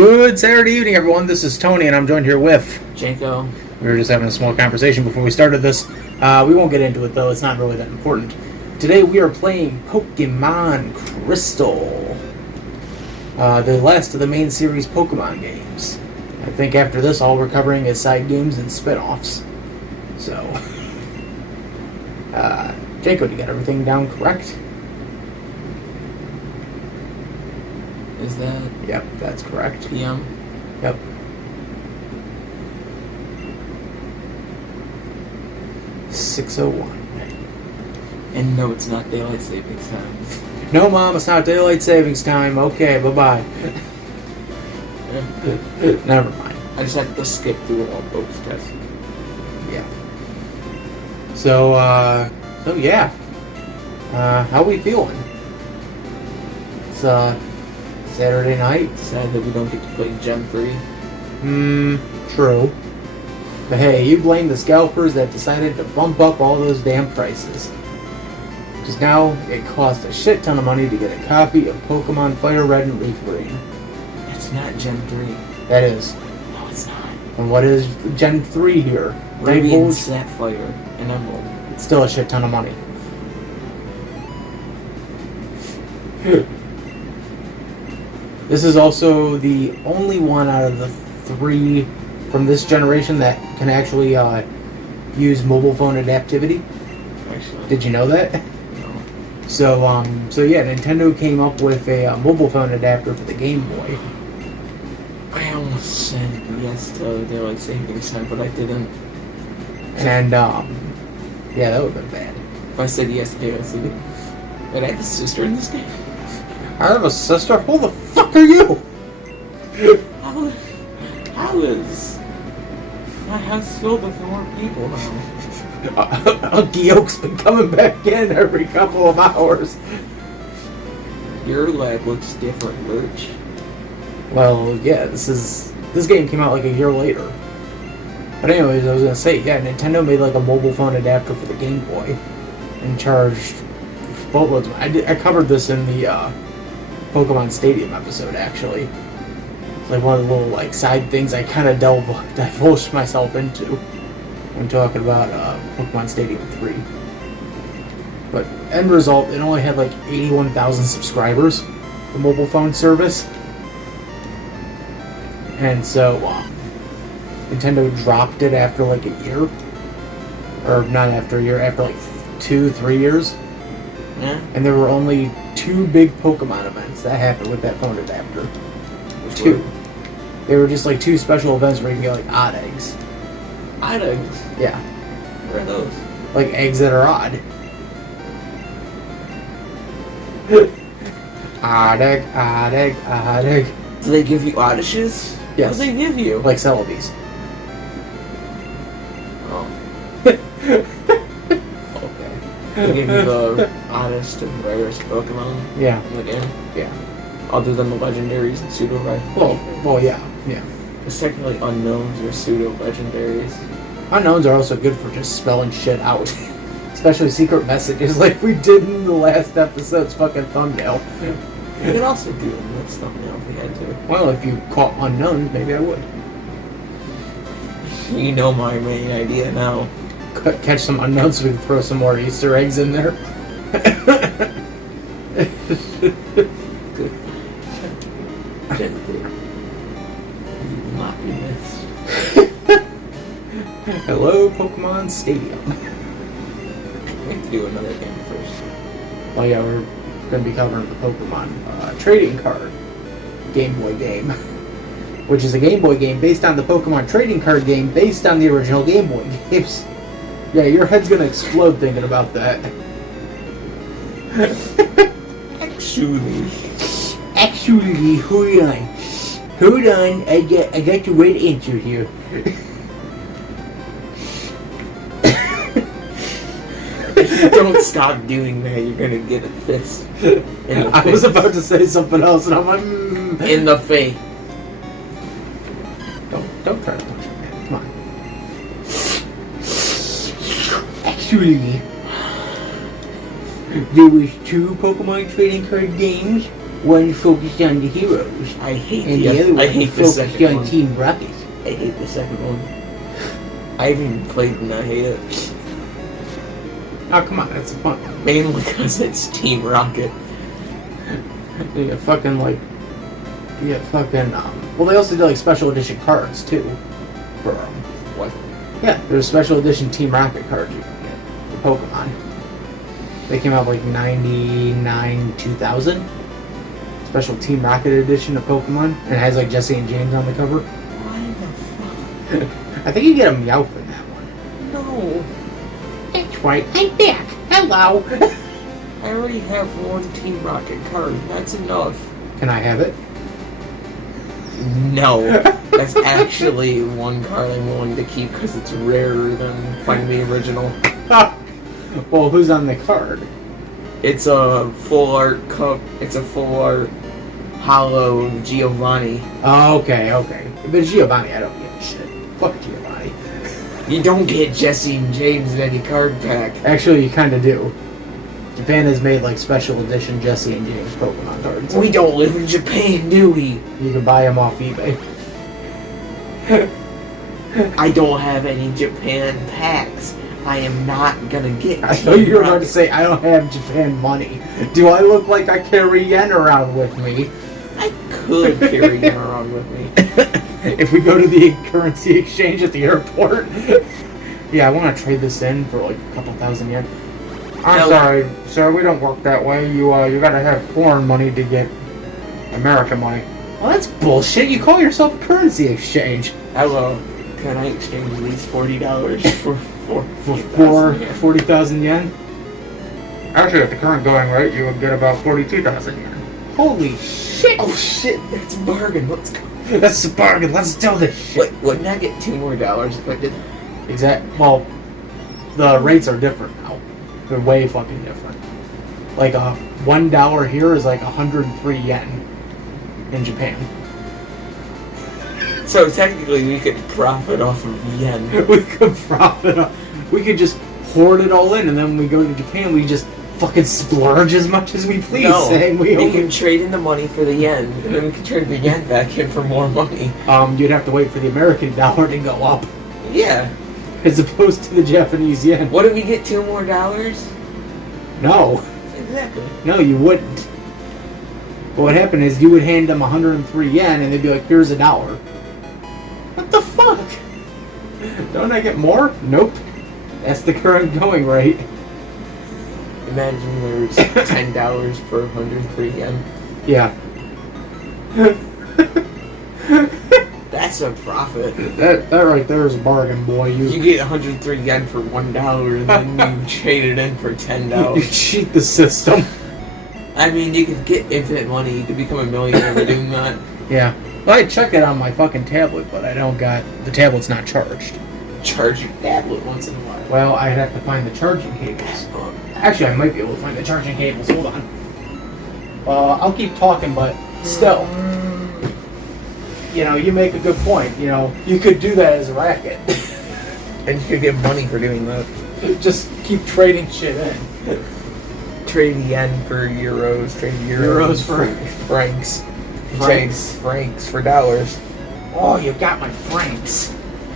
Good Saturday evening, everyone. This is Tony, and I'm joined here with Janko. We were just having a small conversation before we started this. We won't get into it, though. It's not really that important. Today we are playing Pokemon Crystal, the last of the main series Pokemon games. I think after this, all we're covering is side games and spin-offs. So, Janko, did you get everything down correct? Is that? Yep, that's correct. PM? Yep. .601. And no, it's not daylight savings time. No, Mom, it's not daylight savings time. Okay, bye-bye. Never mind. I just had to skip through all those tests. Yeah. So yeah. How we feeling? It's Saturday night. Sad that we don't get to play Gen 3. True. But hey, you blame the scalpers that decided to bump up all those damn prices. Because now it costs a shit ton of money to get a copy of Pokemon Fire Red and Leaf Green. That's not Gen 3. That is. No, it's not. And what is Gen 3 here? Ruby and Sapphire and Emerald. It's still a shit ton of money. This is also the only one out of the 3 from this generation that can actually use mobile phone adaptivity. Actually. Did you know that? No. So yeah, Nintendo came up with a mobile phone adapter for the Game Boy. I almost said yes to daylight savings time, but I didn't. And yeah, that would have been bad. If I said yes to daylight savings. Wait, I have a sister in this game? I have a sister? Who the fuck are you? How is my house filled with more people now? Unky Oak's been coming back in every couple of hours. Your lab looks different, Lurch. Well, yeah, this game came out like a year later. But anyways, I was gonna say, yeah, Nintendo made like a mobile phone adapter for the Game Boy and charged boatloads. I covered this in the Pokemon Stadium episode, actually. It's like one of the little like side things I kind of divulged myself into when talking about Pokemon Stadium 3. But end result, it only had like 81,000 subscribers, the mobile phone service. And so Nintendo dropped it after like a year. Or not after a year, after like 2-3 years. Yeah. And there were only 2 big Pokemon events that happened with that phone adapter. 2. They were just like 2 special events where you can get like odd eggs. Odd eggs? Yeah. Where are those? Like eggs that are odd. Odd egg, odd egg, odd egg. Do they give you oddises? Yes. What do they give you? Like Celebies. Oh. They give you the oddest and rarest Pokemon Yeah. in the game? Yeah. Other than the legendaries and pseudo-legendaries? Well, yeah. Because technically unknowns are pseudo-legendaries. Unknowns are also good for just spelling shit out. Especially secret messages like we did in the last episode's fucking thumbnail. We could also do a next thumbnail if we had to. Well, if you caught unknowns, maybe I would. You know my main idea now. Catch some unknowns so we can throw some more Easter eggs in there. You will not be missed. Hello, Pokemon Stadium. We have to do another game first. Oh yeah, we're going to be covering the Pokemon trading card Game Boy game. Which is a Game Boy game based on the Pokemon trading card game based on the original Game Boy games. Yeah, your head's going to explode thinking about that. Actually, hold on, I got the right answer here. If you don't stop doing that, you're gonna get a fist. I was about to say something else, and I'm like, in the face. Don't try to punch me, man. Come on. Actually, there was 2 Pokemon trading card games. One focused on the heroes, I hate and the the other I one hate the focused second on one. Team Rocket. I hate the second one. I haven't even played and I hate it. Oh, come on, that's fun. Mainly because it's Team Rocket. Yeah, fucking like, well, they also did like special edition cards too, for What? yeah, there's special edition Team Rocket cards you can get for Pokemon. They came out like 99, 2000. Special Team Rocket edition of Pokemon, and it has like Jesse and James on the cover. Why the fuck? I think you get a Meowth in that one. No. That's right, I'm back. Hello. I already have one Team Rocket card. That's enough. Can I have it? No. That's actually one card I'm willing to keep because it's rarer than finding the original. Well, who's on the card? It's a full art cup. It's a full art hollow Giovanni. Oh, okay. But Giovanni, I don't give a shit. Fuck Giovanni. You don't get Jesse and James in any card pack. Actually, you kind of do. Japan has made like special edition Jesse and James Pokemon cards. We don't live in Japan, do we? You can buy them off eBay. I don't have any Japan packs. I am not gonna get. I thought you were about to say I don't have Japan money. Do I look like I carry yen around with me? I could carry them around with me. If we go to the currency exchange at the airport. Yeah, I want to trade this in for like a couple thousand yen. I'm sorry, sir, we don't work that way. You gotta have foreign money to get American money. Well, that's bullshit. You call yourself a currency exchange. Hello, can I exchange these $40 for 40,000 yen? Actually, at the current going rate, you would get about 42,000 yen. Holy shit! Oh shit, that's a bargain. Let's go. That's a bargain. Let's do this shit. Wait, wouldn't I get $2 more if I did? Well, the rates are different now. They're way fucking different. Like $1 here is like 103 yen in Japan. So technically, we could profit off of yen. We could profit. We could just hoard it all in, and then when we go to Japan, we just fucking splurge as much as we please. No, saying we can trade in the money for the yen, and then we can trade the yen back in for more money. You'd have to wait for the American dollar to go up, Yeah. as opposed to the Japanese yen. What if we get $2 more? No. Exactly. No, you wouldn't. What would happen is you would hand them 103 yen, and they'd be like, "Here's $1." What the fuck? Don't I get more? Nope. That's the current going rate. Imagine there's $10 per 103 yen. Yeah. That's a profit. That right there is a bargain, boy. You get 103 yen for $1, and then you trade it in for You $10. cheat the system. I mean, you could get infinite money. You could become a millionaire by doing that. Yeah. Well, I checked it on my fucking tablet, but I don't got... The tablet's not charged. Charge your tablet once in a while. Well, I'd have to find the charging cables. Actually, I might be able to find the charging cables. Hold on. I'll keep talking, but still. You know, you make a good point. You know, you could do that as a racket. And you could get money for doing that. Just keep trading shit in. Trade yen for euros. Trade euros for francs. francs. Trade francs for dollars. Oh, you got my francs.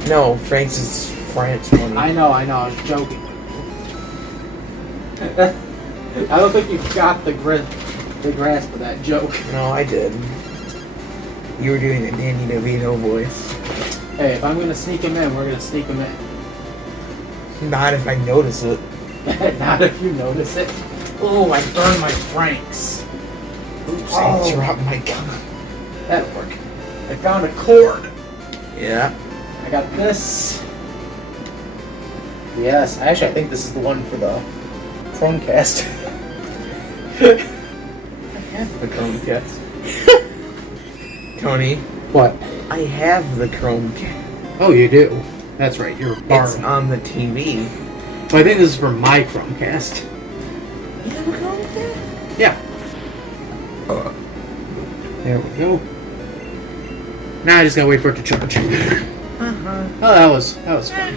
No, francs is France money. I know. I was joking. I don't think you got the grasp of that joke. No, I did. You were doing a Danny DeVito voice. Hey, if I'm gonna sneak him in, we're gonna sneak him in. Not if I notice it. Not if you notice it. Oh, I burned my francs. Oops, Oh. I dropped my gun. That'll work. I found a cord. Yeah. I got this. Yes, actually, I think this is the one for the Chromecast. I have the Chromecast. Tony. What? I have the Chromecast. Oh, you do. That's right. You're It's borrowing. on the TV. So I think this is for my Chromecast. You have a Chromecast? Yeah. There we go. Now I just gotta wait for it to charge. Oh, that was fun.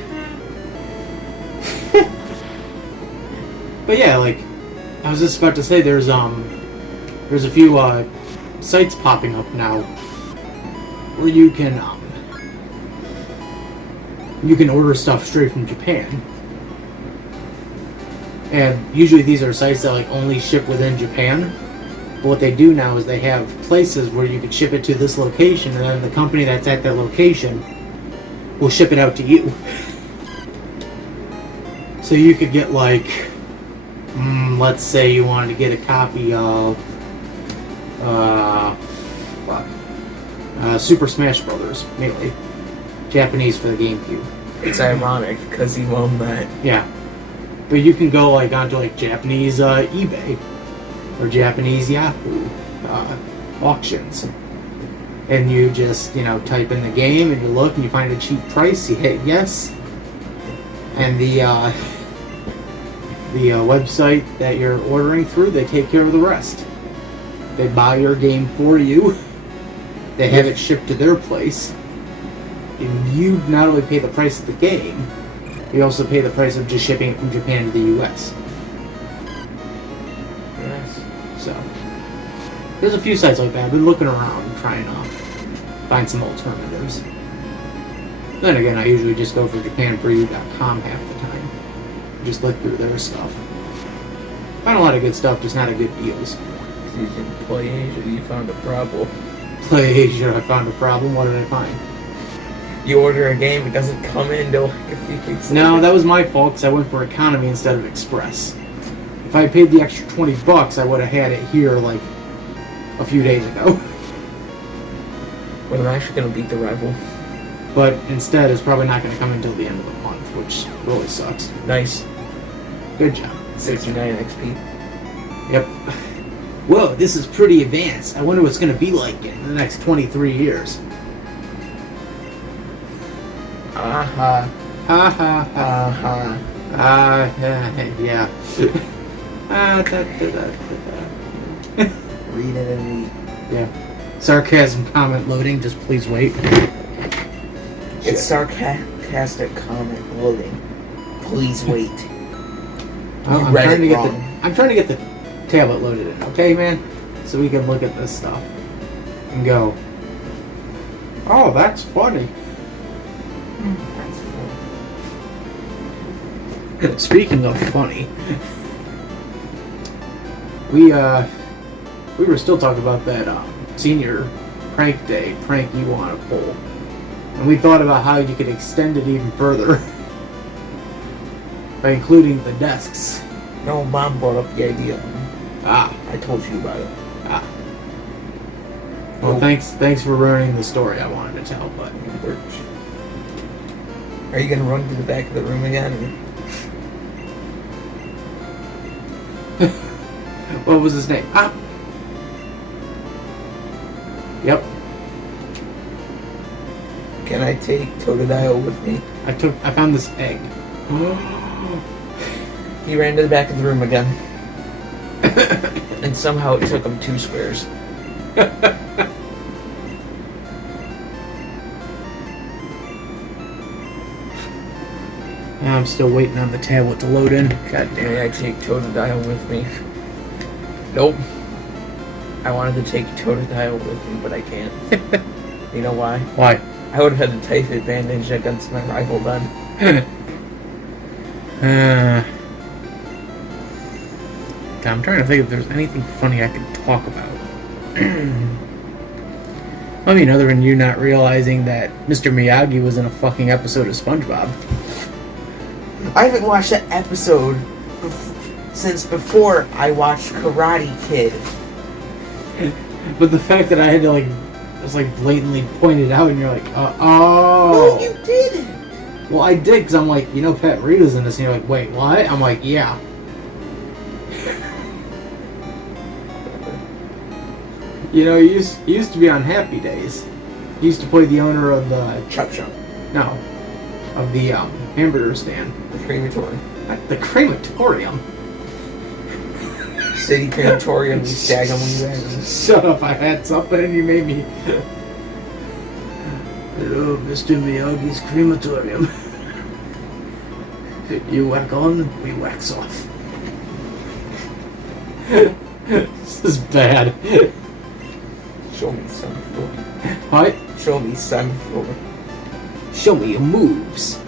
But yeah, like I was just about to say, there's a few sites popping up now where you can order stuff straight from Japan. And usually these are sites that like only ship within Japan. But what they do now is they have places where you can ship it to this location, and then the company that's at that location will ship it out to you. So you could get like, let's say you wanted to get a copy of Super Smash Brothers Melee, Japanese for the GameCube. It's ironic because he won that. Yeah, but you can go like onto like Japanese eBay or Japanese Yahoo auctions, and you just type in the game and you look and you find a cheap price. You hit yes, and the website that you're ordering through, they take care of the rest. They buy your game for you. They have it shipped to their place. And you not only pay the price of the game, you also pay the price of just shipping it from Japan to the U.S. Yes. So, there's a few sites like that. I've been looking around trying to find some alternatives. Then again, I usually just go for JapanForYou.com half the time. Just look through their stuff. Find a lot of good stuff, just not at good deals. So you can play Asia, you found a problem. Play Asia, I found a problem. What did I find? You order a game, it doesn't come in until like a few weeks No, later. that was my fault because I went for economy instead of express. If I paid the extra $20, I would have had it here like a few days ago. But I'm actually going to beat the rival. But instead, it's probably not going to come until the end of the month, which really sucks. Nice. Good job. 69 XP. Yep. Whoa, this is pretty advanced. I wonder what it's going to be like in the next 23 years. Aha. Ha ha ha. Aha. Yeah. Read it and read. Yeah. Sarcasm comment loading, just please wait. It's sarcastic comment loading. Please wait. I'm read trying it to get wrong. I'm trying to get the tablet loaded in, okay, man? So we can look at this stuff and go, oh, that's funny. That's fun. Speaking of funny, we were still talking about that senior prank day prank you want to pull, and we thought about how you could extend it even further by including the desks. No, Mom brought up the idea. Ah, I told you about it. ah. Well, thanks for ruining the story I wanted to tell, but It worked. Are you gonna run to the back of the room again? what was his name? Ah. Yep. Can I take Totodile with me? I found this egg. He ran to the back of the room again. And somehow it took him 2 squares. I'm still waiting on the tablet to load in. God damn May I it. take Totodile with me? Nope. I wanted to take Totodile with me, but I can't. You know why? Why? I would have had a type advantage against my rival then. God, I'm trying to think if there's anything funny I could talk about. I mean, other than you not realizing that Mr. Miyagi was in a fucking episode of SpongeBob. I haven't watched that episode since before I watched Karate Kid. But the fact that I had to just blatantly point it out, and you're like, No, oh. you didn't. Well, I did, because I'm like, Pat Rita's in this, and you're like, wait, what? I'm like, yeah. He used to be on Happy Days. He used to play the owner of the Chop Chop. No, of the hamburger stand. The crematorium. The crematorium. City crematorium, you stag them when you had them. Shut up! I had something and you made me. Hello, Mr. Miyagi's crematorium. You whack on, we wax off. This is bad. Show me some food. What? Show me some food. Show me your moves.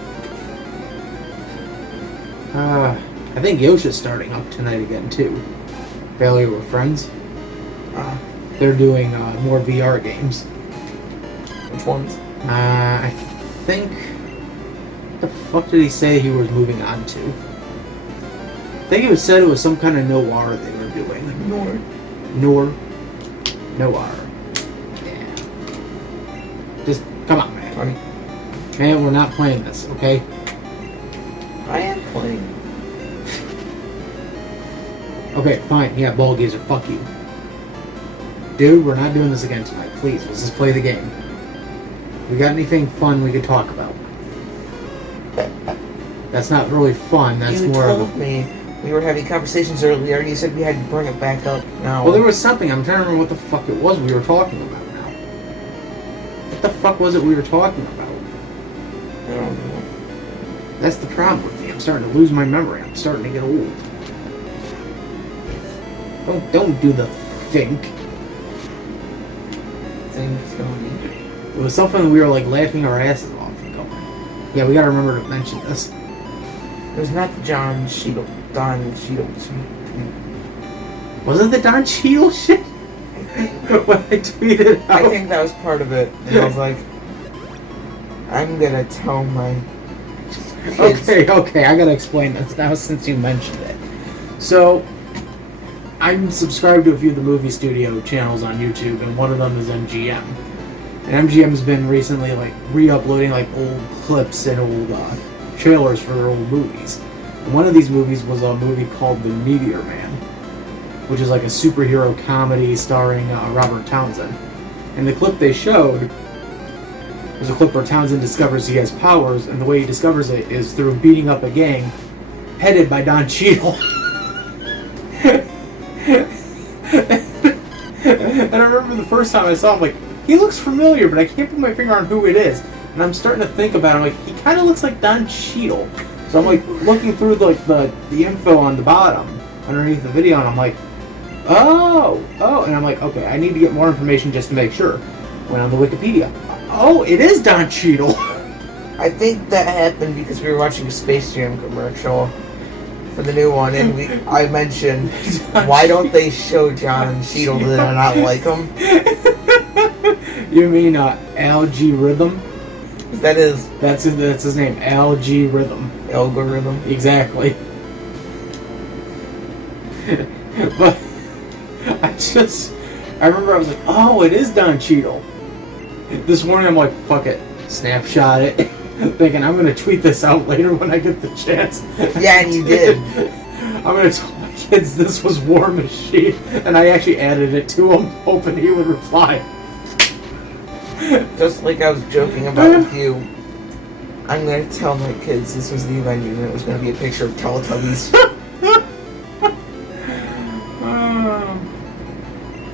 I think Yosha's starting up tonight again too. Failure with Friends. They're doing more VR games. Which ones? I think. What the fuck did he say he was moving on to? I think he said it was some kind of noir they were doing. Noir. Yeah. Just come on, man. Funny. Man, we're not playing this, okay? I am playing. Okay, fine. Yeah, ball gazer. Fuck you. Dude, we're not doing this again tonight. Please, let's just play the game. We got anything fun we could talk about? That's not really fun. That's you more told of a... me we were having conversations earlier. You said we had to bring it back up now. Well, there was something. I'm trying to remember what the fuck it was we were talking about now. What the fuck was it we were talking about? I don't know. That's the problem with me. I'm starting to lose my memory. I'm starting to get old. Don't do the think. Things going on. It was something we were like laughing our asses off and going. Yeah, we gotta remember to mention this. It was not the Don Cheadle. Was it the Don Cheadle shit? When I tweeted out. I think that was part of it. And I was like, I'm gonna tell my kids. Okay, I gotta explain this now since you mentioned it. So, I'm subscribed to a few of the movie studio channels on YouTube, and one of them is MGM. And MGM's been recently like re-uploading like old clips and old trailers for their old movies. And one of these movies was a movie called The Meteor Man, which is like a superhero comedy starring Robert Townsend. And the clip they showed was a clip where Townsend discovers he has powers, and the way he discovers it is through beating up a gang headed by Don Cheadle. And I remember the first time I saw him, like, he looks familiar, but I can't put my finger on who it is. And I'm starting to think about it, I'm like, he kind of looks like Don Cheadle. So I'm like looking through the info on the bottom underneath the video, and I'm like, oh, and I'm like, okay, I need to get more information just to make sure. Went on the Wikipedia. Oh, it is Don Cheadle. I think that happened because we were watching a Space Jam commercial for the new one, and I mentioned, why don't they show John Cheadle? Do they not like him? You mean Algae Rhythm? That's his name, Algae Rhythm. Algorithm. Exactly. But I remember I was like, oh, it is Don Cheadle. This morning I'm like, fuck it, snapshot it, thinking I'm gonna tweet this out later when I get the chance. Yeah, and you did. I'm gonna tell my kids this was War Machine, and I actually added it to him, hoping he would reply. Just like I was joking about with you, I'm gonna tell my kids this was the Avengers, and it was gonna be a picture of Teletubbies.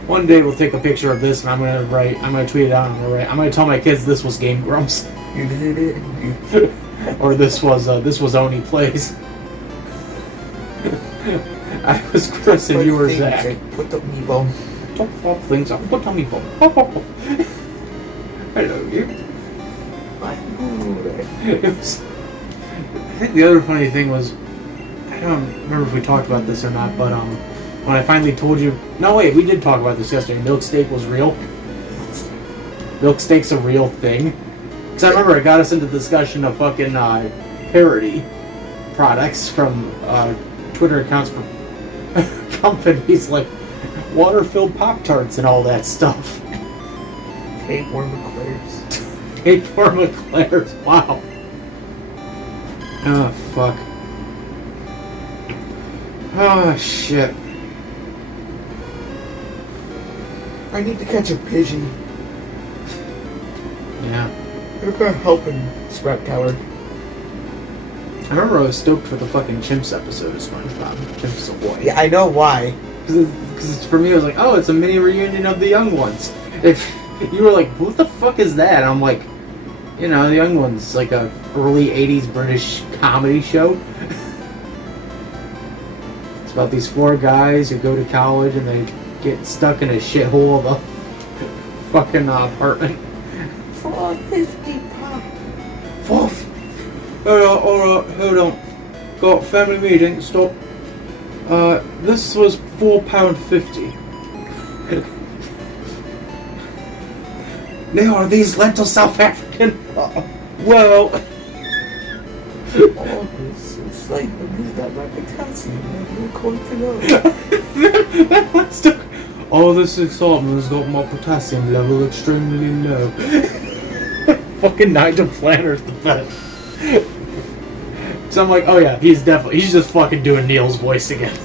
One day we'll take a picture of this, and I'm gonna tweet it out, and I'm gonna tell my kids this was Game Grumps. You did it. Or this was Oni Plays. I was Chris and you were Zach. Put the meatball. Don't fuck things up. Put the meatball. Hello, you. It was. I think the other funny thing was, I don't remember if we talked about this or not, but when I finally told you, no wait, we did talk about this yesterday. Milk steak was real. Milk steak's a real thing. Because I remember it got us into discussion of fucking parody products from Twitter accounts for companies like water-filled Pop-Tarts and all that stuff. Kate Warm Eclairs. Kate Warm Eclairs, wow. Oh, fuck. Oh, shit. I need to catch a pigeon. Yeah. You're gonna help in Sprout Tower. I remember I was stoked for the fucking Chimps episode of SpongeBob. Chimps Ahoy. Yeah, I know why. Because for me, I was like, oh, it's a mini reunion of the young ones. If you were like, what the fuck is that? And I'm like, you know, the young ones, like a early 80s British comedy show. It's about these 4 guys who go to college and they get stuck in a shithole of a fucking apartment. £4.50. Fourth. Alright, hold on. Got family meeting, stop. This was £4.50. Now, are these lentils South African? Well... Oh, this is like, is that my potassium? I'm going to know. That one's stuck. Oh, this excitement has got my potassium level extremely low. Fucking Nigel Planner's the best. So I'm like, oh yeah, he's just fucking doing Neil's voice again.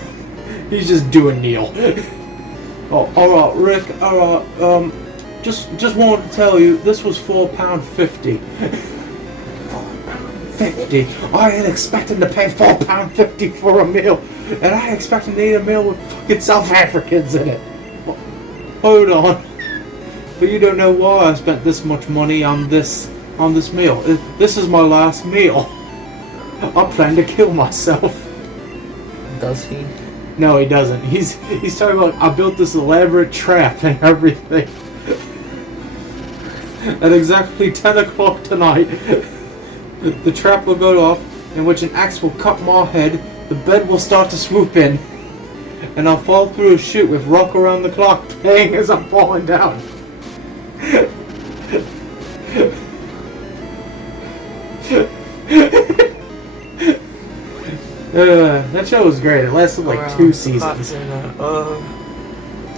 He's just doing Neil. Oh, alright, Rick, alright, just wanted to tell you, this was £4.50. £4.50? I ain't expecting to pay £4.50 for a meal, and I expect to eat a meal with fucking South Africans in it. Hold on. But you don't know why I spent this much money on this meal. This is my last meal. I'm planning to kill myself. Does he? No, he doesn't. He's talking about, I built this elaborate trap and everything. At exactly 10 o'clock tonight, the trap will go off, in which an axe will cut my head, the bed will start to swoop in, and I'll fall through a chute with rock around the clock playing as I'm falling down. That show was great. It lasted like 2 seasons.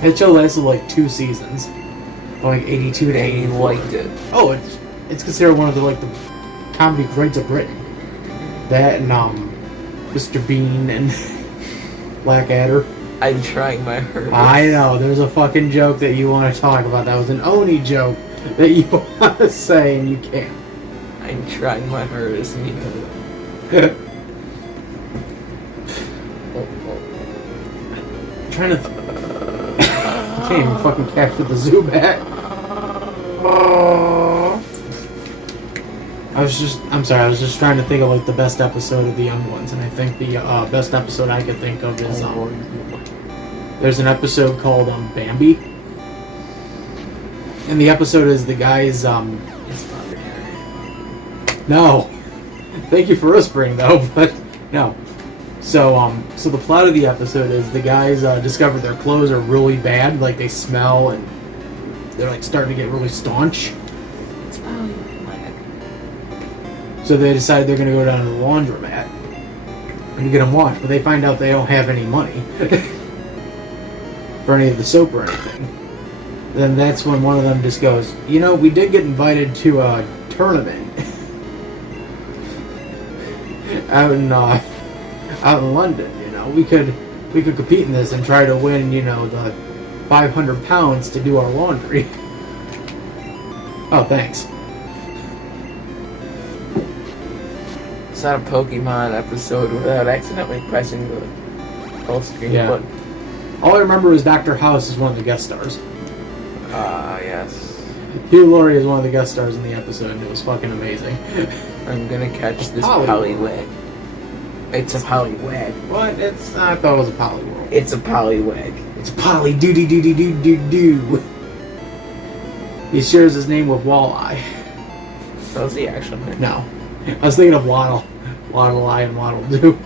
That show lasted like 2 seasons. Like 82 to 84. Liked it. Oh, it's considered one of the comedy greats of Britain. That and Mr. Bean and Blackadder. I'm trying my hardest. I know, there's a fucking joke that you want to talk about. That was an Oni joke that you want to say and you can't. I'm trying my hardest, and you know that. I'm trying to... I can't even fucking capture the zoom back. I'm sorry, I was just trying to think of the best episode of the Young Ones, and I think the best episode I could think of is there's an episode called Bambi, and the episode is the guy's It's not no, thank you for whispering though, but no. So the plot of the episode is the guys discover their clothes are really bad, like they smell and they're starting to get really staunch. It's probably black. So they decide they're going to go down to the laundromat and get them washed, but they find out they don't have any money for any of the soap or anything. Then that's when one of them just goes, you know, we did get invited to a tournament out in London. You know, we could compete in this and try to win, you know, the 500 pounds to do our laundry. Oh, thanks. It's not a Pokemon episode without accidentally pressing the full screen button. All I remember is Dr. House is one of the guest stars. Yes. Hugh Laurie is one of the guest stars in the episode, and it was fucking amazing. I'm gonna catch this Poliwag. It's a Poliwag. What? I thought it was a Poliwag. It's a Poliwag. It's a Poly doody doody doo doo doo. He shares his name with Walleye. That was the actual name. No. I was thinking of Waddle. Waddle I and Waddle Doo.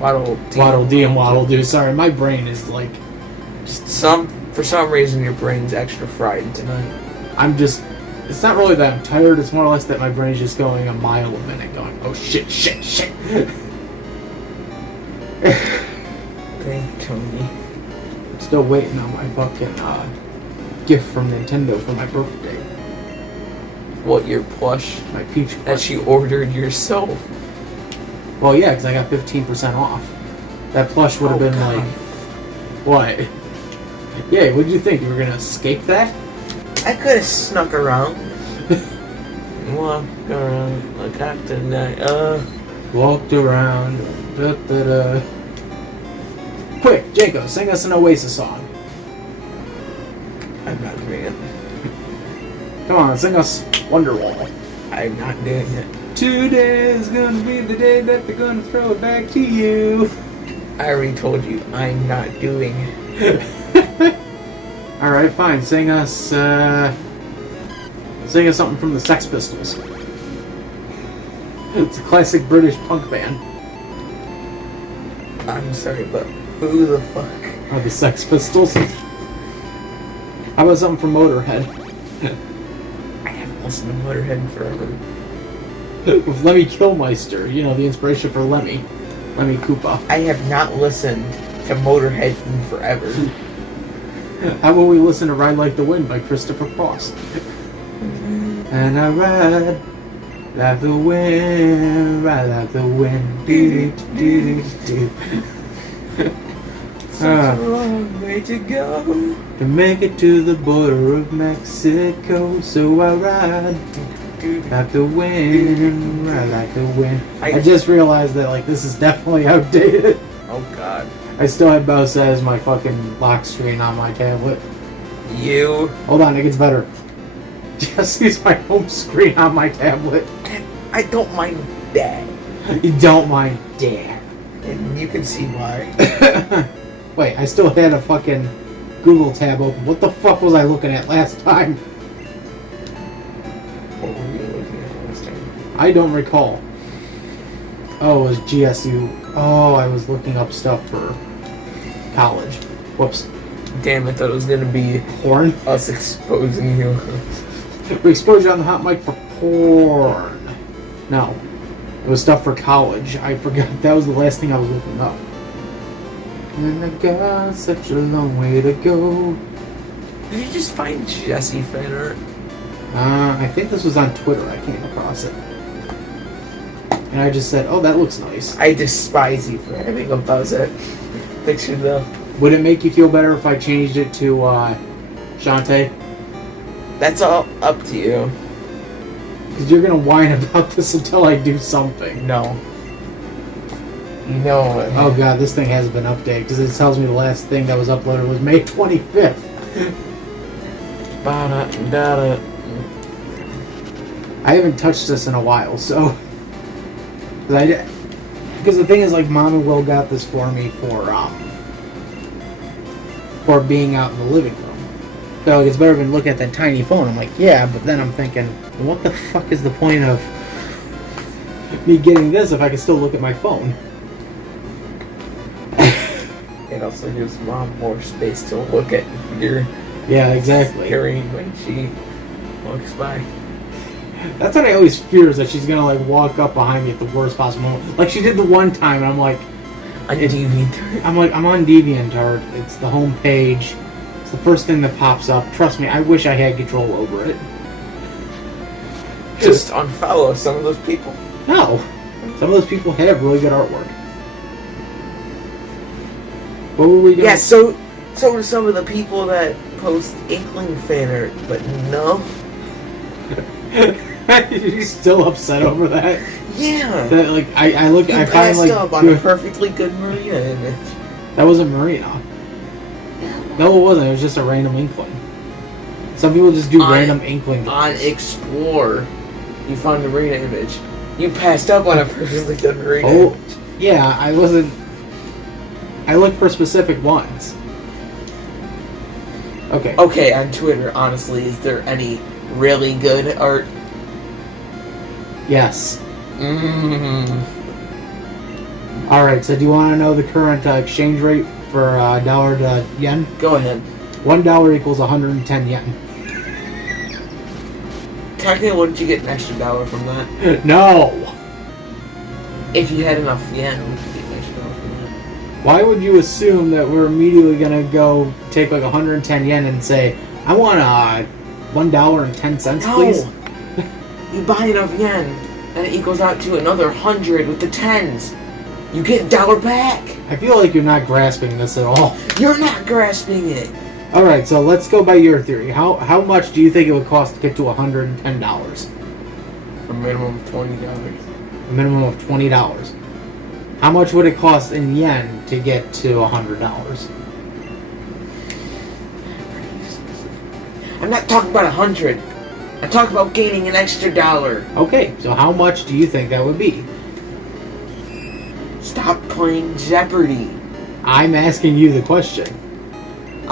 Waddle Dee and Waddle Doo. Sorry, my brain is for some reason your brain's extra fried tonight. It's not really that I'm tired, it's more or less that my brain's just going a mile a minute, going, oh shit. Thank Tony. I'm still waiting on my fucking gift from Nintendo for my birthday. What, your plush? My Peach plush. That you ordered yourself? Well, yeah, because I got 15% off. That plush would have been God. What? Yeah, what did you think? You were going to escape that? I could have snuck around. Walked around like after night. Walked around. Da-da-da. Quick, Janko, sing us an Oasis song. I'm not doing it. Come on, sing us Wonderwall. I'm not doing it. Today is gonna be the day that they're gonna throw it back to you. I already told you, I'm not doing it. Alright, fine. Sing us something from the Sex Pistols. It's a classic British punk band. I'm sorry, but who the fuck? Oh, the Sex Pistols? How about something from Motorhead? I haven't listened to Motorhead in forever. With Lemmy Kilmister, you know, the inspiration for Lemmy Koopa. I have not listened to Motorhead in forever. How about we listen to Ride Like the Wind by Christopher Cross? And I ride like the wind, ride like the wind. Do. Such a long way to go. To make it to the border of Mexico, so I ride like the wind, ride like the wind. I just realized that like this is definitely outdated. Oh god. I still have Bowser as my fucking lock screen on my tablet. You. Hold on, it gets better. Jesse's my home screen on my tablet. I don't mind that. You don't mind Dad. And you can see why. Wait, I still had a fucking Google tab open. What the fuck was I looking at last time? What were you looking at last time? I don't recall. Oh, it was GSU. Oh, I was looking up stuff for college. Whoops. Damn, I thought it was gonna be Porn? us exposing you. We exposed you on the hot mic for porn. No. It was stuff for college. I forgot. That was the last thing I was looking up. And I got such a long way to go. Did you just find Jesse fan art? I think this was on Twitter. I came across it. And I just said, oh, that looks nice. I despise you for having a Bowser picture though. Would it make you feel better if I changed it to, Shantae? That's all up to you. Because you're going to whine about this until I do something. No. You know what? Oh god, this thing hasn't been updated because it tells me the last thing that was uploaded was May 25th. I haven't touched this in a while, so... Because the thing is, like, Mom and Will got this for me for being out in the living room. So like, it's better than looking at that tiny phone. I'm like, yeah, but then I'm thinking, what the fuck is the point of me getting this if I can still look at my phone? It also gives Mom more space to look at your screen when she walks by. That's what I always fear, is that she's gonna like walk up behind me at the worst possible moment. Like she did the one time, and I'm like, on DeviantArt. I'm on DeviantArt. It's the home page. It's the first thing that pops up. Trust me, I wish I had control over it. Just unfollow some of those people. No, some of those people have really good artwork. What were we doing? Yeah, so do some of the people that post Inkling fan art, but no. You're still upset over that? Yeah. That, like I look, I find like up on a perfectly good Marina image. That wasn't Marina. No, it wasn't. It was just a random Inkling. Some people just do random Inkling. On Explore, you found a Marina image. You passed up on a perfectly good Marina image. Yeah, I wasn't. I look for specific ones. Okay. Okay, on Twitter, honestly, is there any really good art? Yes. Alright, so do you want to know the current exchange rate for dollar to yen? Go ahead. $1 equals 110 yen. Technically, wouldn't you get an extra dollar from that? No! If you had enough yen, would you get an extra dollar from that? Why would you assume that we're immediately going to go take like 110 yen and say, I want $1.10, please? You buy enough yen, and it equals out to another 100 with the tens. You get $1 back. I feel like you're not grasping this at all. You're not grasping it. Alright, so let's go by your theory. How much do you think it would cost to get to $110? A minimum of $20. A minimum of $20. How much would it cost in yen to get to $100? I'm not talking about 100. I'm talking about gaining an extra dollar. Okay, so how much do you think that would be? Stop playing Jeopardy. I'm asking you the question.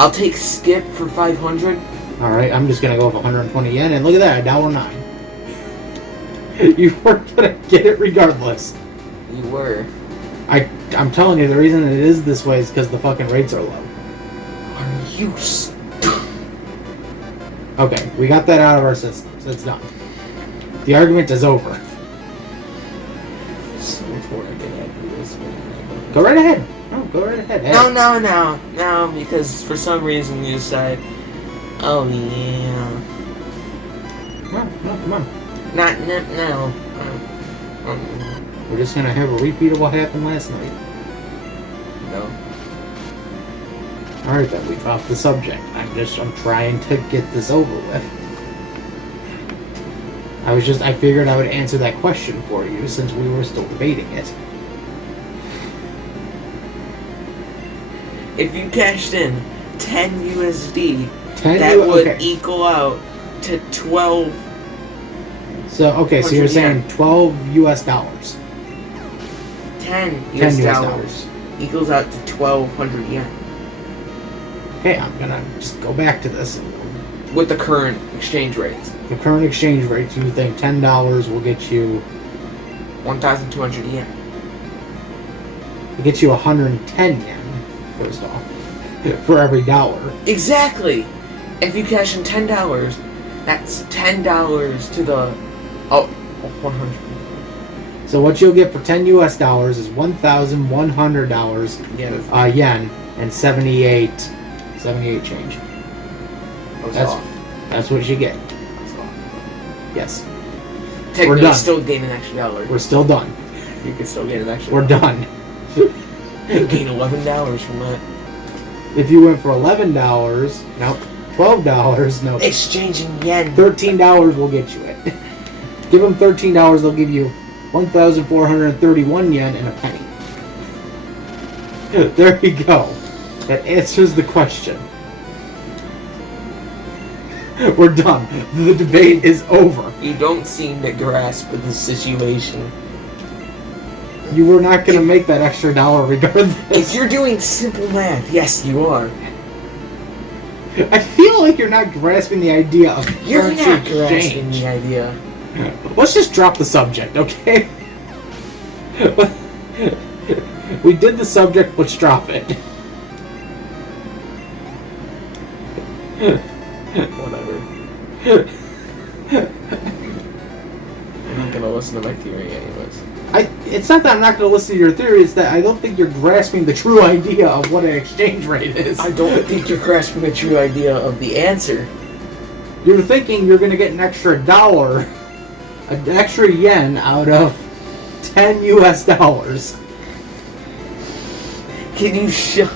I'll take skip for 500. Alright, I'm just gonna go with 120 yen, and look at that, $1.09. You were gonna get it regardless. You were. I'm telling you, the reason it is this way is because the fucking rates are low. Are you Okay, we got that out of our system, so it's done. The argument is over. So much more I can add to this one. Go right ahead. No, go right ahead. No, because for some reason you said, oh yeah. Come on. No. We're just gonna have a repeat of what happened last night. No. Alright then, we dropped the subject. I'm trying to get this over with. I figured I would answer that question for you since we were still debating it. If you cashed in 10 USD, 10 that would okay. equal out to 12. So you're saying 12 US dollars. 10 10 US US dollars equals out to 1,200 yen. Okay, I'm gonna just go back to this. With the current exchange rates. The current exchange rates, you think $10 will get you 1,200 yen. It gets you 110 yen, first off, for every dollar. Exactly! If you cash in $10, that's $10 to the... 100. So what you'll get for 10 US dollars is $1,100 yen and 78 change. That's what you get. That's off. Yes. Technically, We're done. still gain an extra dollar. We're still done. You can still gain an extra We're dollar. done. You gain $11 from that. If you went for $11, nope. $12, nope. Exchanging yen. $13 will get you it. Give them $13, they'll give you 1,431 yen and a penny. There you go. That answers the question. We're done. The debate is over. You don't seem to grasp the situation. You were not going to make that extra dollar regardless. If you're doing simple math, yes, you are. I feel like you're not grasping the idea of You're currency not grasping exchange. the idea. Let's just drop the subject, okay? We did the subject, let's drop it. Whatever. I'm not gonna listen to my theory anyways. It's not that I'm not going to listen to your theory, it's that I don't think you're grasping the true idea of what an exchange rate is. I don't think you're grasping the true idea of the answer. You're thinking you're going to get an extra dollar, an extra yen out of 10 US dollars. Can you shut?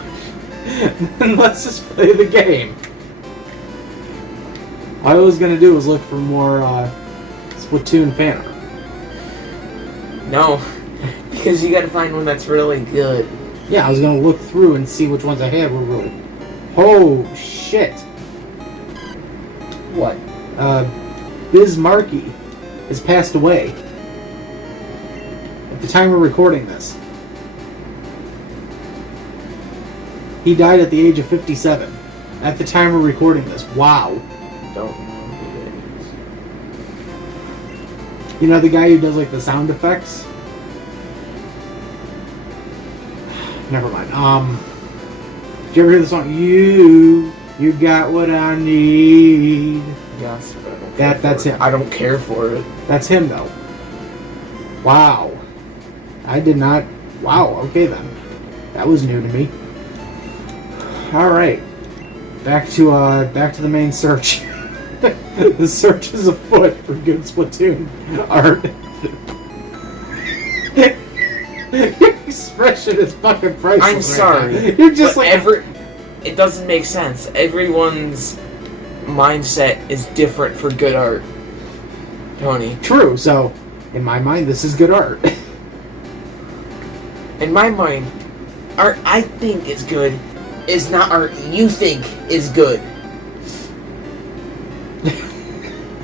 Then let's just play the game. All I was going to do was look for more Splatoon fan art. No, because you gotta find one that's really good. Yeah, I was going to look through and see which ones I had were really... Oh, shit. What? Biz Markie has passed away. At the time we're recording this. He died at the age of 57. At the time we're recording this. Wow. Don't know who that is. You know the guy who does like the sound effects? Never mind. Did you ever hear the song You got what I need? Yes, but I don't care That's for him. it. I don't care for it. That's him though. Wow. I did not. Wow, okay then. That was new to me. Alright. Back to the main search. The search is afoot for good Splatoon art. Your expression is fucking priceless. I'm sorry. Right now. You're just but like it doesn't make sense. Everyone's mindset is different for good art. Tony. True, so in my mind this is good art. In my mind, art I think is good is not art you think is good.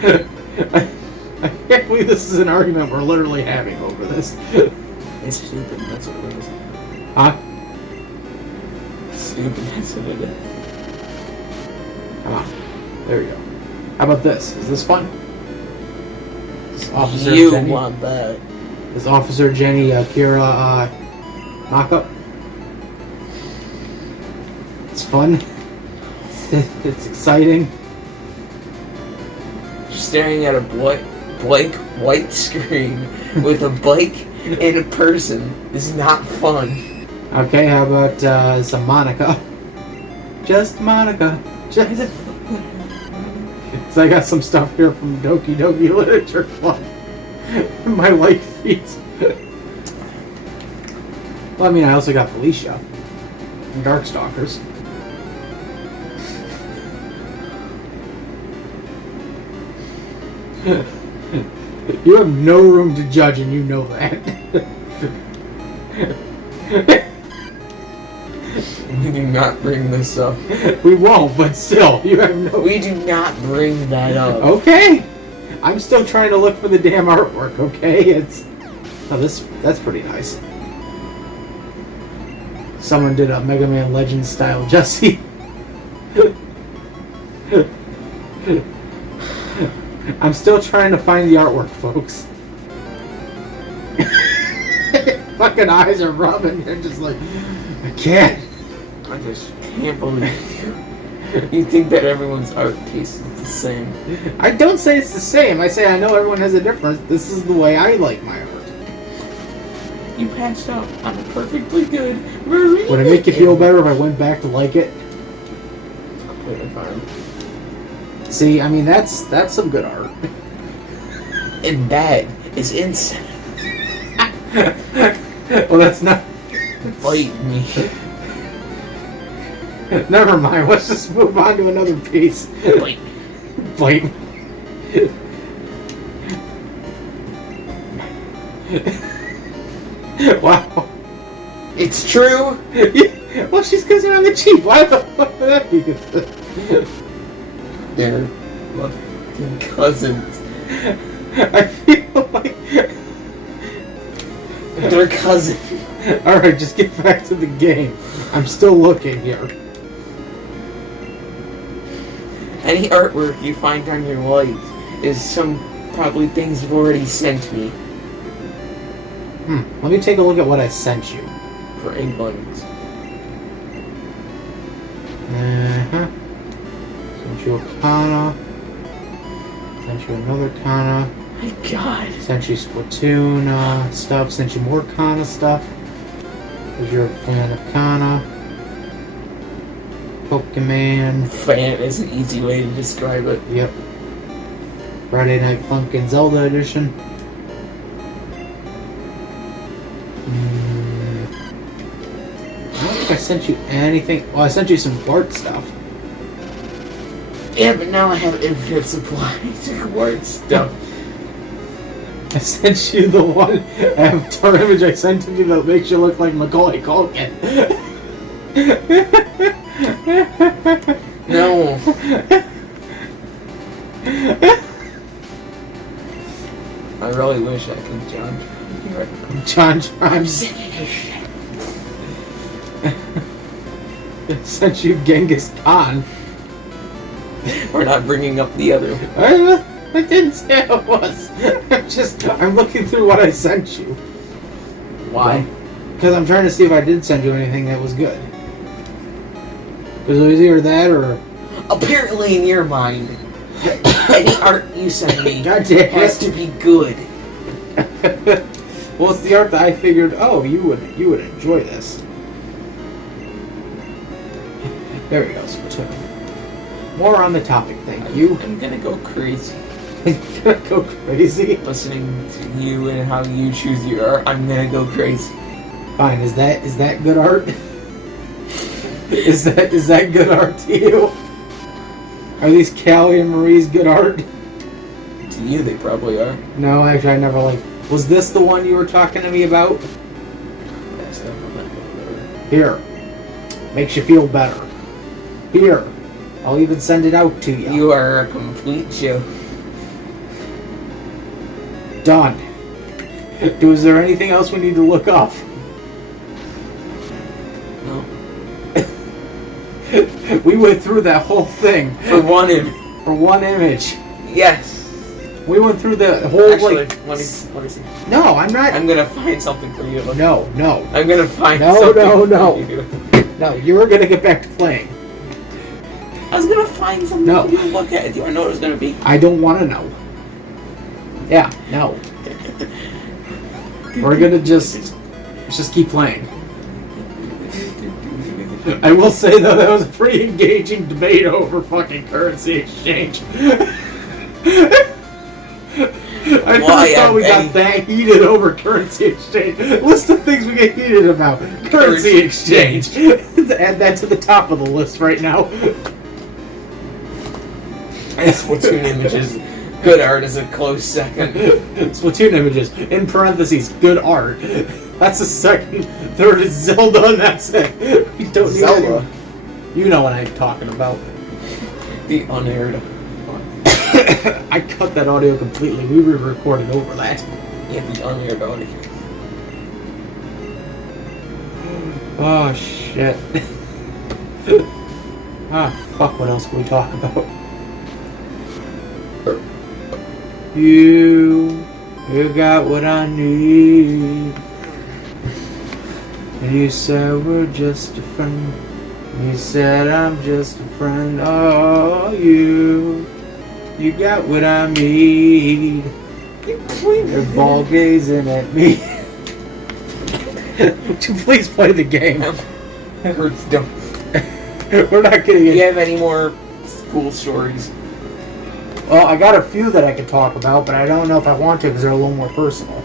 I can't believe this is an argument we're literally having over this. It's stupid, that's what it is. Huh? Stupid, that's what it is. Come on. There we go. How about this? Is this fun? This Officer You Jenny, want that. This Officer Jenny Kira mock-up. It's fun. It's exciting. Staring at a blank white screen with a bike and a person is not fun. Okay, how about some Monica? Just Monica. Just. So I got some stuff here from Doki Doki Literature Club. My life feeds. Well, I mean, I also got Felicia from Darkstalkers. You have no room to judge, and you know that. We do not bring this up. We won't, but still, you have no. We do not bring that up. Okay, I'm still trying to look for the damn artwork. Okay, it's. Oh, that's pretty nice. Someone did a Mega Man Legends style Jesse. I'm still trying to find the artwork, folks. Fucking eyes are rubbing. They're just like, I can't. I just can't believe you. You think that everyone's art taste is the same. I don't say it's the same. I say I know everyone has a difference. This is the way I like my art. You passed out on a perfectly good Marie. Would it make you feel better if I went back to like it? It's completely fine. See, I mean, that's some good art. And that is insane. Well, that's not... Bite me. Never mind, let's just move on to another piece. Bite me. Bite me. Wow. It's true. Well, she's kissing on the cheek. Why the fuck would that be good? They're fucking cousins. I feel like... They're cousins. Alright, just get back to the game. I'm still looking here. Any artwork you find on your light is some probably things you've already sent me. Let me take a look at what I sent you. For England. Sent you a Kana. Sent you another Kana. My God. Sent you Splatoon stuff. Sent you more Kana stuff. Because you're a fan of Kana. Pokemon. Fan is an easy way to describe it. Yep. Friday Night Funkin' Zelda Edition. I don't think I sent you anything. Well, I sent you some Bart stuff. Yeah, but now I have infinite supply to word stuff. I sent you the one avatar image I sent to you that makes you look like Macaulay Culkin. No. I really wish I could John I'm John sick of this shit. sent you Genghis Khan. We're not bringing up the other one. I didn't say I was. I'm looking through what I sent you. Why? Because I'm trying to see if I did send you anything that was good. Because it was either that or... Apparently in your mind, any art you send me God damn has to be good. Well, it's the art that I figured, oh, you would enjoy this. There we go, Splatoon. More on the topic, thank you. I'm gonna go crazy. You're gonna go crazy? Listening to you and how you choose your art, I'm gonna go crazy. Fine, is that good art? Is that good art to you? Are these Callie and Marie's good art? To you, they probably are. No, actually, I never liked. Was this the one you were talking to me about? That's not that. Here. Makes you feel better. Here. I'll even send it out to you. You are a complete joke. Done. Is there anything else we need to look up? No. We went through that whole thing For one image. for one image. Yes. We went through the whole Actually, like. let me see. No, I'm not. I'm gonna find something for you. No. I'm gonna find No, something no. for you. No, you're gonna get back to playing. I was gonna find something No. for you to look at. Do you wanna know what it was gonna be? I don't want to know. Yeah, no. We're gonna just keep playing. I will say though, that was a pretty engaging debate over fucking currency exchange. I never thought we got that heated over currency exchange. List of things we get heated about. Currency exchange. Add that to the top of the list right now. Splatoon images. Good art is a close second. Splatoon images. In parentheses, good art. That's the second. Third is Zelda, and that's it. We don't need Zelda. any. You know what I'm talking about. The unaired. I cut that audio completely. We re-recorded over that. Yeah, the unaired audio. Oh shit. Fuck, what else can we talk about? You got what I need. And you said we're just a friend. You said I'm just a friend. Oh, you got what I need. You're ball gazing at me. Would you please play the game? It hurts. Don't. We're not getting Do it. you have any more school stories? Well, I got a few that I could talk about, but I don't know if I want to because they're a little more personal.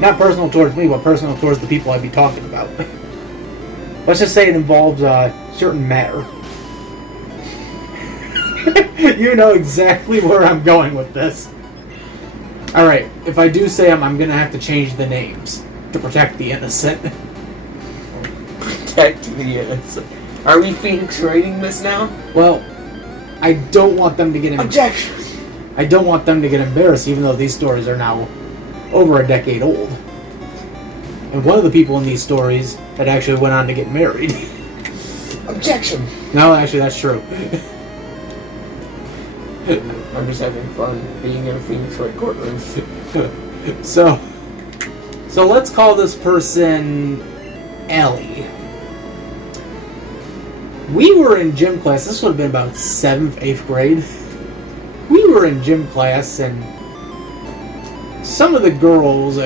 Not personal towards me, but personal towards the people I'd be talking about. Let's just say it involves a certain matter. You know exactly where I'm going with this. Alright, if I do say them, I'm going to have to change the names to protect the innocent. Protect the innocent. Are we Phoenix rating this now? Well, I don't want them to get Objection! I don't want them to get embarrassed, even though these stories are now over a decade old. And one of the people in these stories that actually went on to get married. Objection! No, actually, that's true. I'm just having fun being in a Phoenix Wright courtroom. So let's call this person Ellie. We were in gym class. This would have been about 7th, 8th grade. We were in gym class, and some of the girls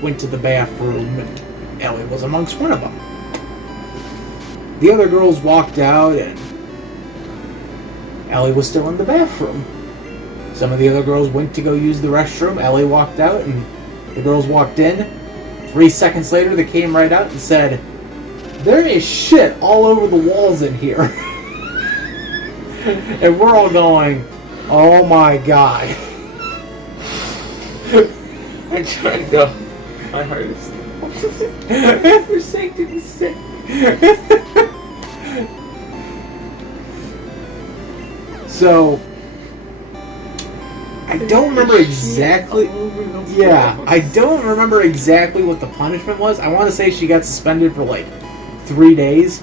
went to the bathroom, and Ellie was amongst one of them. The other girls walked out, and Ellie was still in the bathroom. Some of the other girls went to go use the restroom. Ellie walked out, and the girls walked in. 3 seconds later, they came right out and said, "There is shit all over the walls in here." And we're all going, "Oh my god." I tried to go my hardest. For sanctity's sake. So, I don't remember exactly. Yeah, I don't remember exactly what the punishment was. I want to say she got suspended for like 3 days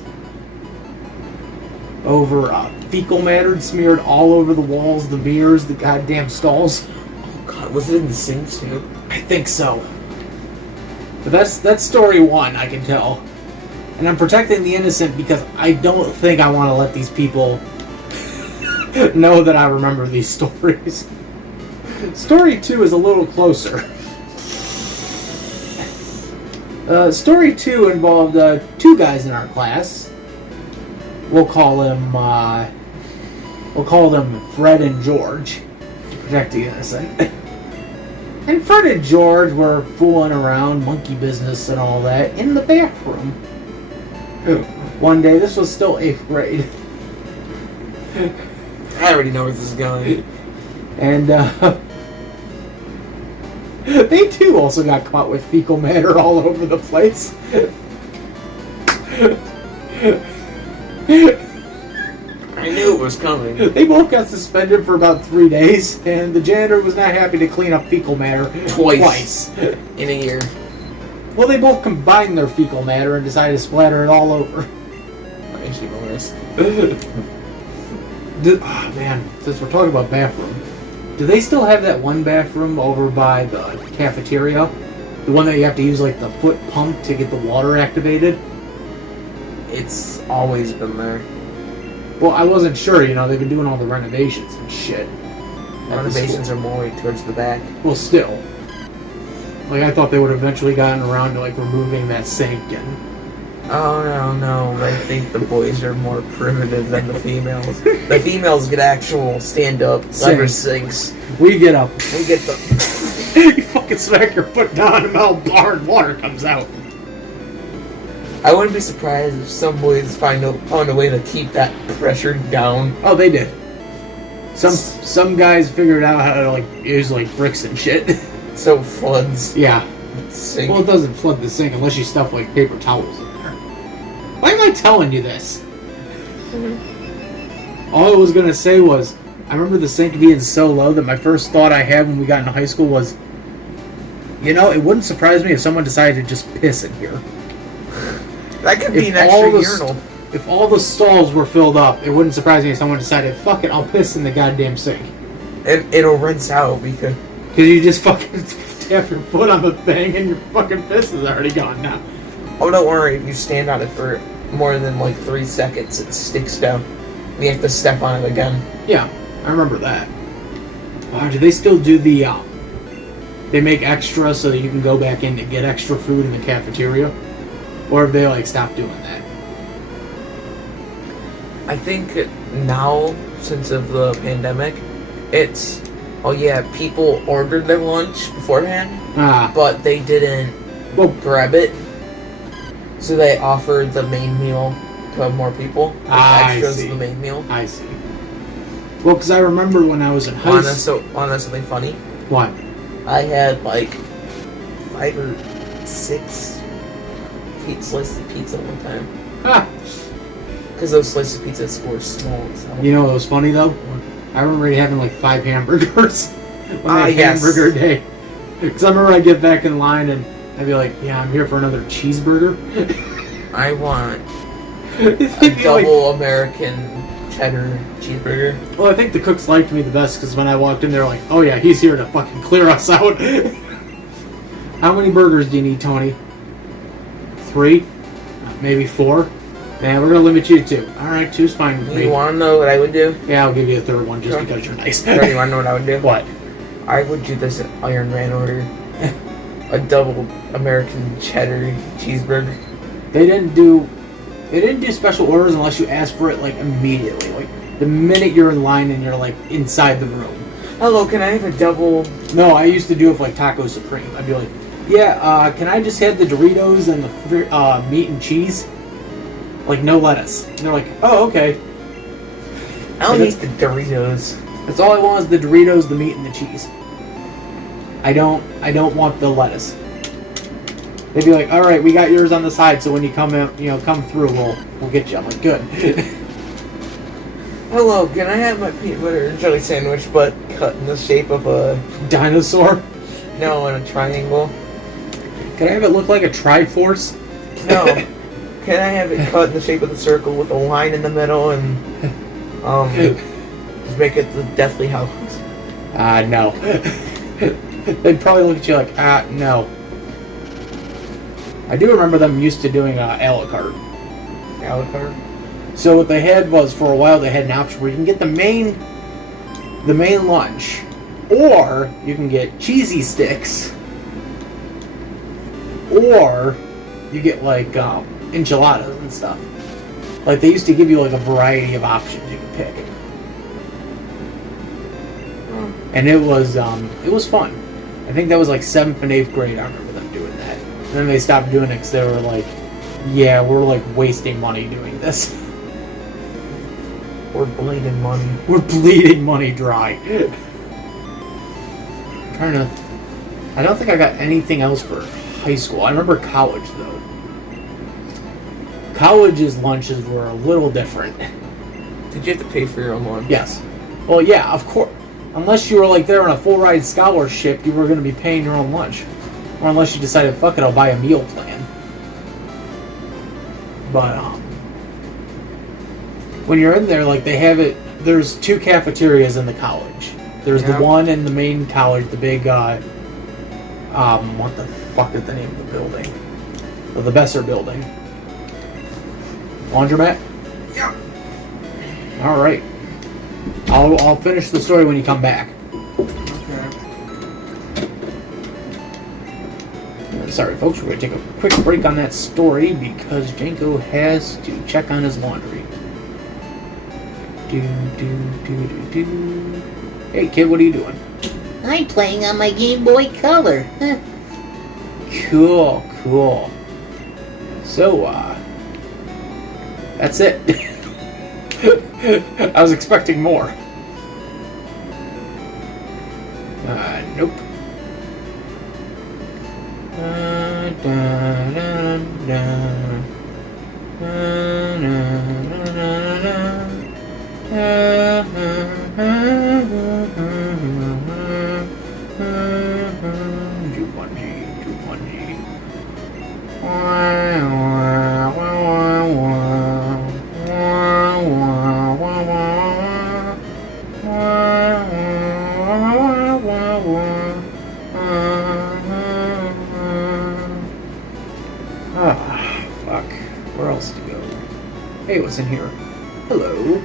over fecal matter smeared all over the walls, the mirrors, the goddamn stalls. Oh god, was it in the sinks too? I think so. But that's story one, I can tell. And I'm protecting the innocent because I don't think I want to let these people know that I remember these stories. Story 2 is a little closer. Story 2 involved 2 guys in our class. We'll call them Fred and George to protect the innocent. And Fred and George were fooling around, monkey business and all that, in the bathroom. One day, this was still 8th grade. I already know where this is going. And they too also got caught with fecal matter all over the place. I knew it was coming. They both got suspended for about 3 days, and the janitor was not happy to clean up fecal matter twice in a year. Well, they both combined their fecal matter and decided to splatter it all over. makes you bonus. Man, since we're talking about bathroom, do they still have that one bathroom over by the cafeteria? The one that you have to use like the foot pump to get the water activated? It's always been there. Well, I wasn't sure, they've been doing all the renovations and shit. Renovations are more towards the back. Well, still. Like, I thought they would have eventually gotten around to, like, removing that sink and... Oh, no. I think the boys are more primitive than the females. The females get actual stand-up lever sinks. We get up. We get the... You fucking smack your foot down and metal bar and water comes out. I wouldn't be surprised if some boys found a way to keep that pressure down. Oh, they did. Some guys figured out how to, like, use, like, bricks and shit. So it floods. Yeah. Sink. Well, it doesn't flood the sink unless you stuff, like, paper towels in there. Why am I telling you this? All I was going to say was, I remember the sink being so low that my first thought I had when we got into high school was, it wouldn't surprise me if someone decided to just piss in here. That could be an extra urinal. If all the stalls were filled up, it wouldn't surprise me if someone decided, fuck it, I'll piss in the goddamn sink. And it'll rinse out because you just fucking tap your foot on the thing and your fucking piss is already gone now. Oh, don't worry. If you stand on it for more than like 3 seconds, it sticks down. You have to step on it again. Yeah, I remember that. Do they still do the, they make extra so that you can go back in to get extra food in the cafeteria? Or have they, like, stopped doing that? I think now, since of the pandemic, it's... Oh yeah, people ordered their lunch beforehand, but they didn't grab it. So they offered the main meal to more people. Extras of the main meal. I see. Well, because I remember when I was in high school... Want to know something funny? What? I had like 5 or 6 slices of pizza one time. Because those slices of pizza were small. So. You know what was funny though? I remember having like 5 hamburgers on that yes. hamburger day. Because I remember I'd get back in line and I'd be like, yeah, I'm here for another cheeseburger. I want a double American cheddar cheeseburger. Well, I think the cooks liked me the best because when I walked in, they were like, oh yeah, he's here to fucking clear us out. How many burgers do you need, Tony? 3? Maybe 4? Man, we're gonna limit you to 2. Alright, 2's fine with me. You wanna know what I would do? Yeah, I'll give you a 3rd one just because you're nice. You wanna know what I would do? What? I would do this Iron Man order. A double American cheddar cheeseburger. They didn't do special orders unless you asked for it like immediately. Like the minute you're in line and you're like inside the room. Hello, can I have a double? No, I used to do it for like Taco Supreme. I'd be like, yeah, can I just have the Doritos and the meat and cheese? Like no lettuce. And they're like, oh, okay. I don't need the Doritos. That's all I want is the Doritos, the meat, and the cheese. I don't want the lettuce. They'd be like, all right, we got yours on the side, so when you come in, come through, we'll get you. I'm like, good. Hello, can I have my peanut butter and jelly sandwich, but cut in the shape of a dinosaur? No, in a triangle. Can I have it look like a Triforce? No. Can I have it cut in the shape of the circle with a line in the middle and just make it the Deathly Hallows? No. They'd probably look at you like, no. I do remember them used to doing a la carte. A la carte? So what they had was, for a while, they had an option where you can get the main lunch, or you can get cheesy sticks, or you get like enchiladas and stuff. Like they used to give you like a variety of options you could pick, and it was fun. I think that was like 7th and 8th grade. I remember them doing that, and then they stopped doing it because they were like, "Yeah, we're like wasting money doing this. We're bleeding money. We're bleeding money dry." I don't think I got anything else for high school. I remember college though. College's lunches were a little different. Did you have to pay for your own lunch? Yes. Well, yeah, of course. Unless you were like there on a full ride scholarship, you were going to be paying your own lunch. Or unless you decided, fuck it, I'll buy a meal plan. But, when you're in there, like, they have it. There's 2 cafeterias in the college. There's the one in the main college, the big, what the fuck is the name of the building? The Besser building. Laundromat? Yeah. Alright. I'll finish the story when you come back. Okay. Sorry, folks, we're going to take a quick break on that story because Janko has to check on his laundry. Hey, kid, what are you doing? I'm playing on my Game Boy Color. Cool. So, that's it. I was expecting more. Nope. Fuck. Where else to go? Hey, what's in here? Hello.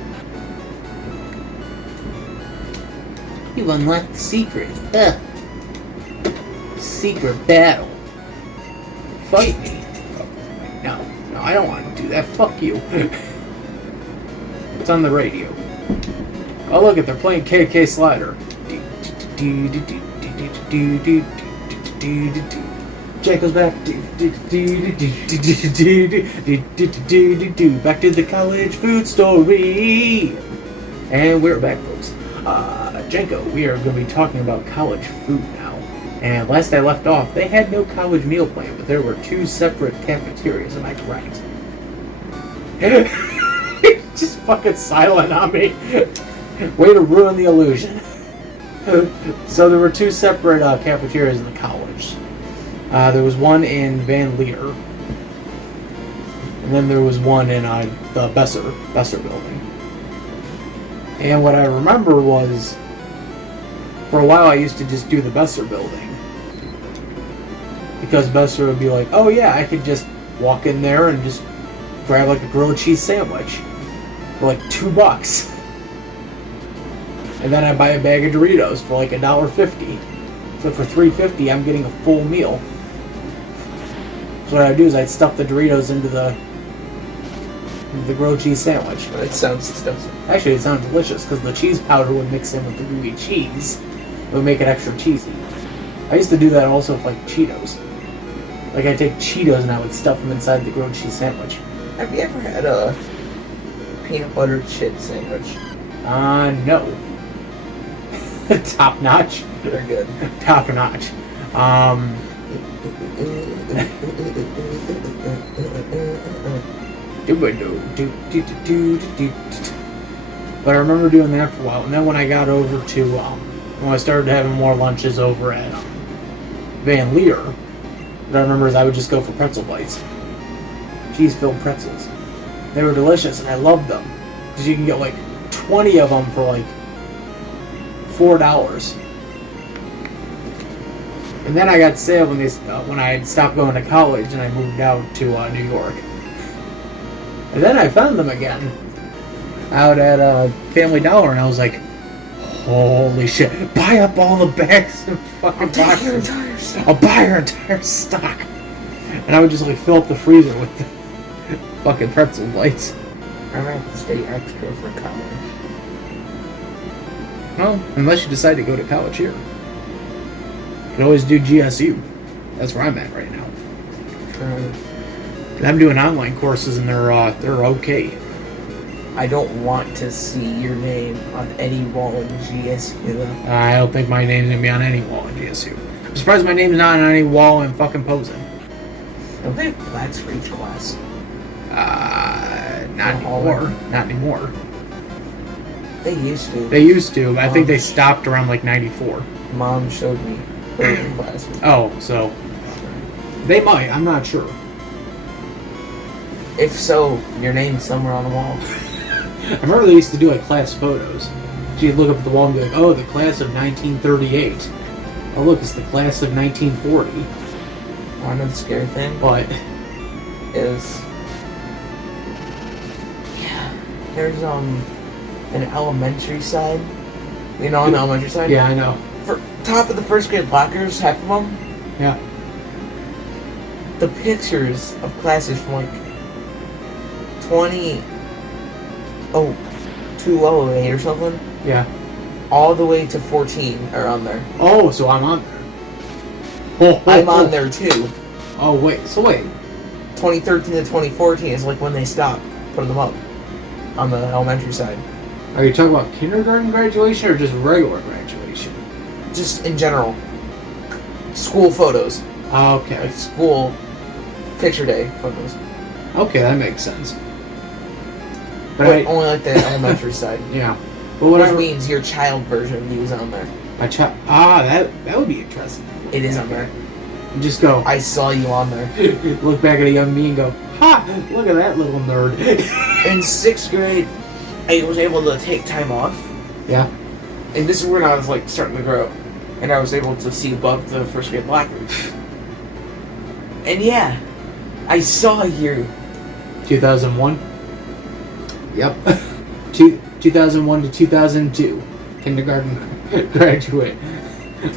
You unlocked the secret. Secret battle. Fight me. No, I don't want to do that. Fuck you. It's on the radio. Oh, look, they're playing KK Slider. Janko's back. Back to the college food story. And we're back, folks. Janko, we are going to be talking about college food now. And last I left off, they had no college meal plan, but there were 2 separate cafeterias. Am I correct? Just fucking silent on me. Way to ruin the illusion. So there were 2 separate cafeterias in the college. There was one in Van Leer, and then there was one in the Besser building. And what I remember was, for a while I used to just do the Besser building. Because Besser would be like, oh yeah, I could just walk in there and just grab like a grilled cheese sandwich for like $2. And then I buy a bag of Doritos for like $1.50. So for $3.50 I'm getting a full meal. So what I'd do is I'd stuff the Doritos into the grilled cheese sandwich. It sounds disgusting. Actually, it sounds delicious because the cheese powder would mix in with the gooey cheese. It would make it extra cheesy. I used to do that also with like Cheetos. Like I'd take Cheetos and I would stuff them inside the grilled cheese sandwich. Have you ever had a peanut butter chip sandwich? No. Top notch. They're good. Top notch. But I remember doing that for a while, and then when I got over to when I started having more lunches over at Van Leer, what I remember is I would just go for pretzel bites, cheese-filled pretzels. They were delicious, and I loved them because you can get like 20 of them for like $4. And then I got sad when I stopped going to college and I moved out to New York. And then I found them again out at Family Dollar, and I was like, holy shit, buy up all the bags and fucking boxes. I'll buy your entire stock. And I would just like fill up the freezer with the fucking pretzel bites. I might have to stay extra for college. Well, unless you decide to go to college here. You can always do GSU. That's where I'm at right now. True. And I'm doing online courses, and they're okay. I don't want to see your name on any wall in GSU. I don't think my name's gonna be on any wall in GSU. I'm surprised my name's not on any wall in fucking Posen. Don't they have plaques for each class? Not anymore. Not anymore. They used to. They used to, but I think they stopped around like 94. Mom showed me her class. Oh, so they might. I'm not sure. If so, your name's somewhere on the wall. I remember they used to do like class photos. So you'd look up at the wall and be like, oh, the class of 1938. Oh, look, it's the class of 1940. One of the scary thing What? is, yeah, there's an elementary side. You know, on the elementary side. Yeah, I know. For top of the first grade lockers, half of them. Yeah. The pictures of classes from like 208 or something, Yeah. all the way to 14 are on there. Oh, so I'm on there. I'm on there too. Oh, wait. So wait. 2013 to 2014 is like when they stopped putting them up on the elementary side. Are you talking about kindergarten graduation or just regular graduation? Just in general. School photos. Okay. Like school picture day photos. Okay, that makes sense. But But only like the elementary side. yeah. But what Which means your child version of you is on there. that would be interesting. It is on there. You just go. I saw you on there. Look back at a young me and go, ha! Look at that little nerd. In 6th grade, I was able to take time off. Yeah. And this is when I was like starting to grow. And I was able to see above the first grade lockers. And yeah, I saw you. 2001. Yep. 2001 to 2002. Kindergarten graduate.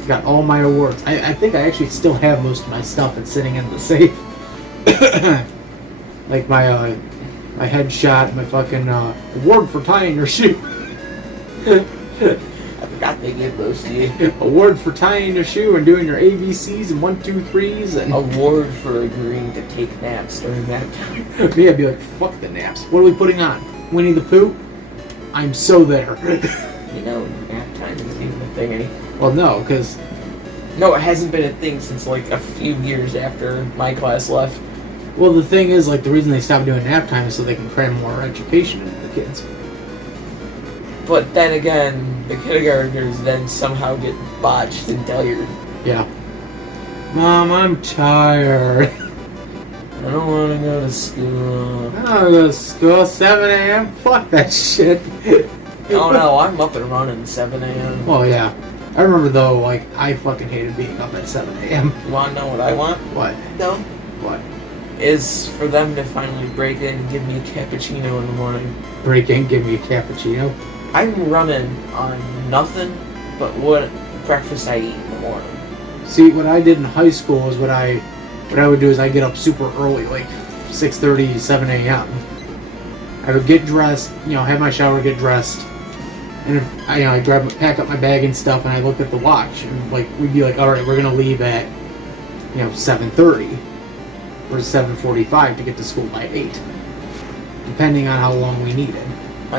Got all my awards. I think I actually still have most of my stuff. It's sitting in the safe. Like my headshot, my fucking award for tying your shoe. I forgot they gave those to you. Award for tying your shoe and doing your ABCs and 1, 2, 3s and Award for agreeing to take naps during nap time. me, I'd be like, fuck the naps. What are we putting on? Winnie the Pooh? I'm so there. You know, nap time isn't even a thing anymore. Well, no, because No, it hasn't been a thing since like a few years after my class left. well, the thing is, like, the reason they stopped doing nap time is so they can cram more education into the kids. But then again, the kindergartners then somehow get botched and tired. Yeah. Mom, I'm tired. I don't want to go to school. I don't go to school 7 a.m. Fuck that shit. Oh no, I'm up and running 7 a.m. Well, yeah. I remember though, like, I fucking hated being up at 7 a.m. You want to know what I want? What? No. What? Is for them to finally break in and give me a cappuccino in the morning. Break in, give me a cappuccino. I'm running on nothing but what breakfast I eat in the morning. See, what I did in high school is what I would do is I get up super early, like 6:30, 7 a.m. I would get dressed, have my shower, get dressed, and if I pack up my bag and stuff, and I look at the watch, and like we'd be like, all right, we're gonna leave at 7:30 or 7:45 to get to school by 8, depending on how long we needed.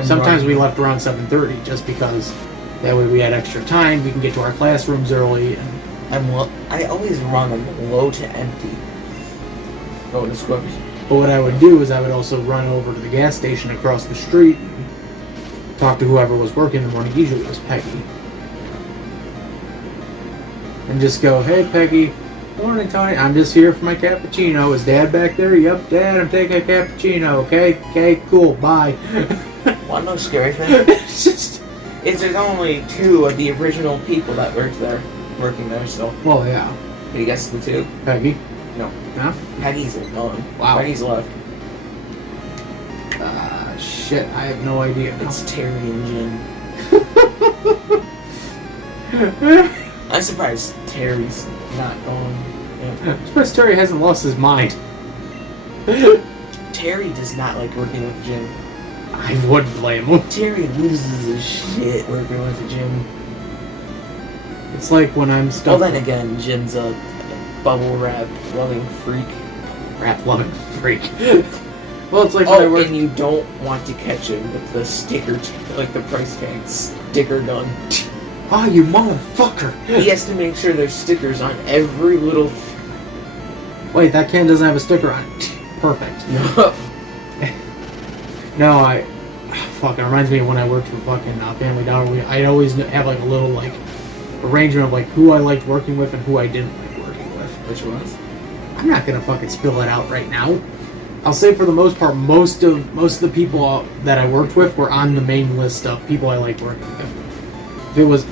Sometimes we left around 7:30 just because that way we had extra time. We can get to our classrooms early. And I always run them low to empty. Going to school. but what I would do is I would also run over to the gas station across the street and talk to whoever was working in the morning. Usually it was Peggy. And just go, hey Peggy, morning Tony, I'm just here for my cappuccino. Is Dad back there? Yep, Dad, I'm taking a cappuccino. Okay, cool, bye. One no scary thing It's just... is there's only 2 of the original people that working there still. Well, yeah. Can you guess the 2? Peggy? No. Huh? Peggy's gone. Wow. Peggy's left. Shit, I have no idea. It's Terry and Jim. I'm surprised Terry's not gone. Yeah. I'm surprised Terry hasn't lost his mind. Terry does not like working with Jim. I wouldn't blame him. Terry loses his shit working with the Jim. It's like when I'm stuck. Well, then again, Jim's a bubble wrap loving freak. Rap loving freak. Well, it's like when I work. And you don't want to catch him with the sticker, like the price tag sticker gun. Ah, you motherfucker! He has to make sure there's stickers on every little. Wait, that can doesn't have a sticker on it. Perfect. No, fuck, it reminds me of when I worked for fucking Family Dollar. I'd always have like a little like arrangement of like who I liked working with and who I didn't like working with. Which ones? I'm not gonna fucking spill it out right now. I'll say for the most part, most of the people that I worked with were on the main list of people I like working with. If it was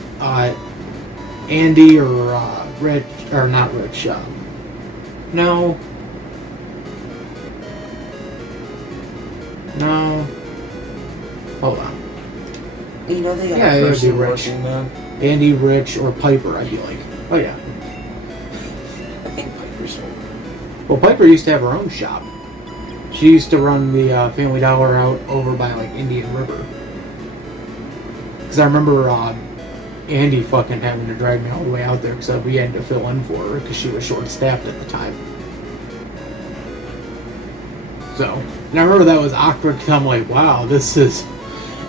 Andy or Rich, or not Rich, no, hold on. You know they got Yeah, a it would be person Rich. working now. Andy, Rich, or Piper, I'd be like, oh yeah. I think Piper's over. Well, Piper used to have her own shop. She used to run the Family Dollar out over by like Indian River. Because I remember Andy fucking having to drag me all the way out there because we had to fill in for her because she was short-staffed at the time. So, and I remember that was awkward because I'm like, wow, this is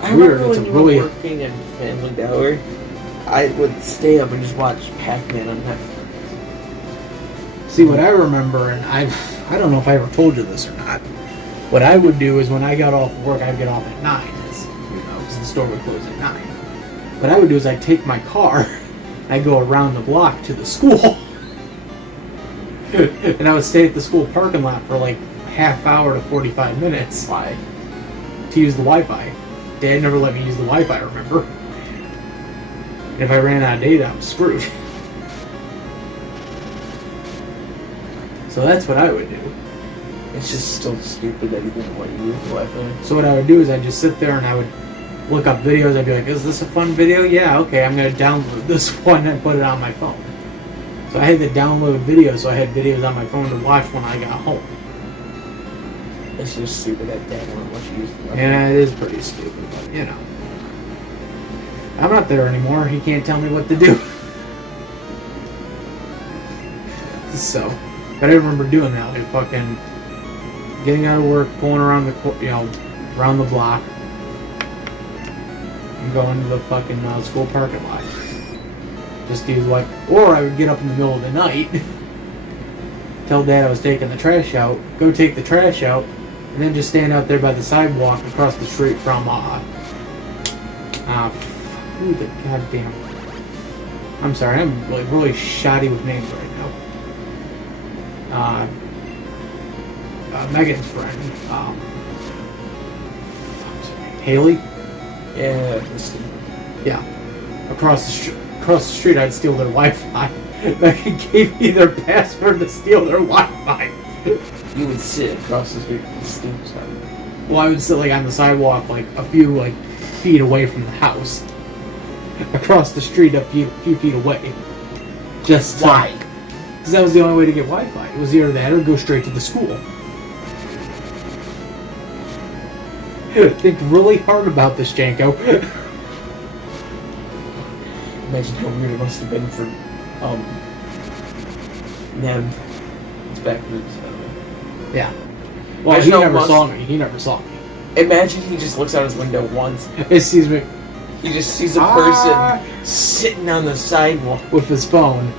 I weird. remember It's when a you really were working in Family Dollar, I would stay up and just watch Pac-Man on Netflix. See, what I remember, and I don't know if I ever told you this or not. What I would do is when I got off work, I'd get off at 9, because the store would close at 9. What I would do is I'd take my car, and I'd go around the block to the school, and I would stay at the school parking lot for like half hour to 45 minutes. Why? To use the Wi-Fi. Dad never let me use the Wi-Fi, remember? And if I ran out of data, I'm screwed. So that's what I would do. It's just still stupid that you didn't want to use the Wi-Fi. So what I would do is I'd just sit there and I would look up videos. I'd be like, is this a fun video? Yeah, okay, I'm going to download this one and put it on my phone. So I had to download videos, so I had videos on my phone to watch when I got home. It's just stupid that Dad won't let you use the Wi-Fi. Yeah, it is pretty stupid, but you know. I'm not there anymore. He can't tell me what to do. So, but I remember doing that, like fucking getting out of work, going around the around the block, and going to the fucking school parking lot. Just to use or I would get up in the middle of the night, tell Dad I was taking the trash out, go take the trash out, and then just stand out there by the sidewalk across the street from who the goddamn. I'm sorry, I'm like really shoddy with names right now. Megan's friend, Haley. Yeah. Across the street, I'd steal their Wi-Fi. Megan gave me their password to steal their Wi-Fi. You would sit across the street from the steam side. Well, I would sit like on the sidewalk, like a few feet away from the house, across the street a few feet away. Just why? Because that was the only way to get Wi-Fi. It was either that or go straight to the school. Think really hard about this, Janko. Imagine how weird it must have been for Neb. It's backwards. Yeah. Well, Imagine he how never must- saw me. He never saw me. Imagine he just looks out his window once. He sees me He just sees a person sitting on the sidewalk. with his phone.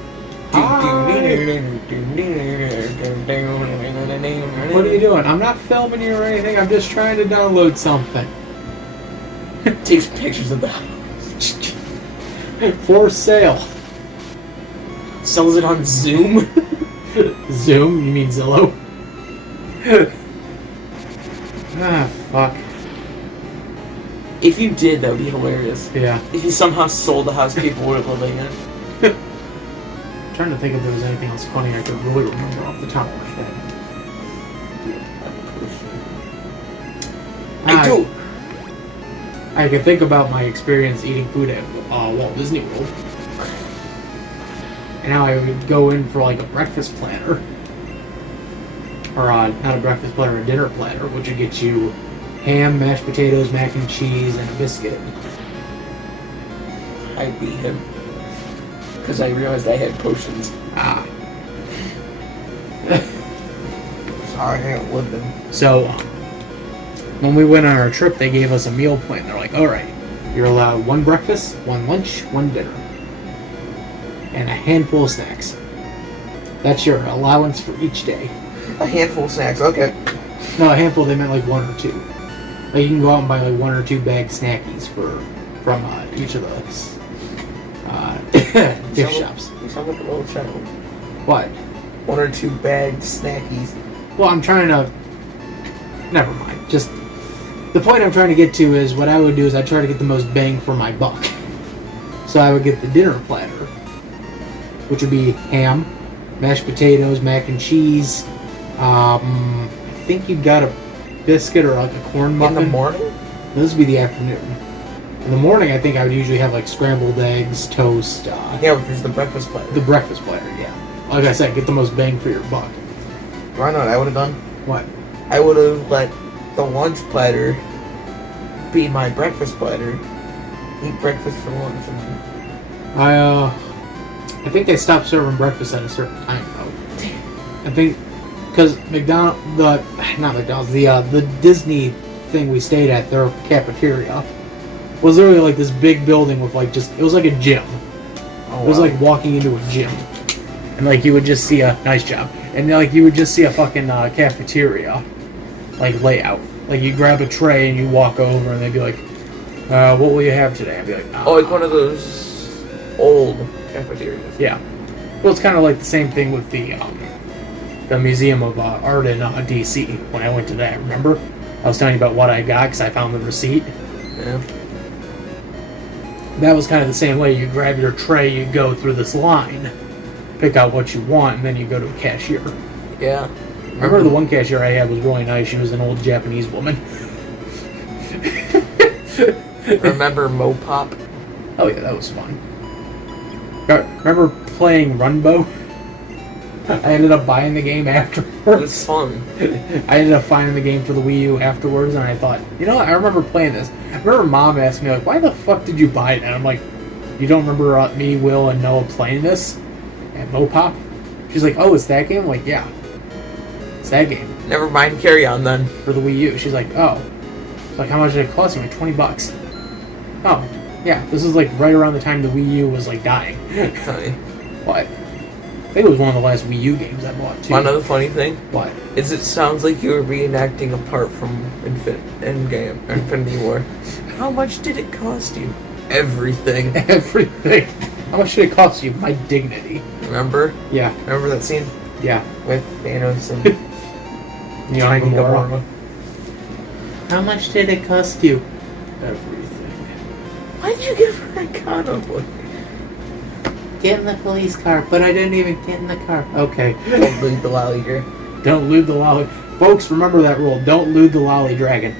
What are you doing? I'm not filming you or anything. I'm just trying to download something. Takes pictures of the house. For sale. Sells it on Zoom. Zoom? You mean Zillow? Fuck. If you did, that would be hilarious. Yeah. If you somehow sold the house people were living in. I'm trying to think if there was anything else funny I could really remember off the top of my head. I can think about my experience eating food at Walt Disney World. And how I would go in for like a breakfast platter. Or not a breakfast platter, a dinner platter, which would get you ham, mashed potatoes, mac and cheese, and a biscuit. I beat him. Because I realized I had potions. Sorry, I can't live them. So, when we went on our trip, they gave us a meal plan. They're like, alright, you're allowed one breakfast, one lunch, one dinner. And a handful of snacks. That's your allowance for each day. A handful of snacks, okay. No, a handful, they meant like one or two. Like you can go out and buy like one or two bag snackies from each of those gift shops. You sound like a little child. What? One or two bagged snackies. Well, I'm trying to never mind. Just the point I'm trying to get to is what I would do is I try to get the most bang for my buck. So I would get the dinner platter, which would be ham, mashed potatoes, mac and cheese. I think you got a biscuit or like a corn muffin. In the morning? This would be the afternoon. In the morning, I think I would usually have like scrambled eggs, toast. Yeah, which is the breakfast platter. The breakfast platter, yeah. Like I said, get the most bang for your buck. Why not? I would have done. What? I would have let the lunch platter be my breakfast platter. Eat breakfast for lunch. I think they stopped serving breakfast at a certain time though. I think because the Disney thing we stayed at, their cafeteria was literally like this big building with like it was like a gym. Oh, it was like walking into a gym, and like you would just see a nice job, and like you would just see a fucking cafeteria like layout. Like you grab a tray and you walk over, and they'd be like, "What will you have today?" I'd be like, "Oh, like one of those old cafeterias." Yeah. Well, it's kind of like the same thing with the Museum of Art in D.C. When I went to that, remember? I was telling you about what I got because I found the receipt. Yeah. That was kind of the same way. You grab your tray, you go through this line, pick out what you want, and then you go to a cashier. Yeah. Remember the one cashier I had was really nice. She was an old Japanese woman. Remember Mopop? Oh yeah, that was fun. Remember playing Runbow? I ended up buying the game afterwards. It was fun. I ended up finding the game for the Wii U afterwards, and I thought, you know what, I remember playing this. I remember Mom asked me, like, why the fuck did you buy it? And I'm like, you don't remember me, Will, and Noah playing this at Mopop? She's like, oh, it's that game? I'm like, yeah. It's that game. Never mind, carry on then. For the Wii U. She's like, oh. It's like, how much did it cost me? Like, $20. Oh, yeah. This is like right around the time the Wii U was like dying. What? I think it was one of the last Wii U games I bought too. Another funny thing? What? Is it sounds like you were reenacting a part from Infinity War. How much did it cost you? Everything. Everything. How much did it cost you? My dignity. Remember? Yeah. Remember that scene? Yeah. With Thanos and Janko. How much did it cost you? Everything. Why did you give her a comic book? Get in the police car, but I didn't even get in the car. Okay. Don't loot the lolly girl. Don't loot the lolly. Folks, remember that rule. Don't loot the lolly dragon.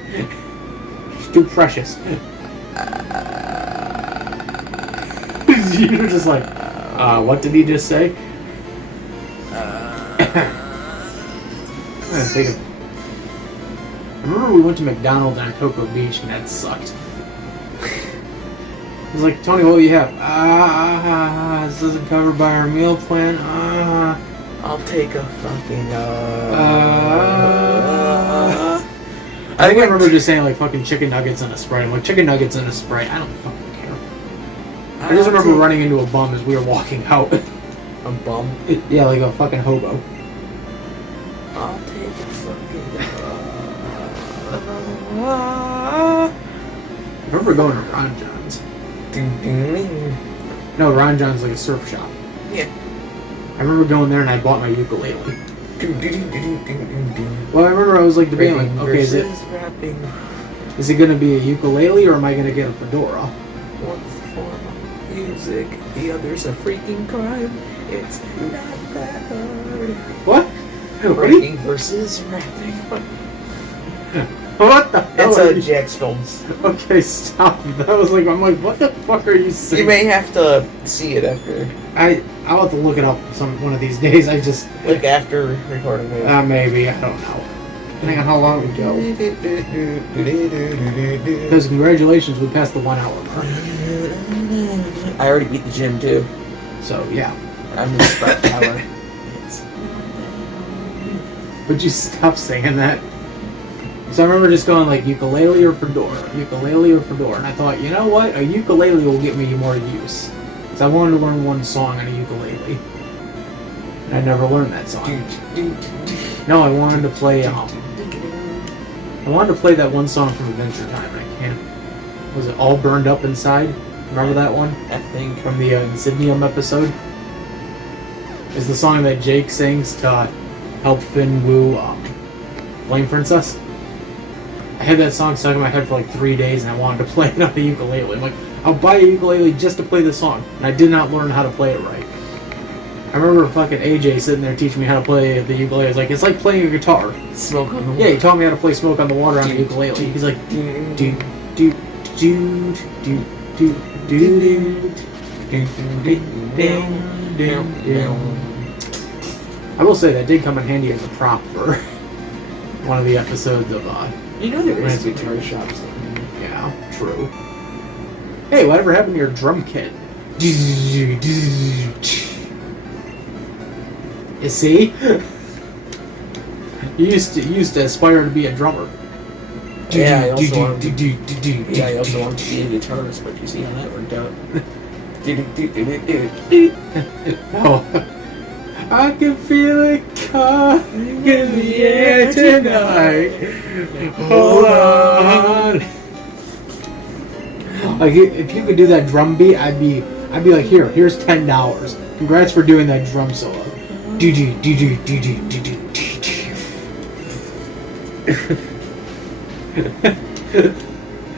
She's too precious. You're just like, what did he just say? I remember we went to McDonald's on Cocoa Beach and that sucked. I was like, Tony, what will you have? This isn't covered by our meal plan. I'll take a fucking I think I remember just saying like fucking chicken nuggets and a Sprite. I'm like, chicken nuggets and a Sprite. I don't fucking care. I just remember running into a bum as we were walking out. A bum? Yeah, like a fucking hobo. I'll take a fucking I remember going to Ron John's. No, Ron John's like a surf shop. Yeah. I remember going there and I bought my ukulele. Well, I remember I was like debating, like, okay, is it going to be a ukulele or am I going to get a fedora? One's the form of music, the other's a freaking crime. It's not that hard. What? Breaking versus rapping. What the hell? It's are a you... Jax Films. Okay, stop. That was like, I'm like, what the fuck are you saying? You may have to see it after. I'll have to look it up one of these days. I just... Like after recording it. Maybe. I don't know. Depending on how long we go. Because congratulations, we passed the 1 hour mark. I already beat the gym too. So, yeah. I'm in the start tower. Would you stop saying that? So I remember just going like ukulele or fedora, and I thought, you know what, a ukulele will get me more use. Because I wanted to learn one song on a ukulele. And I never learned that song. No, I wanted to play, that one song from Adventure Time, and I can't. Was it All Burned Up Inside? Remember that one? I think. From the Insignium episode? Is the song that Jake sings to help Finn woo Flame Princess? I had that song stuck in my head for like 3 days, and I wanted to play it on the ukulele. I'm like, I'll buy a ukulele just to play this song, and I did not learn how to play it right. I remember fucking AJ sitting there teaching me how to play the ukulele. It's like playing a guitar. Smoke on the Water. Yeah, he taught me how to play Smoke on the Water on the ukulele. He's like, do do do do do do do. I will say that did come in handy as a prop for one of the episodes of You know there is guitar shops. Yeah, true. Hey, whatever happened to your drum kit? You see? You used to aspire to be a drummer. Yeah, I also wanted to be a guitarist, but you see how that worked out. Oh. I can feel it coming in the air tonight. Hold on. Like if you could do that drum beat, I'd be like, here's $10. Congrats for doing that drum solo.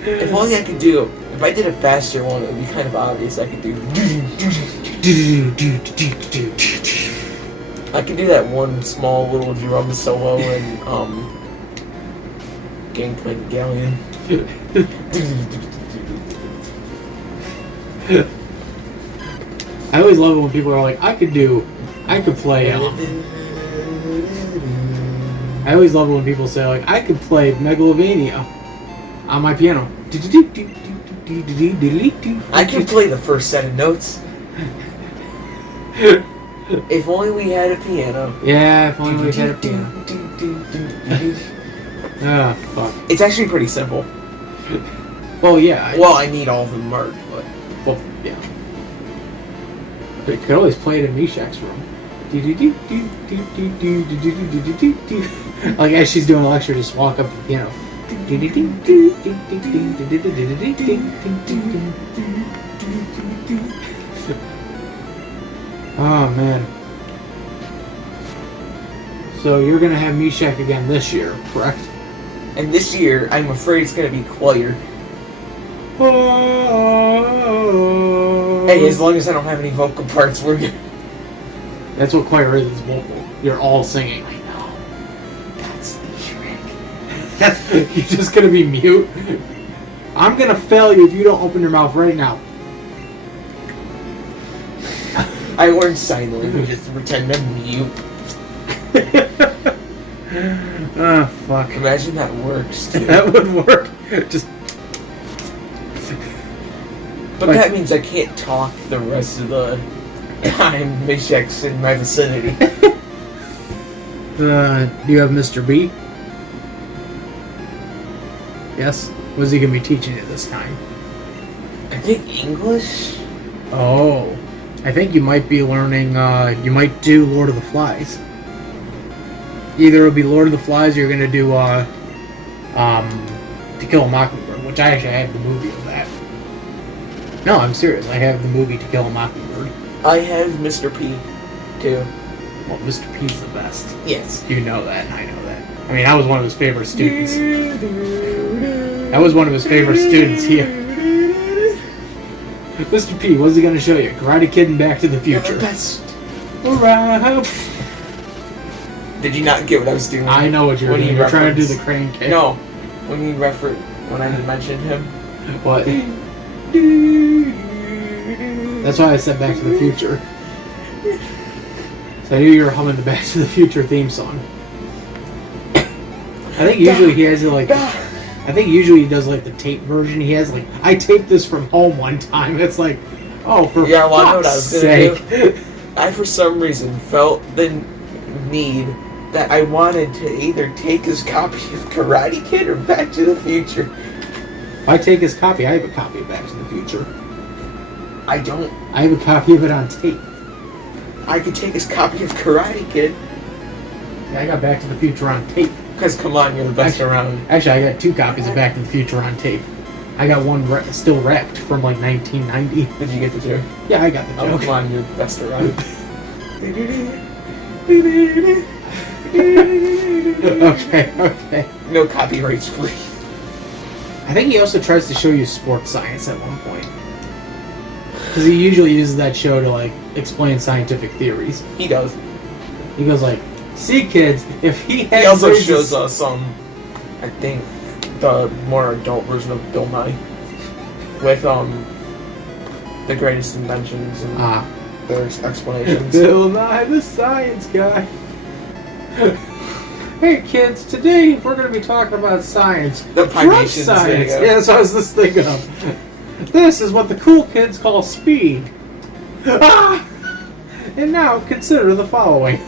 If only I could do. If I did a faster one, it would be kind of obvious. I could do. I could do that one small little drum solo in Gangplank Galleon. I always love it when people are like, I could play. I always love it when people say like, I could play Megalovania on my piano. I can play the first set of notes. If only we had a piano. Yeah, if only we had a piano. Ah, fuck. It's actually pretty simple. Well, yeah. I need all of them marked, but... Well, yeah. But you could always play it in Meshach's room. Like, as she's doing a lecture, just walk up to the piano. Oh, man. So, you're gonna have Meshach again this year, correct? And this year, I'm afraid it's gonna be choir. Hey, as long as I don't have any vocal parts, we're good. That's what choir is, it's vocal. You're all singing. I know. That's the trick. You're just gonna be mute? I'm gonna fail you if you don't open your mouth right now. I learned sign language just to pretend I'm mute. Ah, fuck. Imagine that works, dude. That would work. Just... But that means I can't talk the rest of the time Meshach's in my vicinity. Do you have Mr. B? Yes? What's he going to be teaching you this time? I think English? Oh. I think you might be learning, you might do Lord of the Flies. Either it'll be Lord of the Flies or you're going to do, To Kill a Mockingbird, which I actually have the movie of that. No, I'm serious. I have the movie To Kill a Mockingbird. I have Mr. P, too. Well, Mr. P's the best. Yes. You know that, and I know that. I mean, I was one of his favorite students. I was one of his favorite students here. Mr. P, what's he going to show you? Karate Kid and Back to the Future. You're the best. Alright. Did you not get what I was doing? I know what you're doing. You're trying to do the crane kick. No. When I mentioned him. What? That's why I said Back to the Future. So I knew you were humming the Back to the Future theme song. I think usually he has like... I think usually he does like the tape version. He has like... I taped this from home one time. It's like... Oh, for yeah, well, I know what I was sake. gonna do. I, for some reason, felt the need that I wanted to either take his copy of Karate Kid or Back to the Future. If I take his copy, I have a copy of Back to the Future. I don't. I have a copy of it on tape. I could take his copy of Karate Kid. Yeah, I got Back to the Future on tape. Because, come on, you're the best around. Actually, I got 2 copies of Back to the Future on tape. I got one still wrapped from like 1990. Did you get the joke? Yeah, I got the joke. Oh, come on, you're the best around. Okay. No copyrights, please. I think he also tries to show you sports science at one point. Because he usually uses that show to, like, explain scientific theories. He does. He goes like, see kids, if he had... He also shows us I think, the more adult version of Bill Nye. With, the greatest inventions and there's explanations. Bill Nye, the science guy. Hey kids, today we're going to be talking about science. The Drug science. Video. Yeah, that's what I was just thinking of. This is what the cool kids call speed. And now consider the following.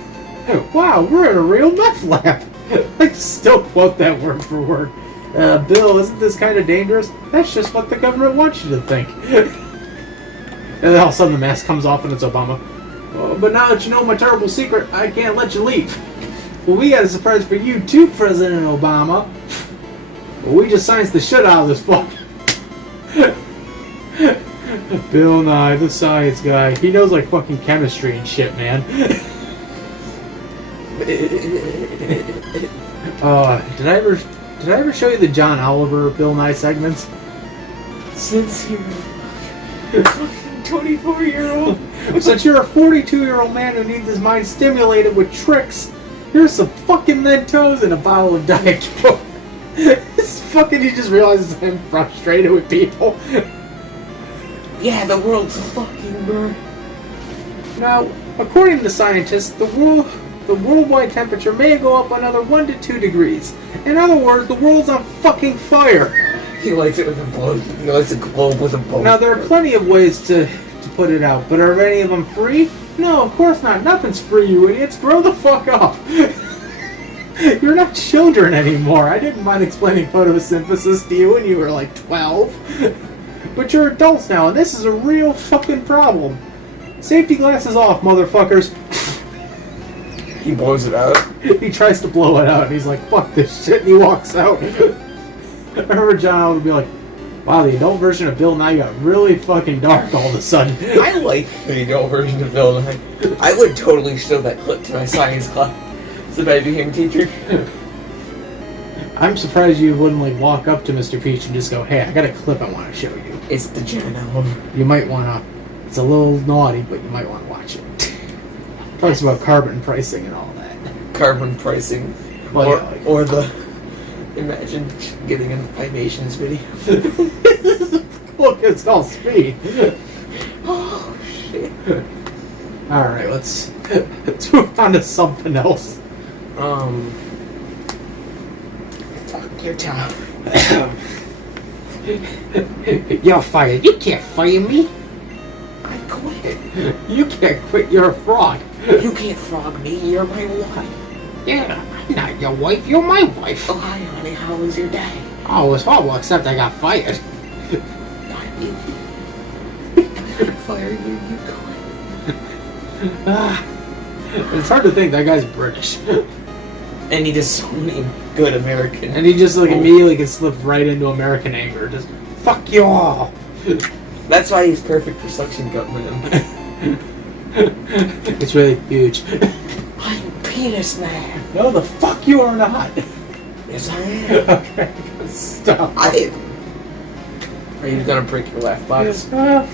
Wow, we're in a real meth lab. I still quote that word for word. Bill, isn't this kind of dangerous? That's just what the government wants you to think. And then all of a sudden the mask comes off and it's Obama. But now that you know my terrible secret, I can't let you leave. Well, we got a surprise for you too, President Obama. Well, we just science the shit out of this book. Bill Nye, the science guy. He knows like fucking chemistry and shit, man. Did I ever show you the John Oliver Bill Nye segments? Since you're a fucking 24-year-old. Since you're a 42-year-old man who needs his mind stimulated with tricks, here's some fucking Mentos and a bottle of Diet Coke. This fucking, he just realizes I'm frustrated with people. Yeah, the world's fucking burnt. Now, according to scientists, the worldwide temperature may go up another 1 to 2 degrees. In other words, the world's on fucking fire. He lights it with a globe. He lights a globe with a boat. Now, there are plenty of ways to put it out, but are any of them free? No, of course not. Nothing's free, you idiots. Grow the fuck up. You're not children anymore. I didn't mind explaining photosynthesis to you when you were like 12. But you're adults now, and this is a real fucking problem. Safety glasses off, motherfuckers. He blows it out. He tries to blow it out, and he's like, fuck this shit, and he walks out. I remember John would be like, wow, the adult version of Bill Nye got really fucking dark all of a sudden. I like the adult version of Bill Nye. I would totally show that clip to my science class if I became a teacher. I'm surprised you wouldn't like walk up to Mr. Peach and just go, hey, I got a clip I want to show you. It's the Janko. You might want to, it's a little naughty, but you might want to watch it. Talks about carbon pricing and all that. Carbon pricing. Well, or the, imagine getting an animations video. Look, it's called Speed. Oh, shit. Alright, let's move on to something else. Fuck your time. You're fired. You can't fire me. I quit. You can't quit. You're a frog. You can't frog me. You're my wife. Yeah, I'm not your wife. You're my wife. Oh, hi, honey. How was your day? Oh, it was horrible, except I got fired. Not you. I fire you. You quit. It's hard to think that guy's British. And he does so many good American. And he just like immediately can slip right into American anger. Just fuck you all. That's why he's perfect for suction cup man. It's really huge. I'm penis man. No, the fuck you are not. Yes, I am. Okay, stop. Are you gonna break your laugh box? Are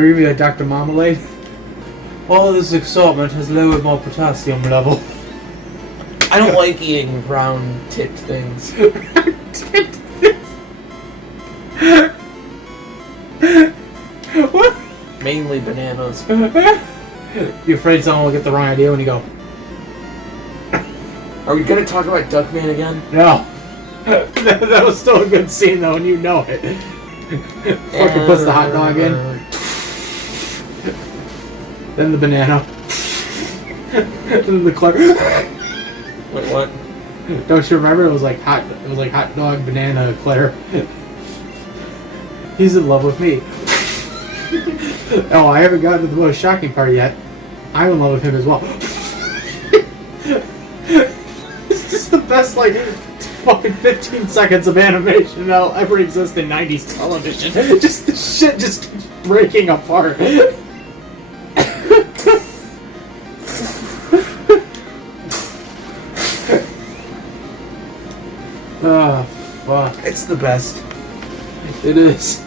you like Dr. Marmalade? All this excitement has lowered my potassium level. I don't like eating round tipped things. What? Mainly bananas. You afraid someone will get the wrong idea when you go, Are we gonna talk about Duckman again? no. That was still a good scene though, and you know it. Fucking puts the hot dog in. Then the banana. Then the Clark. Wait, what? Don't you remember? It was like hot dog, banana, Claire. He's in love with me. Oh, I haven't gotten to the most shocking part yet. I'm in love with him as well. It's just the best, like, fucking 15 seconds of animation that'll ever exist in 90s television. Just the shit just keeps breaking apart. fuck. It's the best. It is.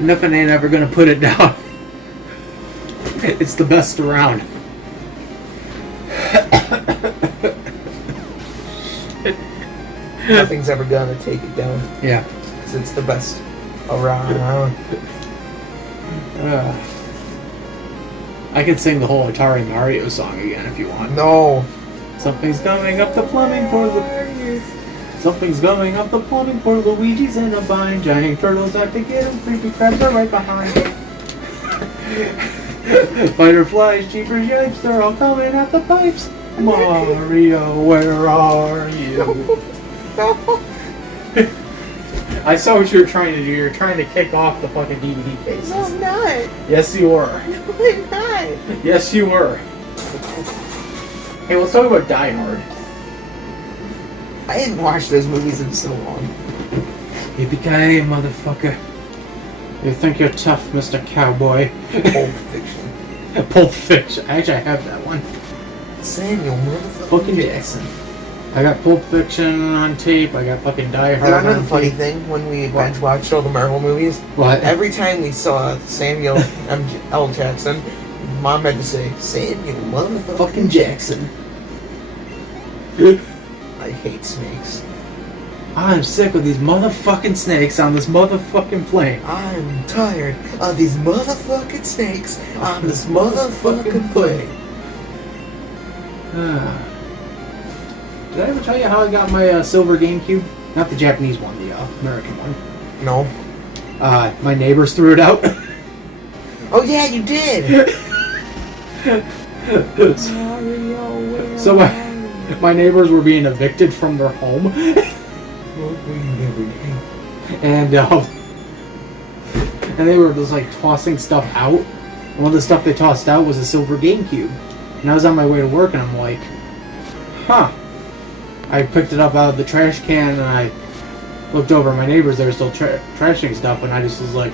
Nothing ain't ever gonna put it down. It's the best around. Nothing's ever gonna take it down. Yeah. Because it's the best around. I could sing the whole Atari Mario song again if you want. No. Something's coming up the plumbing for the... Something's going up the plumbing for Luigi's in a bind. Giant turtles have to get him. Creepy crabs are right behind. Butterflies, jeepers, yipes, they're all coming at the pipes. Mario, where are you? I saw what you were trying to do. You're trying to kick off the fucking DVD cases. No, I'm not. Yes, you were. No, I'm not. Yes, you were. Hey, let's talk about Die Hard. I didn't watch those movies in so long. Yippee-ki-yay, motherfucker. You think you're tough, Mr. Cowboy. Pulp Fiction. Pulp Fiction. Actually, I have that one. Samuel motherfucking Fucking Jackson. I got Pulp Fiction on tape. I got fucking Die Hard. You know the on funny tape. thing when we binge watched all the Marvel movies? What? Every time we saw Samuel L. Jackson, Mom had to say, Samuel motherfucking Jackson. I hate snakes. I'm sick of these motherfucking snakes on this motherfucking plane. I'm tired of these motherfucking snakes on this motherfucking plane. Did I ever tell you how I got my silver GameCube? Not the Japanese one, the American one. No. My neighbors threw it out. Oh yeah, you did! So my neighbors were being evicted from their home. And they were just like tossing stuff out. One of the stuff they tossed out was a silver GameCube. And I was on my way to work and I'm like, huh. I picked it up out of the trash can and I looked over at my neighbors. They were still trashing stuff and I just was like,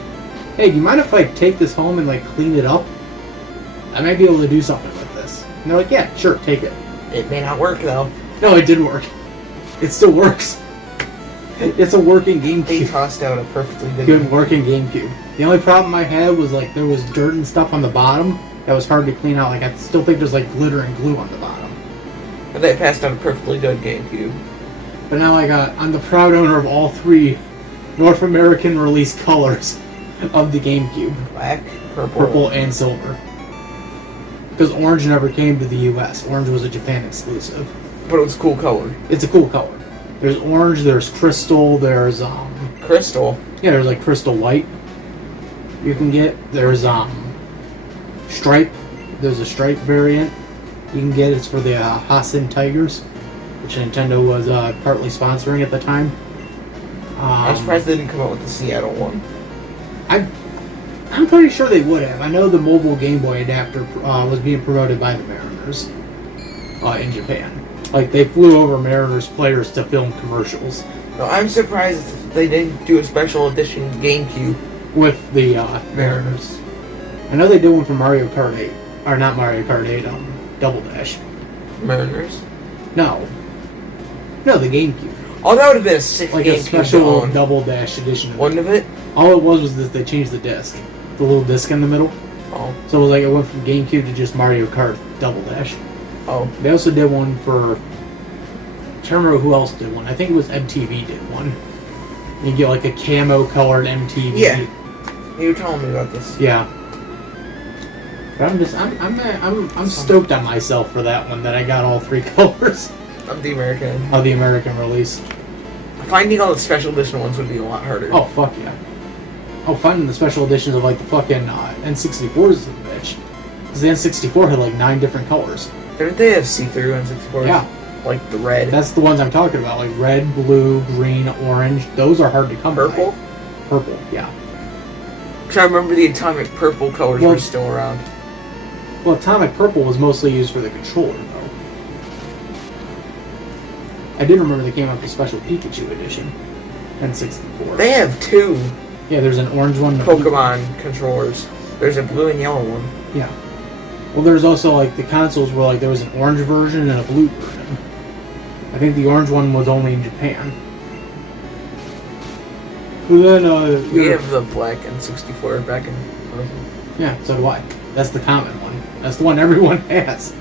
hey, do you mind if I take this home and like clean it up? I might be able to do something with this. And they're like, yeah, sure, take it. It may not work though. No, it did work. It still works. It's a working GameCube. They tossed out a perfectly Good working GameCube. The only problem I had was like there was dirt and stuff on the bottom that was hard to clean out. Like I still think there's like glitter and glue on the bottom. And they passed out a perfectly good GameCube. But now I'm the proud owner of all 3 North American release colors of the GameCube. Black, purple, and silver. Because orange never came to the US. Orange was a Japan exclusive. But it was cool color. It's a cool color. There's orange, there's crystal, there's Crystal? yeah, there's like crystal white you can get. There's stripe. There's a stripe variant you can get. It's for the Hasen Tigers, which Nintendo was partly sponsoring at the time. I'm surprised they didn't come out with the Seattle one. I'm pretty sure they would have. I know the mobile Game Boy adapter was being promoted by the Mariners in Japan. Like, they flew over Mariners players to film commercials. No, I'm surprised they didn't do a special edition GameCube With the Mariners. I know they did one for Mario Kart 8. Or not Mario Kart 8, Double Dash. Mariners. No, the GameCube. Oh, that would have been a sick Like GameCube a special to own. Double Dash edition. Wasn't it? All it was that they changed the disc. The little disc in the middle. Oh. So it was like it went from GameCube to just Mario Kart Double Dash. Oh. They also did one for... I can't remember who else did one. I think it was MTV did one. You get like a camo colored MTV. Yeah. You were telling me about this. Yeah. But I'm stoked on myself for that one, that I got all 3 colors Of the American. of the American release. Finding all the special edition ones would be a lot harder. Oh, fuck yeah. Oh, finding the special editions of like the fucking N64s is a bitch. Because the N64 had like 9 different colors. Didn't they have see-through N64s? Yeah. Like the red. That's the ones I'm talking about, like red, blue, green, orange. Those are hard to come by. Purple? Purple, yeah. Because I remember the atomic purple colors were still around. Well, atomic purple was mostly used for the controller, though. I did remember they came out with a special Pikachu edition. N64. They have 2 Yeah, there's an orange one. And a Pokemon controllers. There's a blue and yellow one. Yeah. Well, there's also like the consoles where like there was an orange version and a blue version. I think the orange one was only in Japan. Well, then, we have the black N64 back in. Yeah, so do I. That's the common one. That's the one everyone has.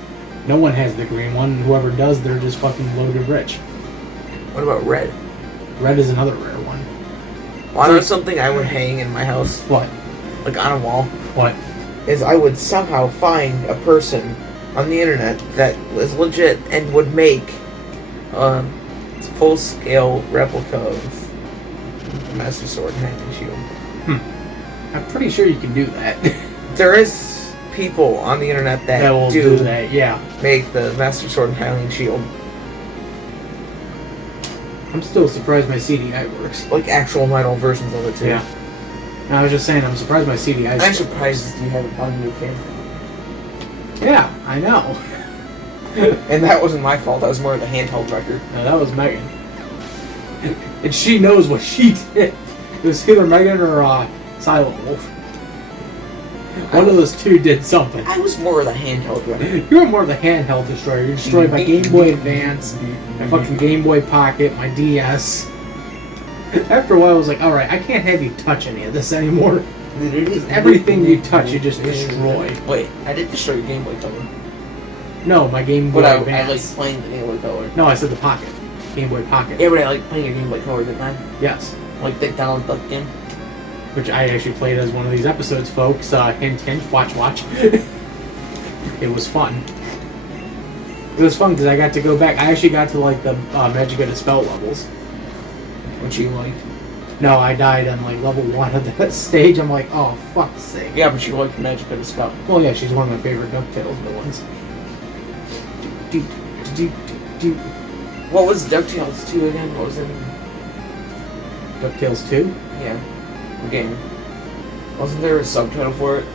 No one has the green one. Whoever does, they're just fucking loaded rich. What about red? Red is another rare one. Well, I know something I would hang in my house. What? Like on a wall. What? Is I would somehow find a person on the internet that was legit and would make a full-scale replica of the Master Sword hanging shield. I'm pretty sure you can do that. There is people on the internet that will do that, yeah. Make the Master Sword hanging shield. I'm still surprised my CDI works. Like actual metal versions of it too. Yeah. I was just saying, I'm surprised my CDI. I'm surprised you haven't found a new camera. Yeah, I know. And that wasn't my fault. That was more of the handheld record. No, that was Megan. And she knows what she did. It was either Megan or Silent Wolf. One of those two did something. I was more of the handheld record. You were more of the handheld destroyer. You destroyed my Game Boy Advance, my fucking Game Boy Pocket, my DS. After a while, I was like, alright, I can't have you touch any of this anymore. Everything you touch, you just destroy. Wait, I did destroy your Game Boy Color. No, my Game Boy But Advance. I like playing the Game Boy Color. No, I said the Pocket. Game Boy Pocket. Yeah, but I like playing your Game Boy Color, didn't I? Yes. Like the download duck game. Which I actually played as one of these episodes, folks. Hint, hint, watch, watch. It was fun. It was fun because I got to go back. I actually got to like the Magic of the Spell levels. Which you liked? No, I died on like level 1 of that stage. I'm like, oh, fuck's sake. Yeah, but you liked the Magic of the Spell. Well, yeah, she's one of my favorite DuckTales villains. What was DuckTales 2 again? What was it? DuckTales 2? Yeah. The game. Wasn't there a subtitle for it?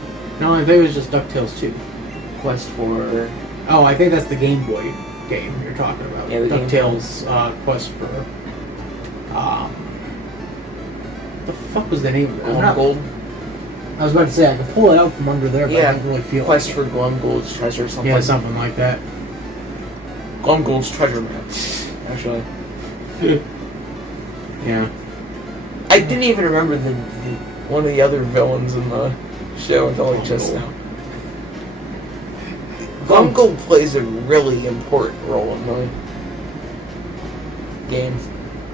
No, I think it was just DuckTales 2. Quest for... Oh, I think that's the Game Boy game you're talking about. Yeah, the DuckTales Quest for... the fuck was the name of it? Gold? I was about to say, I could pull it out from under there, but I didn't really feel Quest like for Glumgold's treasure or something. Yeah, something like that. Glumgold's treasure map, actually. Yeah. I didn't even remember the one of the other villains in the show until like just now. Glumgold plays a really important role in the games.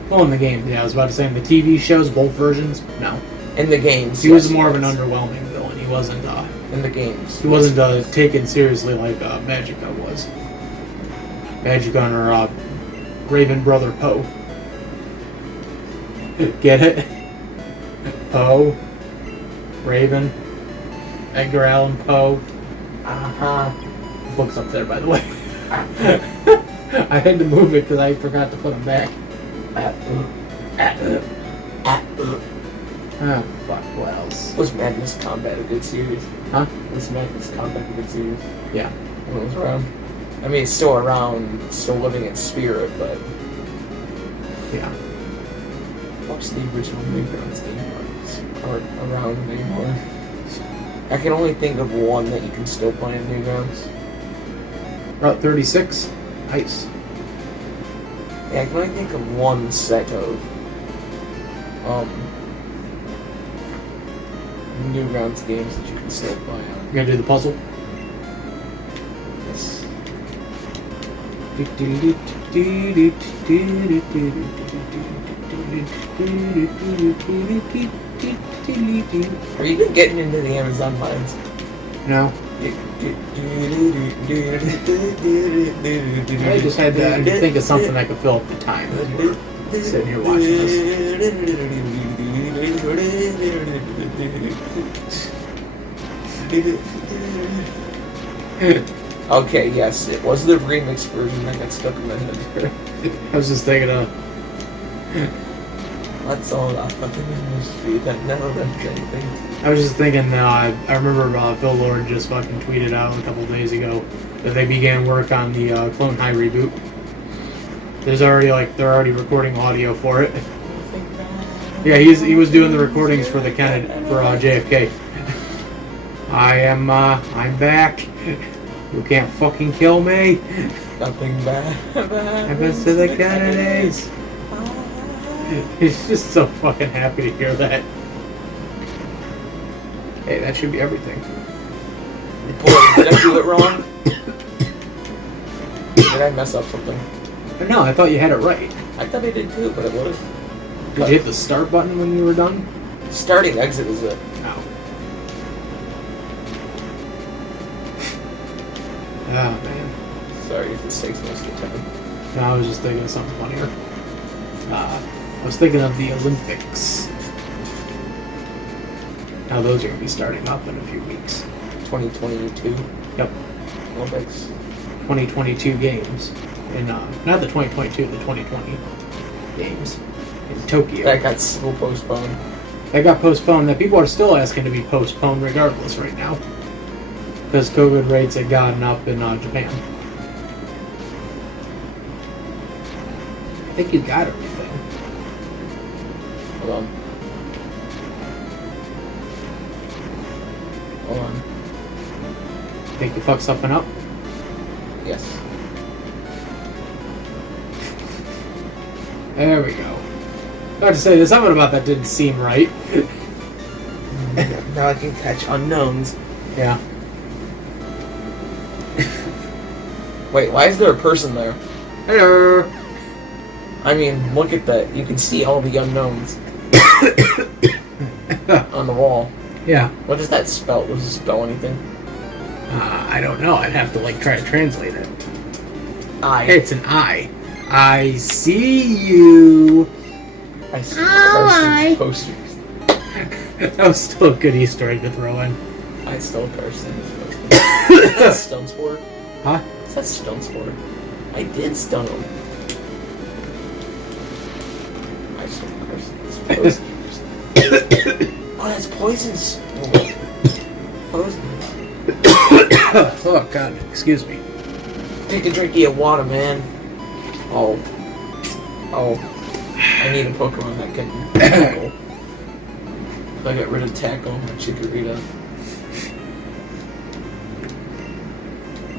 Well, in the game, yeah, I was about to say, in the TV shows, both versions, no. In the games, He was more of an underwhelming villain. He wasn't, in the games. He wasn't taken seriously like Magica was. Magica or Raven Brother Poe. Get it? Poe. Raven. Edgar Allan Poe. Uh-huh. Book's up there, by the way. I had to move it because I forgot to put them back. Oh, fuck, what else? Was Madness Combat a good series? Huh? Was Madness Combat a good series? Yeah. When it was around? I mean, it's still around, still living in spirit, but... Yeah. Watch the original Newgrounds game aren't around anymore. I can only think of one that you can still play in Newgrounds. Route 36? Nice. Yeah, I can only think of one set of Newgrounds games that you can still play on. You gonna do the puzzle? Yes. Have you been getting into the Amazon Vines? No. I just had to think of something I could fill up the time as you were sitting here watching this. Okay, yes, it was the remix version that got stuck in my head. I was just thinking of... That's all that fucking industry that never left anything. I was just thinking, I remember Phil Lord just fucking tweeted out a couple days ago that they began work on the Clone High reboot. There's already they're already recording audio for it. Yeah, he was doing the recordings for the JFK. I'm back. You can't fucking kill me. Nothing bad. Happens to the Kennedys. He's just so fucking happy to hear that. Hey, that should be everything. Boy, did I do it wrong? Did I mess up something? No, I thought you had it right. I thought I did too, but it was. Did you hit the start button when you were done? Starting exit is it. No. Oh, man. Sorry if this takes most of the time. No, I was just thinking of something funnier. I was thinking of the Olympics. Now those are going to be starting up in a few weeks. 2022 Yep. Olympics. 2022 games. In, not the 2022, the 2020 games. In Tokyo. That got so postponed. That got postponed. That people are still asking to be postponed regardless right now. Because COVID rates had gotten up in Japan. I think you got everything. Hold on. Hold on. Think you fucked something up? Yes. There we go. I have to say, there's something about that didn't seem right. Now I can catch unknowns. Yeah. Wait, why is there a person there? Hello. I mean, look at that. You can see all the unknowns on the wall. Yeah. What does that spell? Does it spell anything? I don't know. I'd have to try to translate it. I. It's an I. I see you. I see Hi. Carsten's posters. That was still a good Easter egg to throw in. I stole Carsten's posters. Is that stun sport? Huh? Is that stun sport? I did stun him. I stole Carsten's posters. Oh, that's poisons. Poison. Oh, God. Excuse me. Take a drink of your water, man. Oh. I need a Pokemon that can tackle. If I get rid of Tackle, my Chikorita. I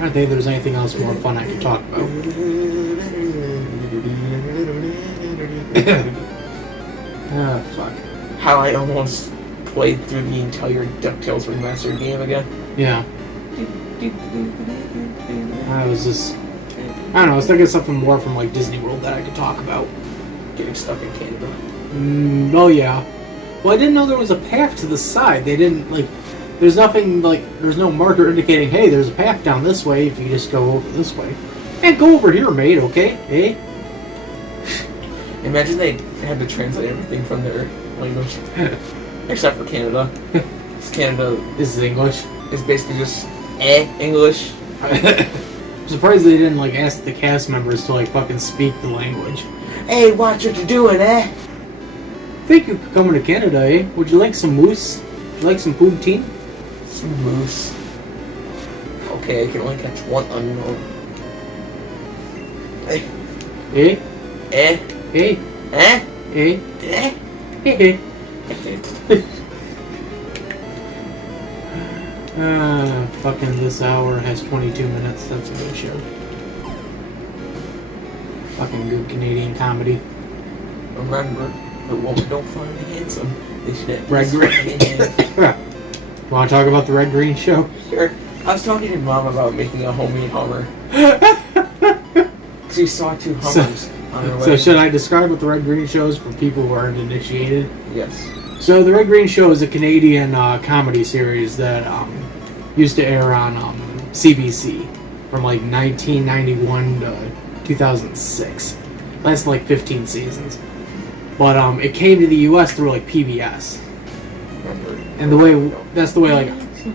don't think there's anything else more fun I could talk about. Ah, fuck. How I almost played through the entire DuckTales Remastered game again. Yeah. I was just... I don't know, I was thinking of something more from Disney World that I could talk about. Getting stuck in Canada. Oh yeah. Well, I didn't know there was a path to the side. They didn't, there's nothing, there's no marker indicating, hey, there's a path down this way if you just go over this way. And go over here, mate, okay? Hey? Imagine they had to translate everything from their language. Except for Canada. Because Canada This is English. is basically just English. I'm surprised they didn't, ask the cast members to, fucking speak the language. Hey, watch what you're doing, Think you could come to Canada, eh? Would you like some moose? Would you like some poutine? Some moose. Okay, I can only catch one unknown. Hey. Eh? Eh? Eh? Eh? Eh? Eh? Eh? Eh? Fucking this hour has 22 minutes. That's a good show. Fucking good Canadian comedy. Remember, the woman don't find me handsome. They should have Red Green. Want to talk about the Red Green show? Sure. I was talking to Mom about making a homemade Hummer. Because we saw two Hummers on our way. So should I describe what the Red Green show is for people who aren't initiated? Yes. So the Red Green show is a Canadian comedy series that used to air on CBC from 1991 to 2006. Lasted 15 seasons. But it came to the US through PBS. And that's the way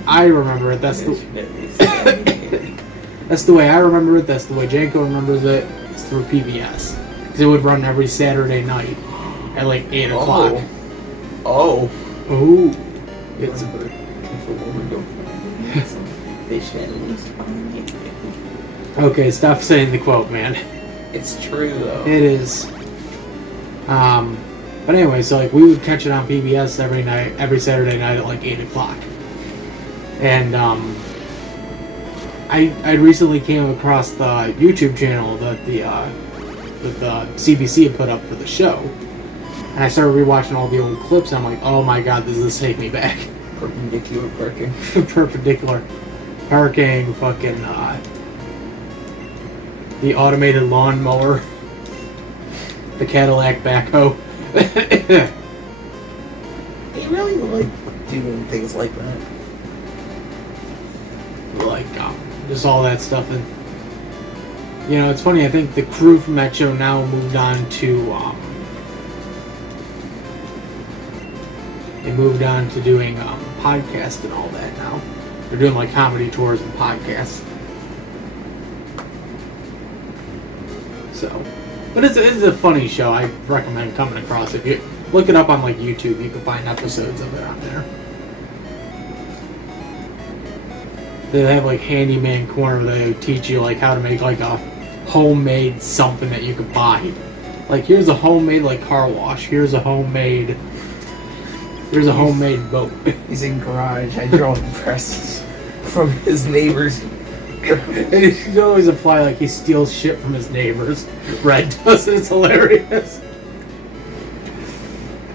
I remember it. That's the way I remember it. That's the way Janko remembers it. It's through PBS. Because it would run every Saturday night at 8 o'clock. Oh. Oh. It's a bird. If a woman don't find me handsome, they should at least find me. Okay, stop saying the quote, man. It's true, though. It is. But anyway, so like we would catch it on PBS every Saturday night at like 8 o'clock. And I recently came across the YouTube channel that the CBC had put up for the show. And I started rewatching all the old clips, and I'm like, oh my god, does this take me back? Perpendicular parking. Perpendicular parking, fucking, the automated lawnmower, the Cadillac backhoe. He really like doing things like that. Like, just all that stuff. And, you know, it's funny, I think the crew from that show now moved on to, they moved on to doing podcasts and all that now. They're doing like comedy tours and podcasts. So, but it's a funny show. I recommend coming across it. If you look it up on like YouTube, you can find episodes of it on there. They have like Handyman Corner where they teach you like how to make like a homemade something that you could buy. Like here's a homemade like car wash. Here's a homemade boat. He's in garage hydraulic presses from his neighbors. He should always apply like he steals shit from his neighbors. Red does it. It's hilarious.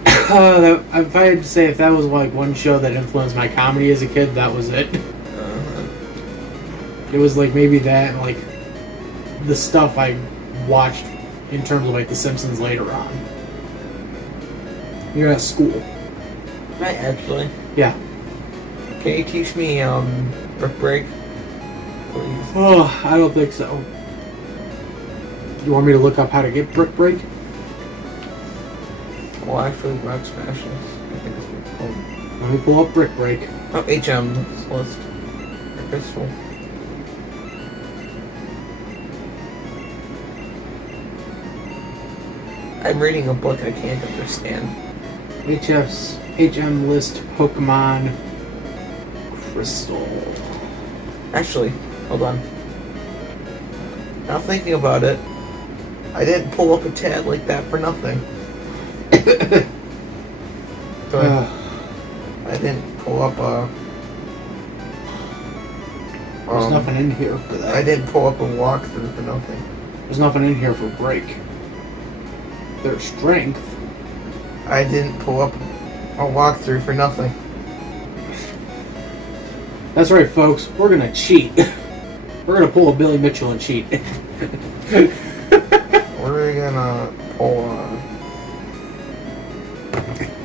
If I had to say if that was like one show that influenced my comedy as a kid, that was it. It was like maybe that and like the stuff I watched in terms of like The Simpsons later on. You're at school. Right, actually. Yeah. Can you teach me brick break? Please. Oh, I don't think so. You want me to look up how to get brick break? Well, actually, rock smashes. I think it's what it's called. Let me pull up brick break. Oh, HM list. Crystal. I'm reading a book I can't understand. HM list Pokemon Crystal. Actually, hold on. Now thinking about it, I didn't pull up a tab like that for nothing. I didn't pull up a... There's nothing in here for that. I didn't pull up a walkthrough for nothing. There's nothing in here for break. There's strength. I didn't pull up a walkthrough for nothing. That's right, folks. We're gonna cheat. We're gonna pull a Billy Mitchell and cheat. We're gonna pull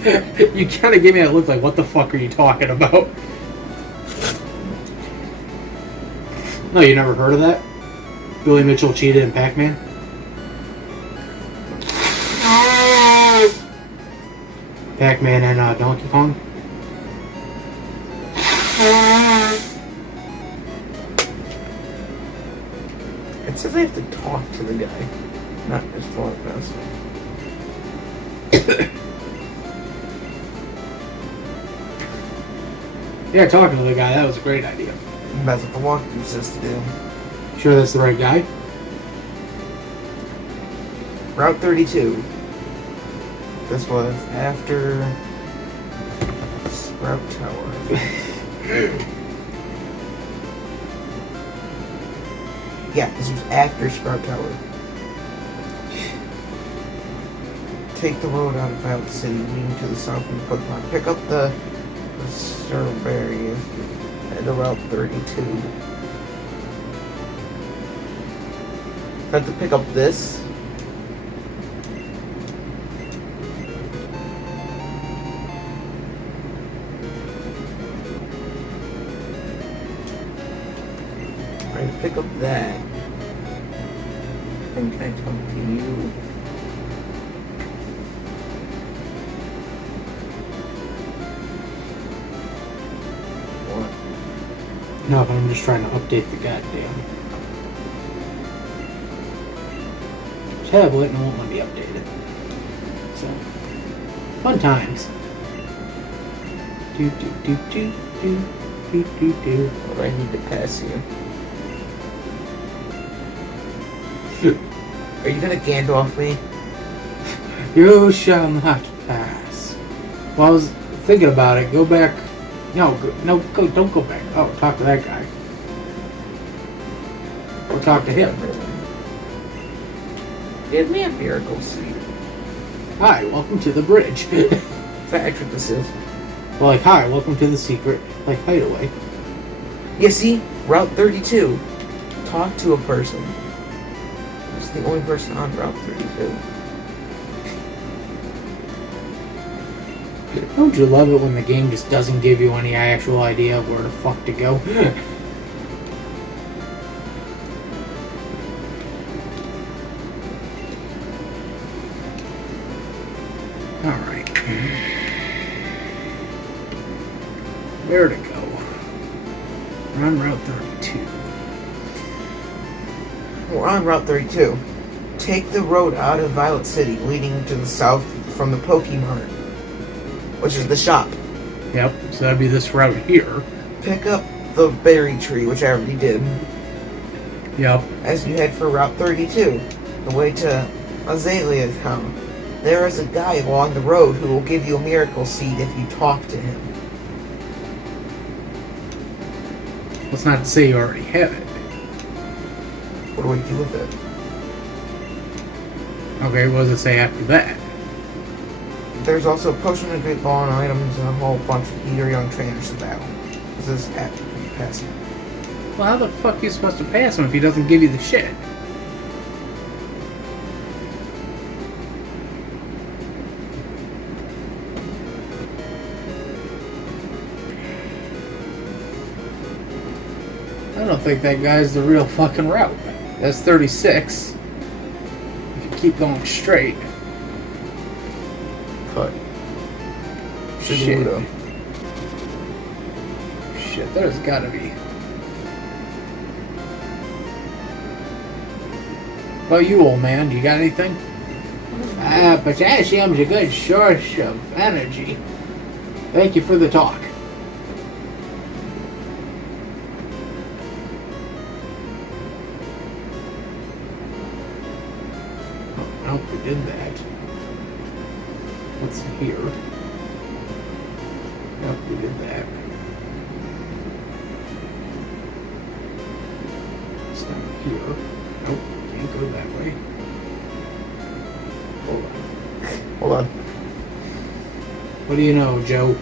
You kind of gave me that look like, what the fuck are you talking about? No, you never heard of that? Billy Mitchell cheated in Pac-Man? Pac-Man and Donkey Kong? It says I have to talk to the guy, not just walk past him. Yeah, talking to the guy, that was a great idea. That's what the walkthrough says to do. Sure that's the right guy? Route 32. This was after Sprout Tower. Yeah, this was after Sprout Tower. Take the road out of Violet City, lean to the south and Pokemon. Pick up the strawberries at Route 32. I have to pick up this. Pick up that. And can I come to you? What? No, but I'm just trying to update the goddamn tablet and it won't let me update it. So, fun times. Do do do do do do do do. Or I need to pass you. Are you gonna Gandalf me? You shall not Pass. Well, I was thinking about it. Go back. No, don't go back. Oh, talk to that guy. Go talk to him. Give me a miracle seed. Hi, welcome to the bridge. That's what this is. Well, like, hi, welcome to the secret, like, hideaway. You see, Route 32. Talk to a person. It's the only person on Route 32. Don't you love it when the game just doesn't give you any actual idea of where the fuck to go? Alright. Where to go? We're on Route 32. We're on Route 32. Take the road out of Violet City, leading to the south from the Pokémon, which is the shop. Yep, so that'd be this route here. Pick up the berry tree, which I already did, Yep. as you head for Route 32, the way to Azalea Town. There is a guy along the road who will give you a miracle seed if you talk to him. That's not to say you already have it. What do I do with it? Okay, what does it say after that? There's also a potion of great ball and items and a whole bunch of either young trainers to battle. This is after you pass it. Well, how the fuck are you supposed to pass him if he doesn't give you the shit? I don't think that guy's the real fucking route. That's 36. If you keep going straight. Cut. Shit. Shit, there's gotta be. Well, you old man, do you got anything? Potassium's a good source of energy. Thank you for the talk. Oh, we did that. What's here? Yep, we did that. It's down here. Nope, can't go that way. Hold on. What do you know, Joe?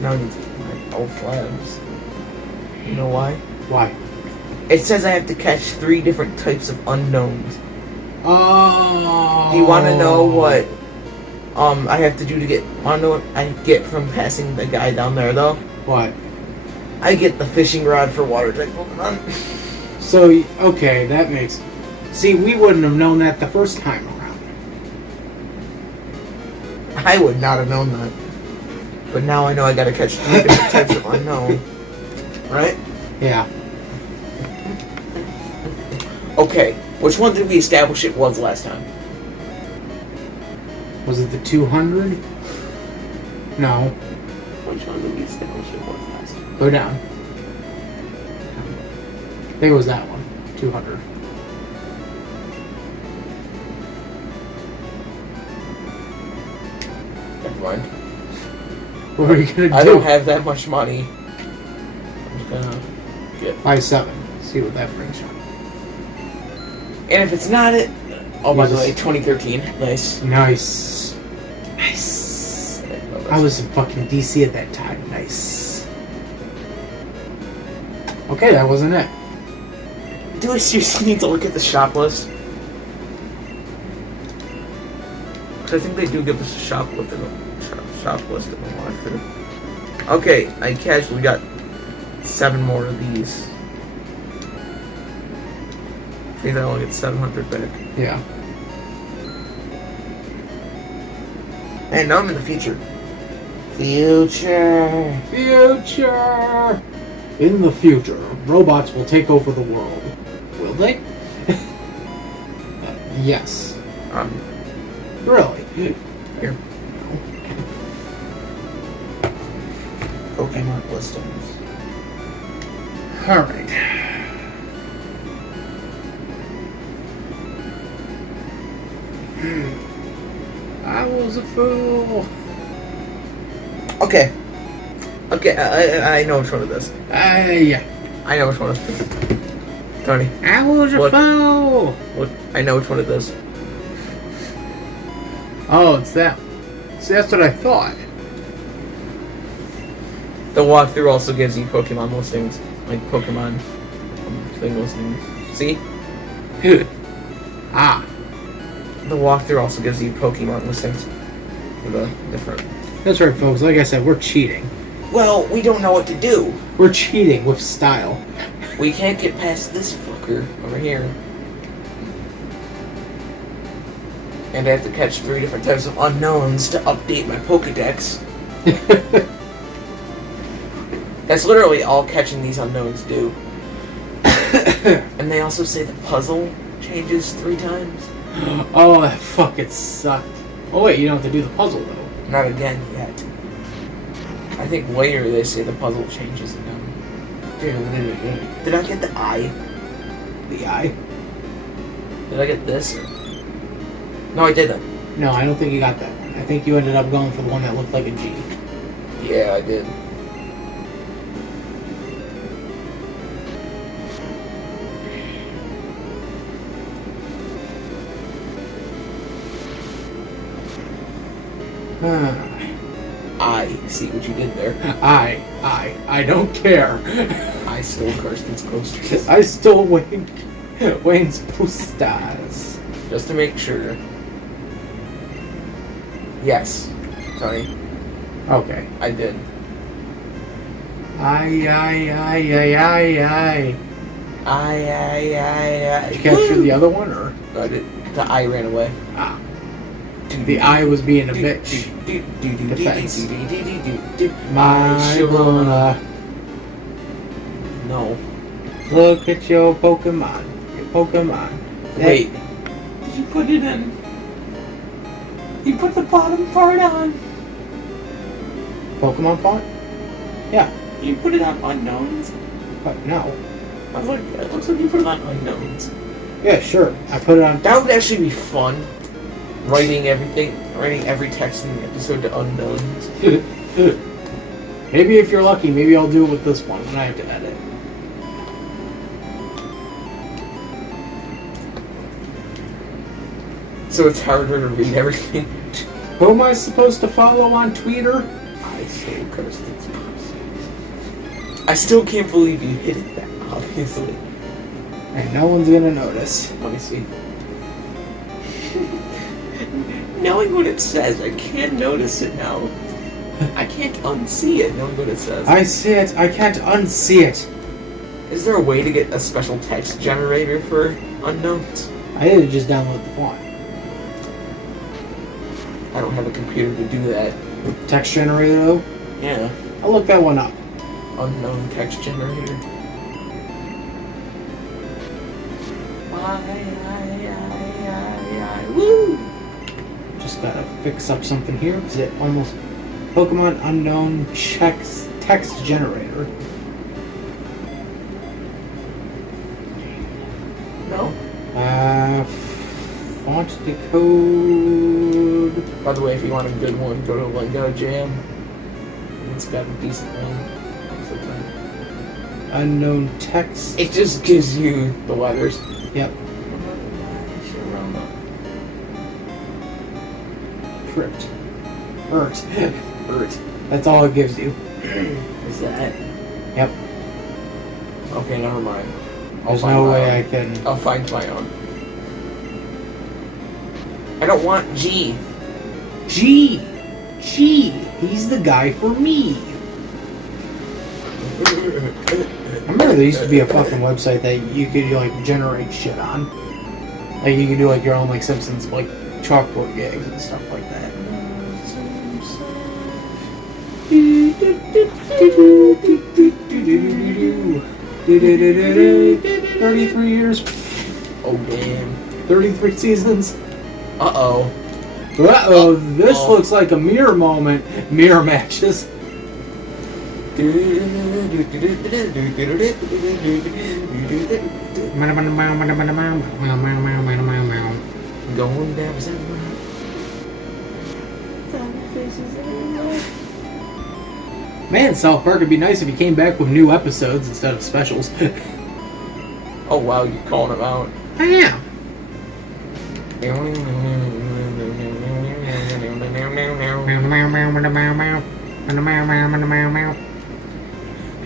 Now I need to get my elf labs. You know why? Why? It says I have to catch 3 different types of unknowns. Oh. Do you want to know what I have to do to get? Want to know what I get from passing the guy down there, though? What? I get the fishing rod for water type Pokemon. So, okay, that makes... See, we wouldn't have known that the first time around. I would not have known that. But now I know I gotta catch 3 different types of unknown. Right? Yeah. Okay, which one did we establish it was last time? Was it the 200? No. Which one did we establish it was last time? Go down. I think it was that one. 200. Never mind. What are you gonna do? I don't have that much money. I'm just gonna get... Buy 7. See what that brings you. And if it's not it... Oh, by the way, Jesus. 2013. Nice. Nice. Nice. I was in fucking DC at that time. Nice. Okay, that wasn't it. Do I seriously need to look at the shop list? Because I think they do give us a shop list in the walkthrough. Okay, I casually got 7 more of these. I think I only get 700 back. Yeah. And now I'm in the future. Future. Future! In the future, robots will take over the world. Will they? Yes. Really? Here. Pokemon listings. Alright. I was a fool. Okay. Okay, I know which one it is. Yeah. I know which one it is. Tony. I was a fool. Look, I know which one it is. Oh, it's that. See, that's what I thought. The walkthrough also gives you Pokemon listings. Like Pokemon thing listings. See? Ah. The walkthrough also gives you Pokemon listings. For the different... That's right, folks. Like I said, we're cheating. Well, we don't know what to do. We're cheating with style. We can't get past this fucker over here. And I have to catch 3 different types of unknowns to update my Pokedex. That's literally all catching these unknowns do. And they also say the puzzle changes 3 times. Oh, that fucking sucked. Oh wait, you don't have to do the puzzle though. Not again yet. I think later they say the puzzle changes again. Did I get the eye? The eye? Did I get this? No, I didn't. No, I don't think you got that one. I think you ended up going for the one that looked like a G. Yeah, I did. I see what you did there. I don't care. I stole Karsten's posters. I stole Wayne's posters. Just to make sure. Yes, Tony. Okay. I did. I. Did you capture the other one, or? No, I did. The eye ran away. Ah. The eye was being a bitch. Defense. My Sharona. No. Look at your Pokemon. Your Pokemon. Wait. Did you put it in? You put the bottom part on. Pokemon font? Yeah. You put it on unknowns? But no. It looks like you put it on unknowns. Yeah, sure. I put it on. That would actually be fun. Writing every text in the episode to unknowns. Maybe if you're lucky, maybe I'll do it with this one when I have to edit. So it's harder to read everything. Who am I supposed to follow on Twitter? I stole Kirsten's post. I still can't believe you hit it that obviously. And no one's gonna notice. Let me see. Knowing what it says, I can't notice it now. I can't unsee it knowing what it says. I see it. I can't unsee it. Is there a way to get a special text generator for unknowns? I didn't just download the font. I don't have a computer to do that. Text generator though? Yeah. I'll look that one up. Unknown text generator. Woo! Just gotta fix up something here. Is it almost Pokemon Unknown text generator? No. Font decode. By the way, if you want a good one, go to Lego Jam. It's got a decent one. Unknown text. It just gives you the letters. Yep. Crypt. Ert. That's all it gives you. Is that? Yep. Okay, never mind. There's no way I can. I'll find my own. I don't want G. G. He's the guy for me. I remember there used to be a fucking website that you could like generate shit on. Like you could do like your own like Simpsons like chalkboard gags and stuff like that. 33 years. Oh damn. 33 seasons. Uh-oh. Uh-oh, this looks like a mirror moment. Mirror matches. Going down. faces everywhere. Man, South Park, it'd be nice if you came back with new episodes instead of specials. Oh wow, you're calling them out. I am.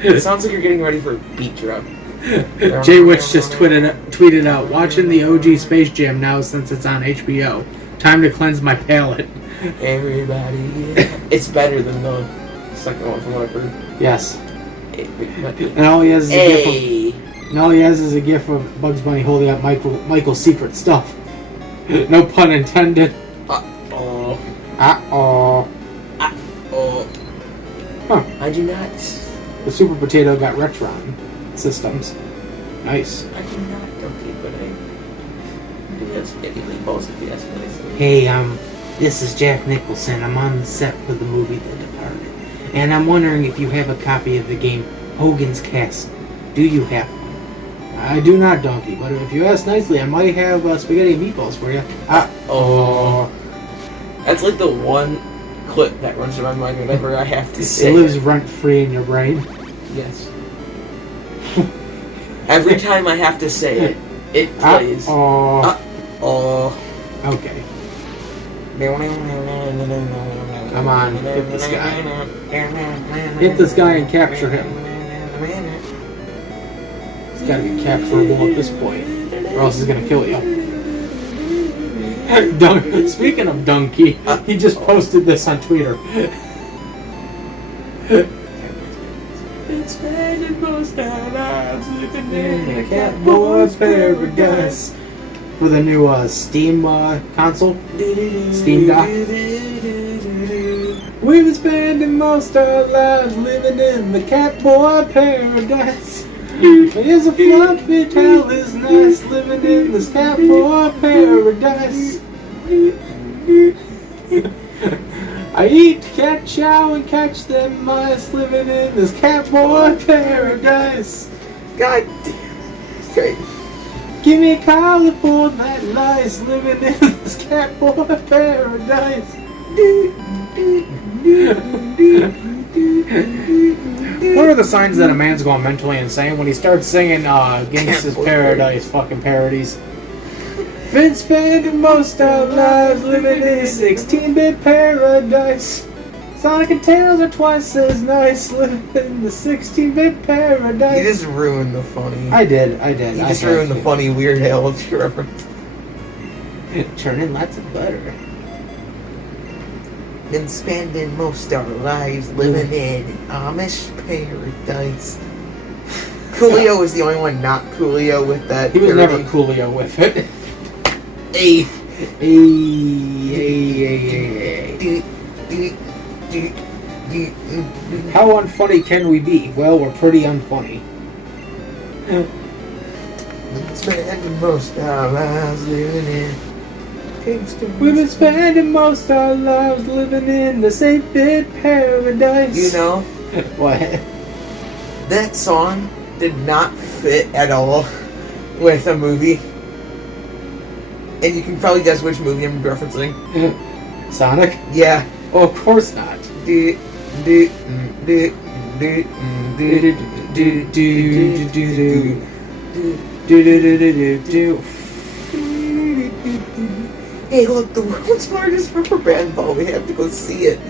It sounds like you're getting ready for a beat drop. Jay Witch just tweeted out, watching the OG Space Jam now since it's on HBO. Time to cleanse my palate. Everybody, it's better than the second one from what I've heard. Yes. And all he has is a gif of, and all he has is a gif of Bugs Bunny holding up Michael's secret stuff. No pun intended. Uh-oh. Uh-oh. Uh-oh. Huh. I do not. The Super Potato got Retron systems. Nice. I do not okay, but I do have spaghetti meatballs if you ask me. Hey, this is Jack Nicholson. I'm on the set for the movie The Departed. And I'm wondering if you have a copy of the game Hogan's Castle. Do you have one? I do not, Donkey, but if you ask nicely, I might have spaghetti and meatballs for you. Oh. That's like the one clip that runs through my mind whenever I have to say it. lives rent-free in your brain. Yes. Every time I have to say it, it plays. Oh. Okay. Come on, hit this guy. Hit this guy and capture him. He's gotta be capturable at this point, or else he's gonna kill you. Speaking of Donkey, he just posted this on Twitter. It's spending most our lives living in a Catboy's paradise. For the new Steam console, Steam Dock. We've been spending most our lives living in the Catboy paradise. Here's a fluffy tail, is nice living in this Catboy paradise. I eat cat chow and catch them mice living in this Catboy paradise. God damn. Great. Give me a collar for that lice living in this Catboy paradise. What are the signs that a man's going mentally insane? When he starts singing Gangsta's Paradise fucking parodies. Been spending most our lives living in a 16-bit paradise. Sonic and Tails are twice as nice living in the 16-bit paradise. You just ruined the funny. I did. You just ruined the funny Weird Al reference. Churning lots of butter. Been spending most our lives living in Amish paradise. Coolio was the only one not Coolio with that. He was never Coolio with it. Hey. How unfunny can we be? Well, we're pretty unfunny. Been spending most our lives living in Kingston. We've been spending most our lives living in the 8-bit paradise. You know what? That song did not fit at all with a movie. And you can probably guess which movie I'm referencing. Sonic? Yeah. Oh, of course not. Hey, look, the world's largest rubber band ball. We have to go see it.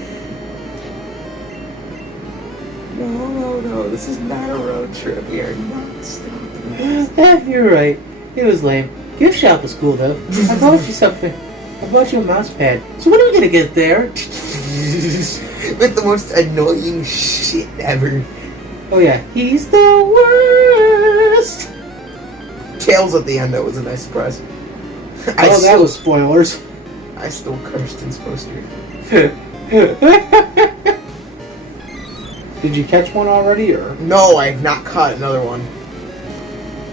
No, this is not a road trip. We are not stopping this. You're right. It was lame. Gift shop was cool though. I bought you something. I bought you a mouse pad. So when are we gonna get there? With the most annoying shit ever. Oh yeah, he's the worst. Tails at the end, that was a nice surprise. That was spoilers. I stole Kirsten's poster. Did you catch one already, or? No, I have not caught another one.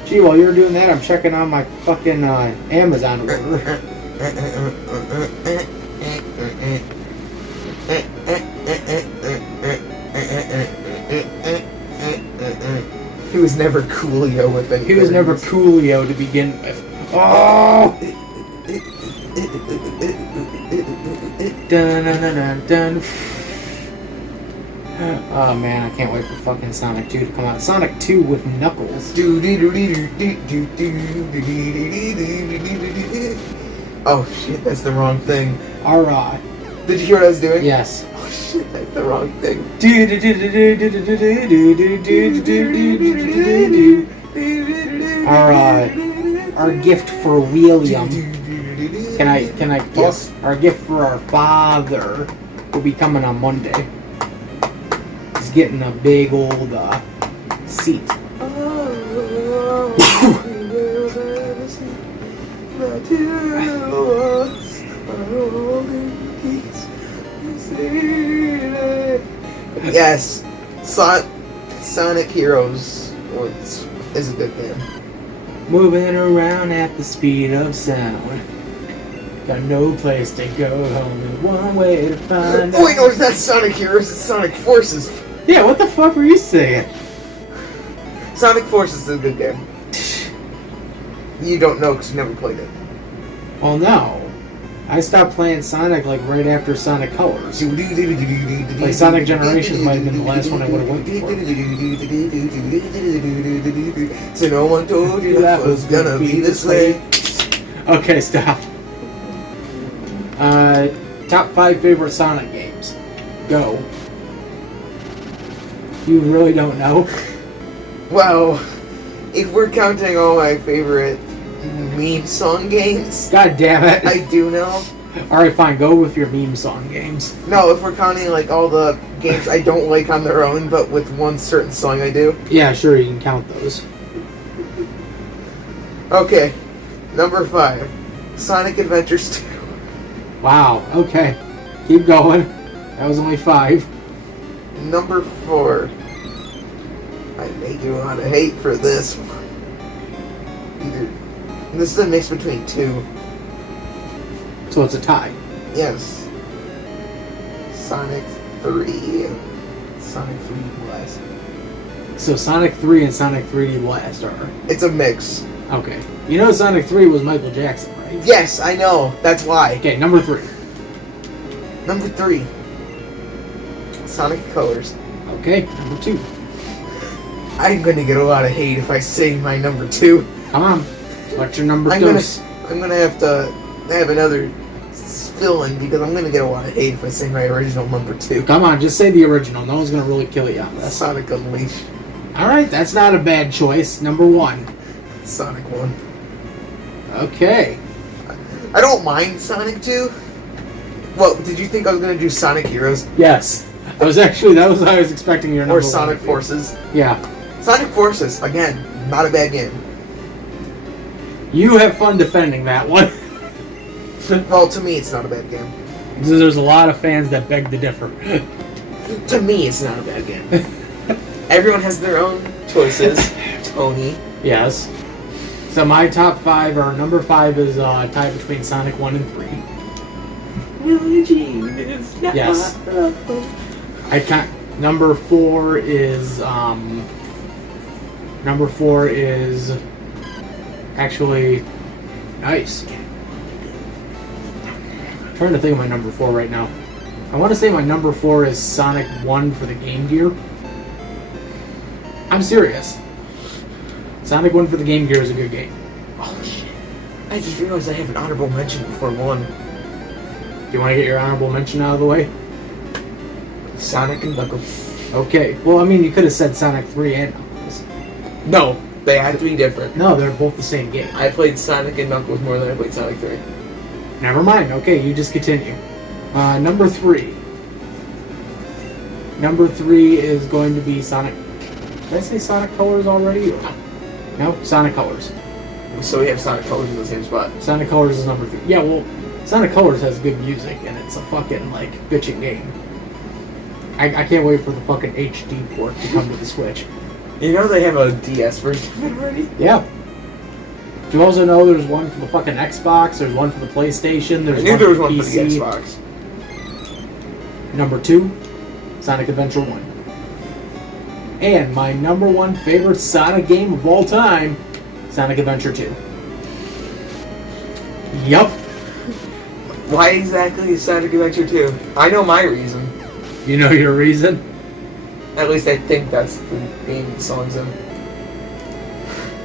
Gee, while you're doing that, I'm checking on my fucking Amazon order. He was never Coolio with anything. He was never Coolio to begin with. Oh! Dun, dun, dun, dun, dun. Oh man, I can't wait for fucking Sonic 2 to come out. Sonic 2 with Knuckles. Oh shit, that's the wrong thing. Alright. Did you hear what I was doing? Yes. Oh shit, that's the wrong thing. Alright. Our gift for William. Can I Yes. Our gift for our father will be coming on Monday. He's getting a big old seat. Yes, Sonic Heroes is a good game. Moving around at the speed of sound. Got no place to go, only one way to find Oh wait, no, it's not Sonic Heroes, it's Sonic Forces. Yeah, what the fuck were you saying? Sonic Forces is a good game. You don't know because you never played it. Well, no. I stopped playing Sonic like right after Sonic Colors. Like Sonic Generations might have been the last one I would have went for. So no one told you that was gonna be this way. Okay, stop. Top 5 favorite Sonic games. Go. You really don't know? Well, if we're counting all my favorite meme song games, God damn it. I do know. Alright, fine. Go with your meme song games. No, if we're counting like all the games I don't like on their own, but with one certain song I do. Yeah, sure, you can count those. Okay, number 5, Sonic Adventures 2. Wow, okay. Keep going. That was only 5. Number 4, I may do a lot of hate for this one. This is a mix between 2. So it's a tie. Yes. Sonic 3. Sonic 3D Blast. So Sonic 3 and Sonic 3D Blast are... It's a mix. Okay. You know Sonic 3 was Michael Jackson, right? Yes, I know. That's why. Okay, number 3. Number 3. Sonic Colors. Okay, number 2. I'm gonna get a lot of hate if I say my number 2. Come on. What's your number 2? I'm gonna have to have another fill-in because I'm gonna get a lot of hate if I say my original number 2. Come on, just say the original. No one's gonna really kill you on this. Sonic Unleashed. Alright, that's not a bad choice. Number 1. Sonic 1. Okay. I don't mind Sonic 2. Well, did you think I was gonna do Sonic Heroes? Yes. That was what I was expecting your number Or Sonic 1. Forces? Yeah. Sonic Forces, again, not a bad game. You have fun defending that one. Well, to me, it's not a bad game. Because there's a lot of fans that beg to differ. To me, it's not a bad game. Everyone has their own choices. Tony. Yes. So my top 5 are, number 5 is tied between Sonic 1 and 3. Yes. I can't. Number 4 is actually nice. I'm trying to think of my number 4 right now. I want to say my number 4 is Sonic 1 for the Game Gear. I'm serious. Sonic 1 for the Game Gear is a good game. Oh shit. I just realized I have an honorable mention before 1. Do you want to get your honorable mention out of the way? Sonic and Knuckles. Okay. Well, I mean, you could have said Sonic 3 and Knuckles. No, they had to be different. No, they're both the same game. I played Sonic and Knuckles more than I played Sonic 3. Never mind. Okay, you just continue. Number 3. Number 3 is going to be Sonic... Did I say Sonic Colors already? No, Sonic Colors. So we have Sonic Colors in the same spot. Sonic Colors is number 3. Yeah, well, Sonic Colors has good music, and it's a fucking, like, bitchin' game. I can't wait for the fucking HD port to come to the Switch. You know they have a DS version of it already? Yeah. Do you also know there's one for the fucking Xbox, there's one for the PlayStation, there's I knew one there was for one PC. for the Xbox. Number 2, Sonic Adventure 1. And my number 1 favorite Sonic game of all time, Sonic Adventure 2. Yup. Why exactly is Sonic Adventure 2? I know my reason. You know your reason? At least I think that's the game the song's in.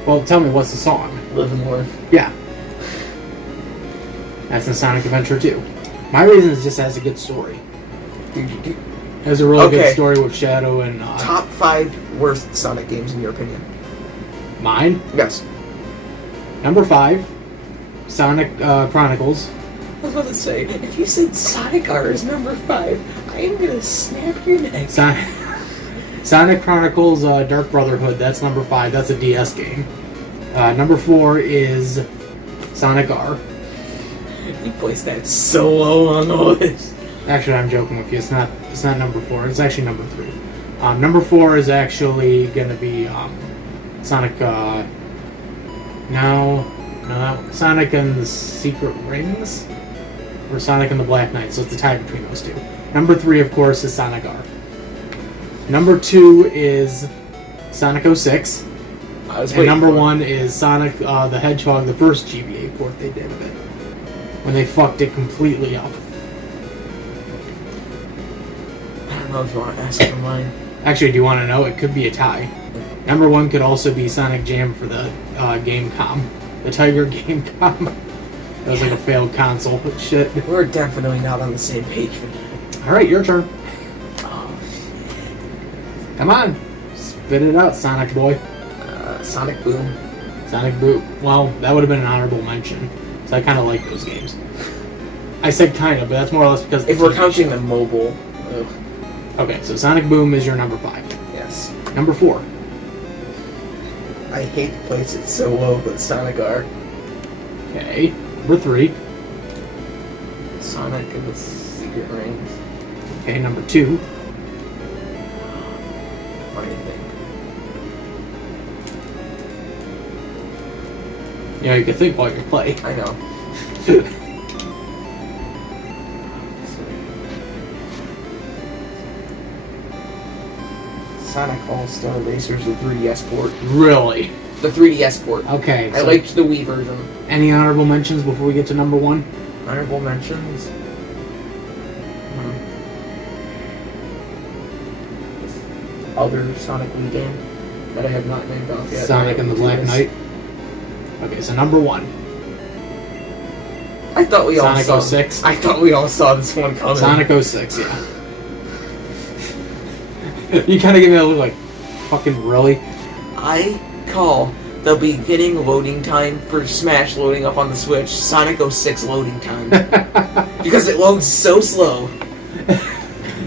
Well, tell me, what's the song? Live and Learn. Yeah. That's in Sonic Adventure 2. My reason is just has a good story. It has a really good story with Shadow and... Top 5 worst Sonic games in your opinion? Mine? Yes. Number 5, Sonic Chronicles. I was about to say, if you said Sonic R is number 5, I am gonna snap your neck. Sonic Chronicles Dark Brotherhood, that's number 5. That's a DS game. Number 4 is Sonic R. You placed that so low on the list. Actually, I'm joking with you. It's not number 4. It's actually number 3. Number 4 is actually gonna be Sonic. Sonic and the Secret Rings, or Sonic and the Black Knight. So it's a tie between those two. Number 3, of course, is Sonic R. Number 2 is Sonic 06. And number 1 is Sonic the Hedgehog, the first GBA port they did of it, when they fucked it completely up. I don't know if you want to ask for mine. Actually, do you want to know? It could be a tie. Number 1 could also be Sonic Jam for the Game-Com. The Tiger Game-Com. That was like a failed console, but shit. We're definitely not on the same page for that. Alright, your turn. Oh, shit. Come on. Spit it out, Sonic boy. Sonic Boom. Sonic Boom. Well, that would have been an honorable mention. So I kind of like those games. I said kind of, but that's more or less because... If we're counting the mobile... Ugh. Okay, so Sonic Boom is your number 5. Yes. Number 4. I hate to place it so low, but Sonic R. Okay. Number 3. Sonic and the Secret Rings. Okay, number 2. What do you think? Yeah, you can think while you play. I know. Sonic All-Star Racers, the 3DS port. Really? The 3DS port. Okay. I liked the Wii version. Any honorable mentions before we get to number 1? Honorable mentions? Other Sonic Wii game that I have not named off yet. Sonic and the Black Knight. Okay, so number 1. I thought we all Sonic saw 06. I thought we all saw this one coming. Sonic 06, yeah. You kind of give me a look like, fucking really? I call the beginning loading time for Smash loading up on the Switch Sonic 06 loading time. Because it loads so slow.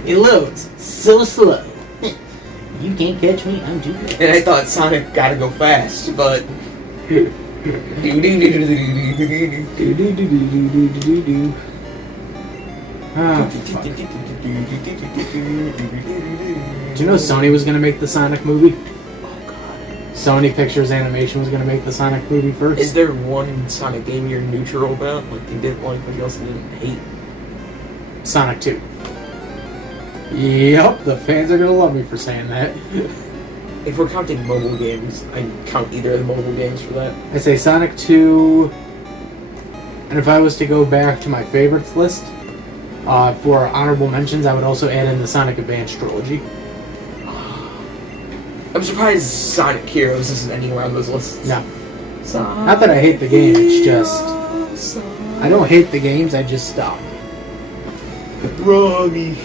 It loads so slow. You can't catch me, I'm too good. And I thought Sonic gotta go fast, but... Ah, fuck. Do you know Sony was going to make the Sonic movie? Oh god. Sony Pictures Animation was going to make the Sonic movie first? Is there one Sonic game you're neutral about? Like you didn't like, but you also didn't hate? Sonic 2. Yep, the fans are going to love me for saying that. If we're counting mobile games, I count either of the mobile games for that. I say Sonic 2, and if I was to go back to my favorites list, for honorable mentions, I would also add in the Sonic Advance trilogy. I'm surprised Sonic Heroes isn't anywhere on those lists. No. Not that I hate the game, it's just... I don't hate the games, I just stop. Groggy.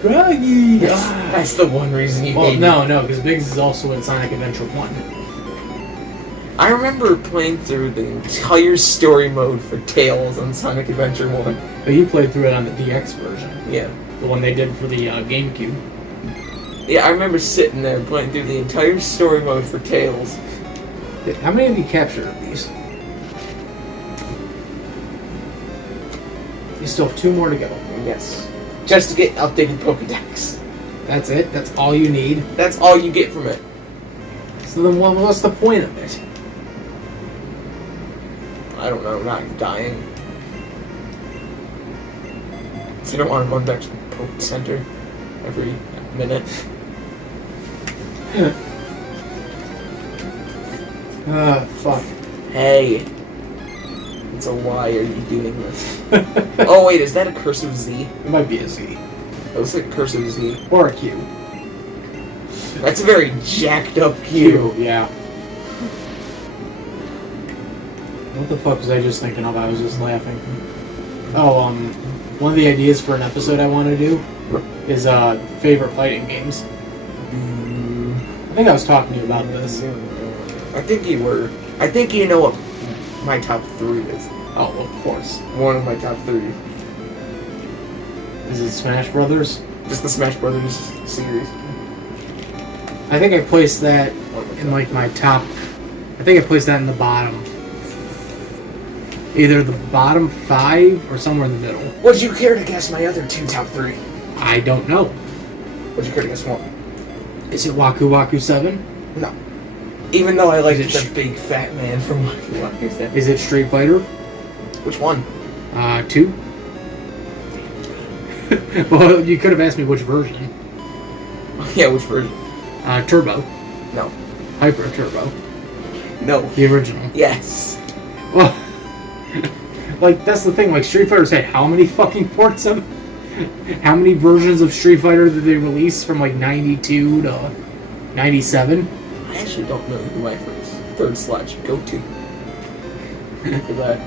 Groggy! That's the one reason you hate Well, no, because Biggs is also in Sonic Adventure 1. I remember playing through the entire story mode for Tails on Sonic Adventure 1. But you played through it on the DX version. Yeah. The one they did for the GameCube. Yeah, I remember sitting there playing through the entire story mode for Tails. How many have you captured of these? You still have 2 more to go. Yes. Just to get updated Pokédex. That's it? That's all you need? That's all you get from it. So then what's the point of it? I don't know, not dying. So you don't want to run back to the Poke Center every minute. Fuck. Hey. So why are you doing this? Oh wait, is that a cursive Z? It might be a Z. It looks like a cursive Z. Or a Q. That's a very jacked up Q. Yeah. What the fuck was I just thinking of? I was just laughing. Oh, one of the ideas for an episode I want to do is favorite fighting games. I think I was talking to you about this. I think you were. I think you know what my top 3 is. Oh, of course. One of my top 3. Is it Smash Brothers? Just the Smash Brothers series. I think I placed that in like my top. I think I placed that in the bottom. Either the bottom 5 or somewhere in the middle. Would you care to guess my other 2 top 3? I don't know. Would you care to guess one? Is it Waku Waku 7? No. Even though I like Is it the big fat man from Waku Waku 7. Is it Street Fighter? Which one? 2. Well, you could have asked me which version. Yeah, which version? Turbo. No. Hyper Turbo. No. The original. Yes. Well, like, that's the thing. Like, Street Fighter's had how many fucking ports of... How many versions of Street Fighter did they release from, like, 92 to 97? I actually don't know who my third slot should go to. For that.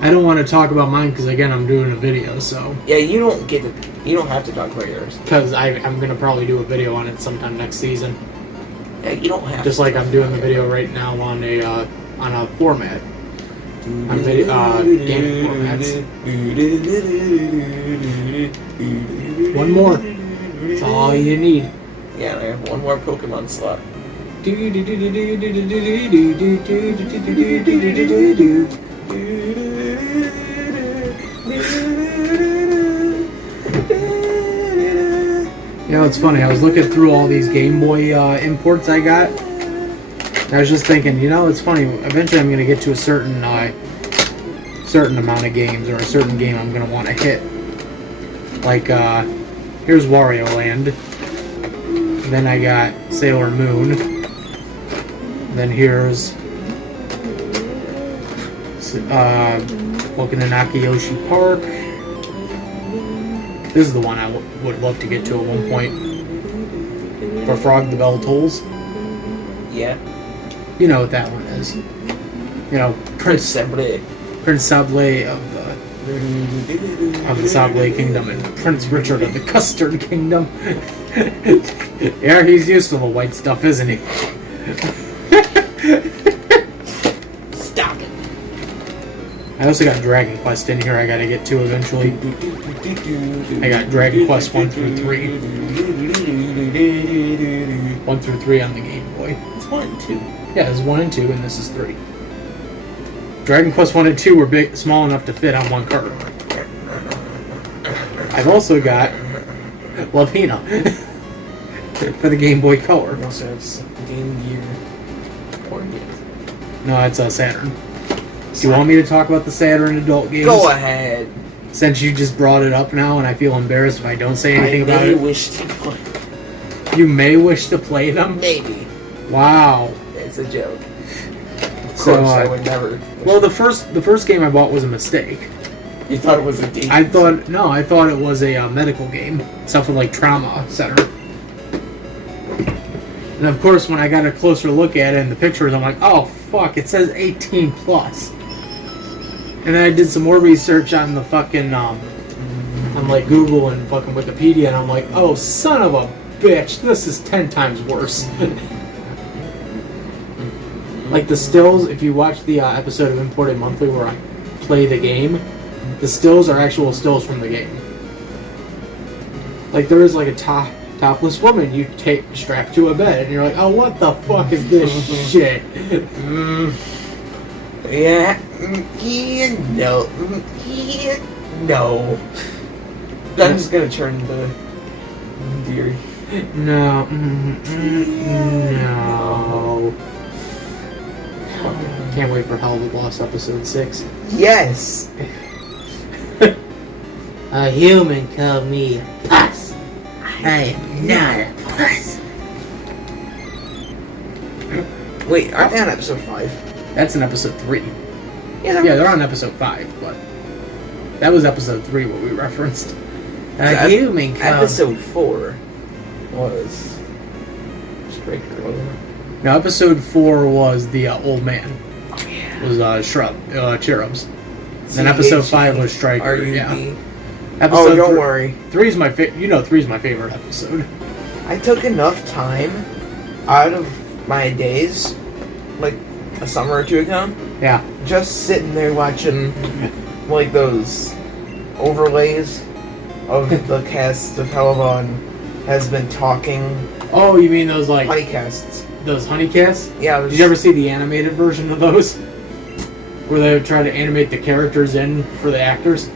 I don't want to talk about mine because, again, I'm doing a video, so... Yeah, you don't get to... You don't have to talk about yours. Because I'm going to probably do a video on it sometime next season. Yeah, you don't have Just to. like I'm doing the video right now on a format. On video, gaming formats. One more. That's all you need. Yeah, I have one more Pokemon slot. You know, it's funny. I was looking through all these Game Boy imports I got. I was just thinking, you know, it's funny. Eventually, I'm going to get to a certain amount of games, or a certain game I'm going to want to hit. Like, here's Wario Land. Then I got Sailor Moon. Then here's Okinanaki Yoshi Park. This is the one I would love to get to at one point. For Frog the Bell Tolls. Yeah. You know what that one is. You know, Prince Sablé of the Sablé Kingdom and Prince Richard of the Custard Kingdom. Yeah, he's used to the white stuff, isn't he? Stop it. I also got Dragon Quest in here I gotta get to eventually. I got Dragon Quest 1 through 3. 1 through 3 on the Game Boy. It's 1 and 2. Yeah, there's 1 and 2, and this is 3. Dragon Quest 1 and 2 were small enough to fit on one card. I've also got Love Hina for the Game Boy Color. You also have Game Gear board games. No, it's Saturn. Do you want me to talk about the Saturn adult games? Go ahead. Since you just brought it up now, and I feel embarrassed if I don't say anything about I it. wish to play. You may wish to play them? Maybe. Wow. It's a joke. Of So, course, I would never. Well, the first game I bought was a mistake. You thought it was a date? I thought it was a medical game, something like Trauma Center. And of course, when I got a closer look at it and the pictures, I'm like, oh fuck, it says 18 plus. And then I did some more research on the fucking on like Google and fucking Wikipedia, and I'm like, oh son of a bitch, this is 10 times worse. Like the stills, if you watch the episode of Imported Monthly where I play the game, the stills are actual stills from the game. Like there is like a topless woman you take strapped to a bed, and you're like, oh, what the fuck is this shit? Yeah. No. No. I'm just gonna turn the deer. No. No. Can't wait for Hell of a Boss episode 6. Yes. A human called me a puss. I am not a puss. Wait, aren't they on episode 5? That's in episode 3. Yeah, they're on episode 5, but that was episode 3 what we referenced. Human cub. Episode 4 was Striker, wasn't it? No, episode 4 was the old man. Oh yeah. It was Cherubs. Then episode 5 was Striker. R-U-B. Yeah. Oh, don't worry. 3's my 3's my favorite episode. I took enough time out of my days, like a summer or 2 ago, Yeah. just sitting there watching like those overlays of the cast of Hellabon has been talking. Oh, you mean those like Honeycasts. those honeycasts? Yeah. Did you ever see the animated version of those? Where they would try to animate the characters in for the actors?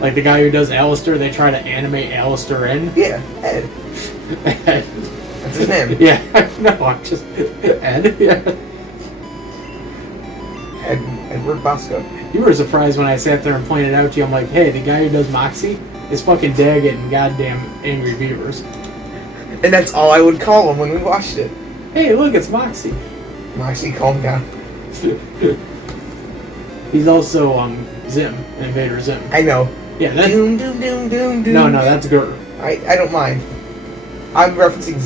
Like the guy who does Alistair, they try to animate Alistair in. Yeah, Ed. Ed. That's his name. Yeah, no, I'm just Ed. Yeah. Edward Bosco. You were surprised when I sat there and pointed out to you. I'm like, hey, the guy who does Moxie is fucking Daggett and goddamn Angry Beavers. And that's all I would call him when we watched it. Hey, look, it's Moxie. Moxie, calm down. He's also Zim, Invader Zim. I know. Yeah, that's Doom, doom, doom, doom, doom. no, that's Gur. I don't mind. I'm referencing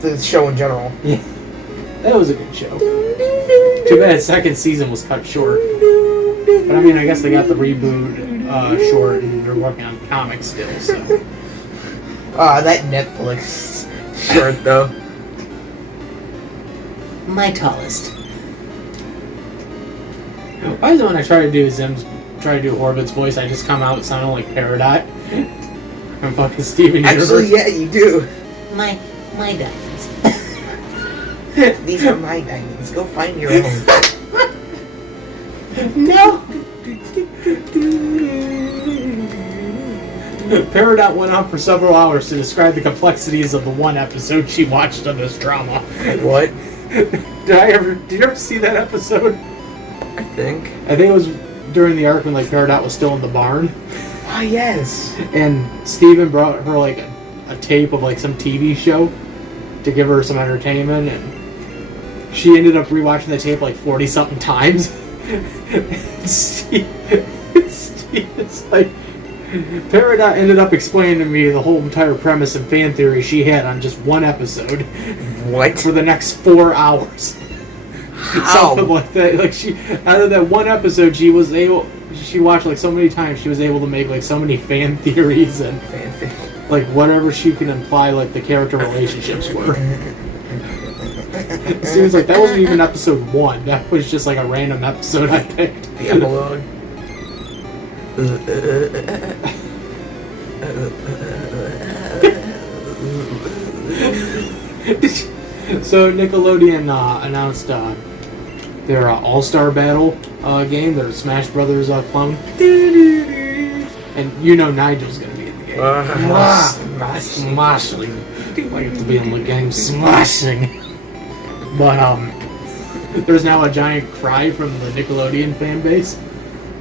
the show in general. Yeah, that was a good show. Too bad second season was cut short. But I mean, I guess they got the reboot short, and they're working on comics still. So That Netflix short though. My tallest. why is it when I try to do Orbit's voice, I just come out sounding like Peridot? I'm fucking Steven Universe. Actually, yeah, you do. My diamonds. These are my diamonds. Go find your own. No! Peridot went on for several hours to describe the complexities of the one episode she watched of this drama. What? Did you ever see that episode? I think it was during the arc when like Peridot was still in the barn. Ah, yes. And Steven brought her like a tape of like some TV show to give her some entertainment, and she ended up rewatching the tape like 40-something times. Steve is like, Peridot ended up explaining to me the whole entire premise and fan theory she had on just one episode. What? For the next 4 hours. How? Something like that. Like she, out of that one episode, she watched like so many times, she was able to make like so many fan theories and like whatever she can imply like the character relationships were. It seems like that wasn't even episode 1. That was just like a random episode I picked. The epilogue. So Nickelodeon announced their All-Star Battle game, their Smash Brothers clone. And you know Nigel's gonna be in the game. Smashing. Like to be in the game, smashing. But there's now a giant cry from the Nickelodeon fan base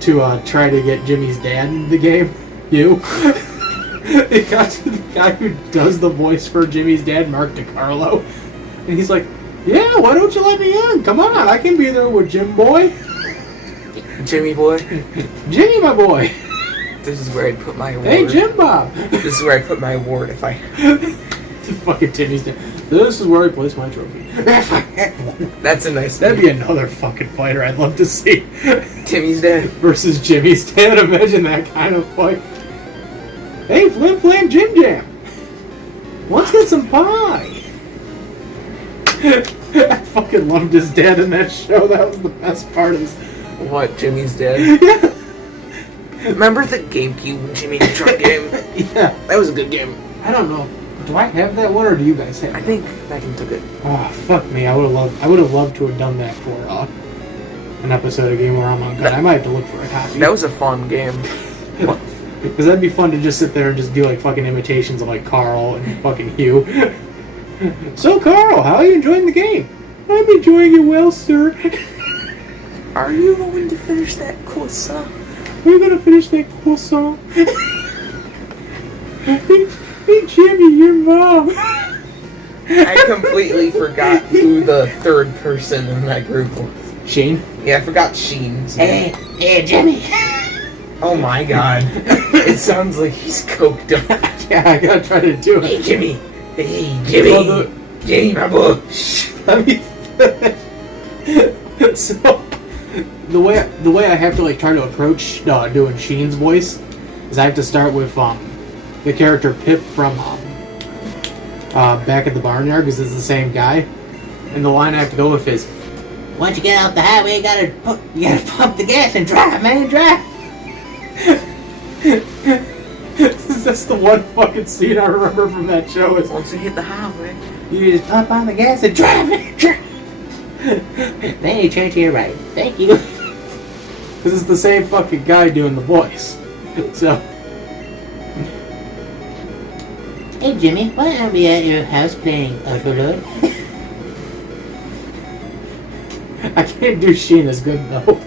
to try to get Jimmy's dad in the game. You. It got to the guy who does the voice for Jimmy's dad, Mark DiCarlo. And he's like, yeah, why don't you let me in? Come on, I can be there with Jim Boy. Jimmy boy. Jimmy, my boy. This is where I'd put my award. Hey, Jim Bob. This is where I put my award if I... Fucking Timmy's dad. This is where I place my trophy. That's a nice That'd be another fucking fighter I'd love to see. Timmy's dad. Versus Jimmy's dad. Imagine that kind of fight. Hey, Flim Flam Jim Jam. Let's get some pie. I fucking loved his dad in that show. That was the best part of this. What, Jimmy's dad? Yeah. Remember the GameCube Jimmy Neutron game? Yeah. That was a good game. I don't know. Do I have that one or do you guys have it? I think Megan took it. Oh, fuck me. I would have loved to have done that for an episode of Game-O-Rama UNCUT. I might have to look for a copy. That was a fun game. Because that'd be fun to just sit there and just do like fucking imitations of like Carl and fucking Hugh. So Carl, how are you enjoying the game? I'm enjoying it well, sir. Are you going to finish that croissant? Are you gonna finish that croissant? Hey Jimmy, your mom. I completely forgot who the third person in that group was. Sheen? Yeah, I forgot Sheen's name. Hey, Jimmy. Oh my god. It sounds like he's coked up. Yeah, I gotta try to do it. Hey, Jimmy. Hey, Jimmy. Well, Jimmy, my boy. Shh. Let me finish. So, the way I have to like try to approach doing Sheen's voice is I have to start with the character Pip from Back at the Barnyard, because it's the same guy, and the line I have to go with is, Once you get out the highway, you gotta pump the gas and drive, man, drive. that's the one fucking scene I remember from that show. Is Once you hit the highway, You just pump on the gas and drive, man, drive. Then you turn to your right. Thank you. because it's the same fucking guy doing the voice. So. Hey, Jimmy, why aren't we at your house playing Autoload? I can't do Sheen as good though.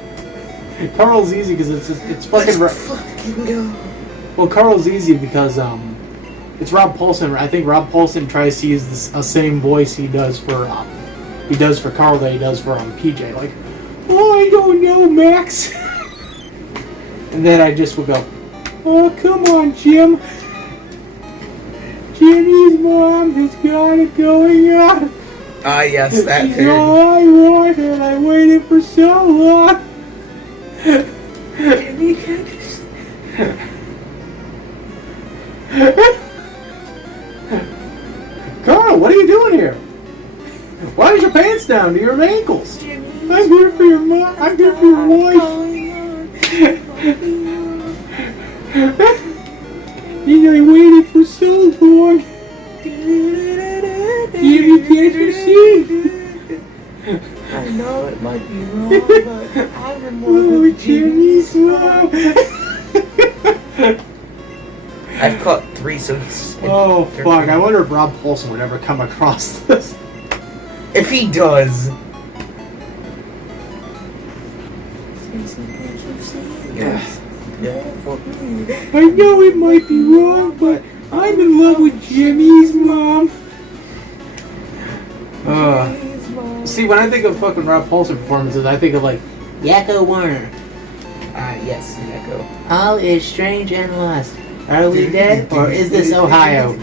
Carl's easy because it's fucking. let's fucking go. Well, Carl's easy because it's Rob Paulson. I think Rob Paulson tries to use the same voice he does for Carl that he does for PJ. Like, oh, I don't know, Max. And then I just would go, oh, come on, Jim. Jimmy's mom has got it going on. Ah, yes, that She's parody. all I wanted. I waited for so long. Jimmy, can you Carl, what are you doing here? Why is your pants down to your ankles? I'm here for your mom. I'm here for your wife. I waited for so long. Jimmy, can't you see? I know it might be wrong, but I'm in love Oh, with Jimmy's mom. I've caught 3, so he's... Oh, fuck. I wonder if Rob Paulson would ever come across this. If he does... Yes. I know it might be wrong, but I'm in love with Jimmy's mom. See, when I think of fucking Rob Paulson performances, I think of like Yakko Warner. Yes, Janko. All is strange and lost. Are we dead, or is this Ohio?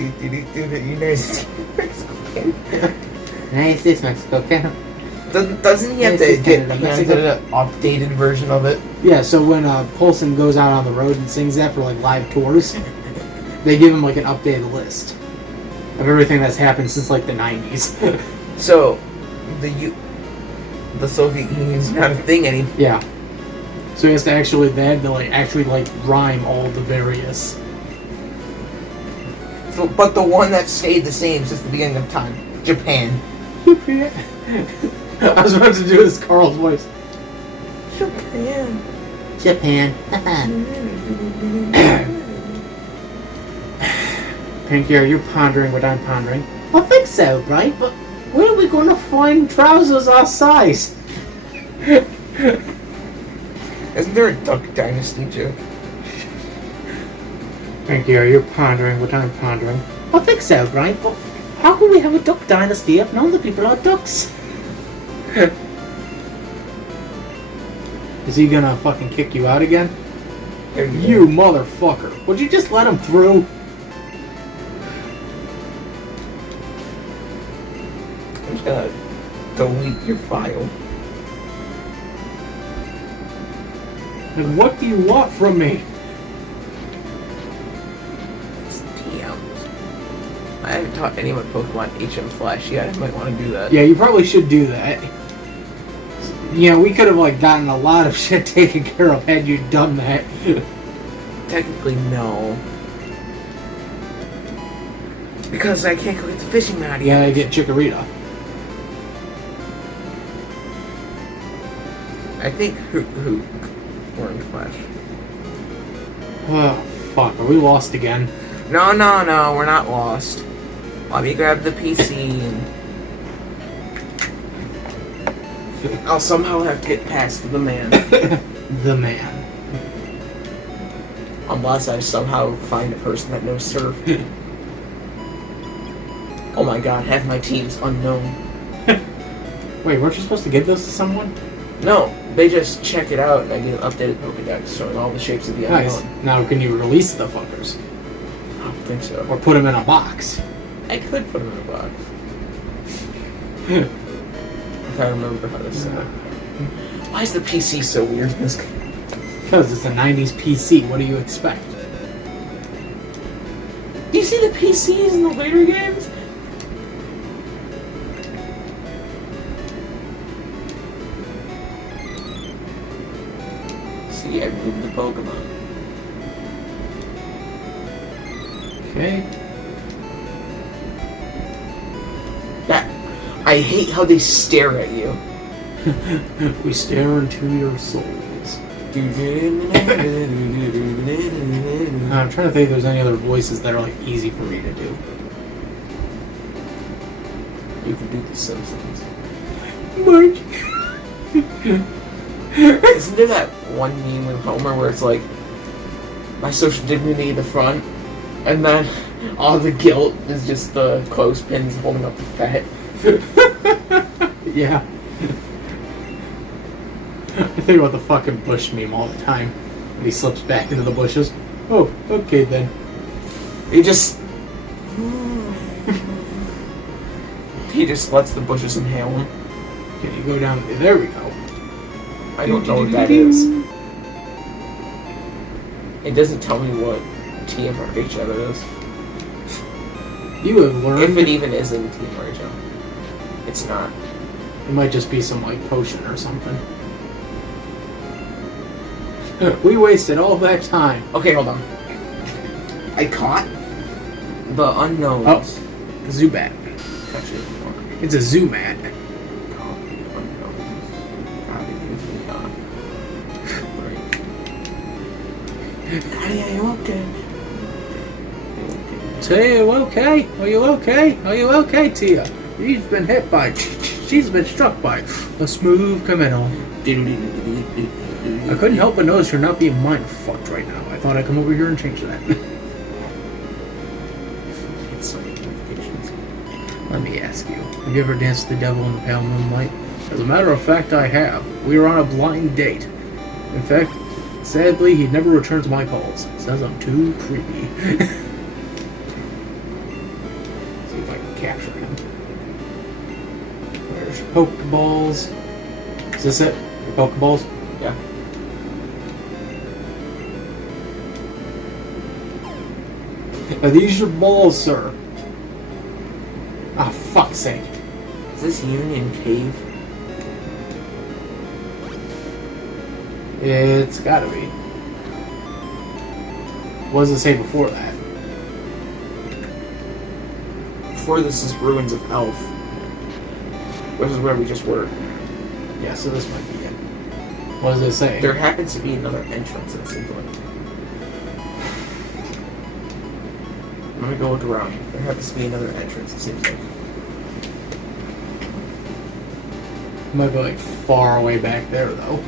Nice, this Mexico. Doesn't he have to get an updated version of it? Yeah, so when Paulson goes out on the road and sings that for like live tours, they give him like an updated list of everything that's happened since like the 90s. So, the Soviet Union's not a thing anymore. Yeah. So he has to actually, they had to like rhyme all the various. So, but the one that stayed the same since the beginning of time, Japan. I was about to do this Carl's voice. Japan. Pinky, are you pondering what I'm pondering? I think so, right? But where are we going to find trousers our size? Isn't there a Duck Dynasty joke? Pinky, are you pondering what I'm pondering? I think so, right? But how can we have a duck dynasty if none of the people are ducks? Is he gonna fucking kick you out again? There You motherfucker. Would you just let him through? I'm just gonna delete your file. And what do you want from me? It's TM. I haven't taught anyone Pokemon HM Flash yet. I might want to do that. Yeah, you probably should do that. You know, we could have like gotten a lot of shit taken care of had you done that. Technically, no. Because I can't go get the fishing rod Yeah, yet. I get Chikorita. I think Hook Orange Flash. Oh, fuck. Are we lost again? No, we're not lost. Let me grab the PC and I'll somehow have to get past the man. The man. Unless I somehow find a person that knows Surf. Oh my god, half my team's unknown. Wait, weren't you supposed to give this to someone? No, they just check it out and I get an updated Pokédex showing all the shapes of the Nice. unknown. Now, can you release the fuckers? I don't think so. Or put them in a box? I could put them in a box. If I remember how to say it. Why is the PC so weird in this game? Because it's a 90s PC. What do you expect? Do you see the PCs in the later games? See, I moved the Pokemon. Okay. That, I hate how they stare at you. We stare into your souls. I'm trying to think if there's any other voices that are like easy for me to do. You can do the Simpsons. Marge. Isn't there that one meme with Homer where it's like, my social dignity in the front, and then all the guilt is just the clothespins holding up the fat? Yeah. I think about the fucking bush meme all the time. When he slips back into the bushes. Oh, okay then. He just lets the bushes inhale him. Can you go down? There we go. I don't know what that is. It doesn't tell me what TMRHL is. You have learned. If it even is in TMRHL. It's not. It might just be some like potion or something. We wasted all that time. Okay, hold on. I caught the unknowns. Oh, Zubat. Actually, It's a Zoomat. caught the unknowns. Daddy, are you okay? Say, you okay? Are you okay? Are you okay, Tia? She's been hit by. She's been struck by a smooth criminal. I couldn't help but notice you're not being mind fucked right now. I thought I'd come over here and change that. It's so many notifications. Let me ask you, have you ever danced with the devil in the pale moonlight? As a matter of fact, I have. We were on a blind date. In fact, sadly, he never returns my calls. Says I'm too creepy. See if I can capture him. Where's your Pokeballs? Is this it? Your Pokeballs? Yeah. Are these your balls, sir? Ah, fuck's sake. Is this Union Cave? It's gotta be. What does it say before that? Before this is Ruins of Elf. Which is where we just were. Yeah, so this might be it. What does it say? There happens to be another entrance, it seems like. Let me go look around. There happens to be another entrance, it seems like. It might be like far away back there, though.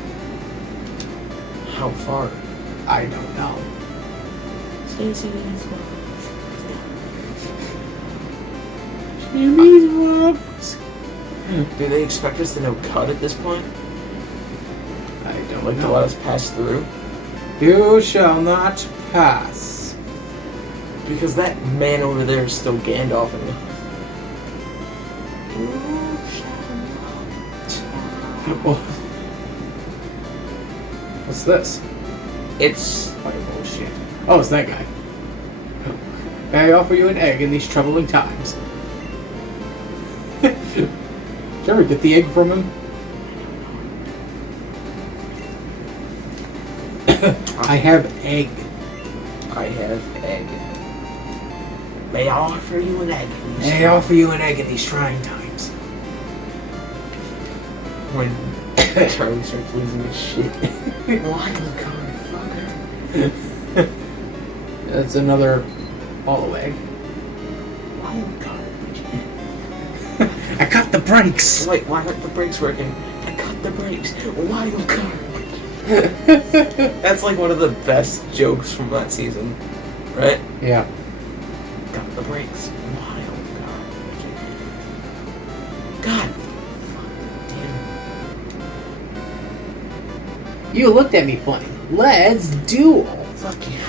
How far? I don't know. Stacy Do they expect us to know cut at this point? I don't Like to know. let us pass through? You shall not pass. Because that man over there is still Gandalf and you shall not. What's this? It's Oh, bullshit. Oh, it's that guy. May I offer you an egg in these troubling times? Did you ever get the egg from him? I have egg. I have egg. May I offer you an egg? May I offer you an egg in these trying times? When Charlie starts losing his shit. Wild card, fucker. That's another hollow egg. Wild card. I cut the brakes! Wait, why aren't the brakes working? I cut the brakes. Wild card. That's like one of the best jokes from that season, right? Yeah. Got the brakes. Wild card. God. Fuck. Damn. You looked at me funny. Let's duel. Fuck you.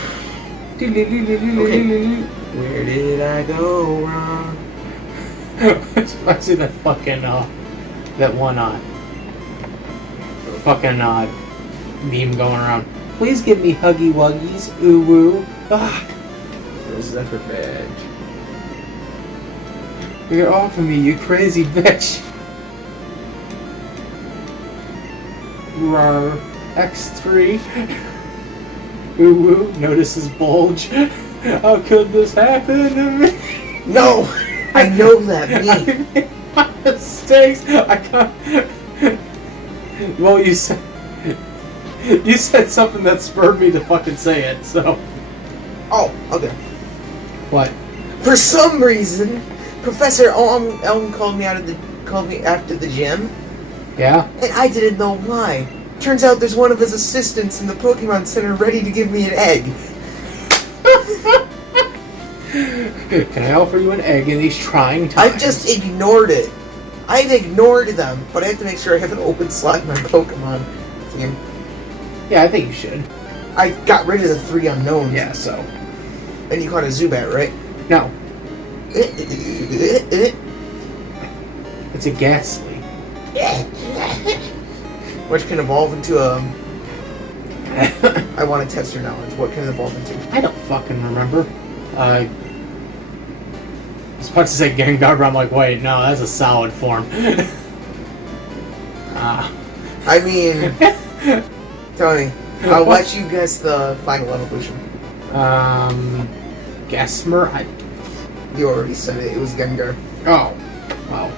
Okay. Where did I go wrong? I see that fucking, that one, fucking, meme going around. Please give me huggy wuggies, ooh woo. Ah. Where's that for badge? You're off of me, you crazy bitch. Rawr. X3. Ooh woo. Notice his bulge. How could this happen to me? No! I know that meme. I made my mistakes. I can't. Well, you said something that spurred me to fucking say it. So. Oh, okay. What? For some reason, Professor Elm called me after the gym. Yeah. And I didn't know why. Turns out there's one of his assistants in the Pokemon Center ready to give me an egg. Can I offer you an egg in these trying times? I've just ignored it. I've ignored them, but I have to make sure I have an open slot in my Pokemon team. Yeah, I think you should. I got rid of the 3 unknowns. Yeah, so. And you caught a Zubat, right? No. It's a Ghastly. Which can evolve into a... I want to test your knowledge. What can it evolve into? I don't fucking remember. I was about to say Gengar, but I'm like, wait, no, that's a solid form. I mean, Tony, I'll let you guess the final evolution. Gasmer? You already said it. It was Gengar. Oh, wow.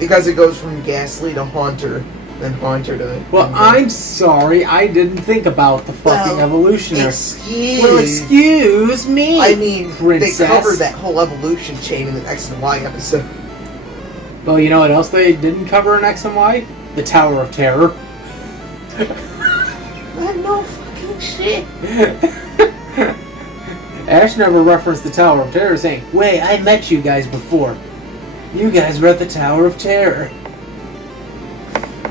Because it goes from Ghastly to Haunter, then Haunter to... Well, Gengar. I'm sorry, I didn't think about the fucking evolutionary. Excuse me. I mean, princess. They covered that whole evolution chain in the X and Y episode. Well, you know what else they didn't cover in X and Y? The Tower of Terror. That no fucking shit. Ash never referenced the Tower of Terror, saying, wait, I met you guys before. You guys were at the Tower of Terror.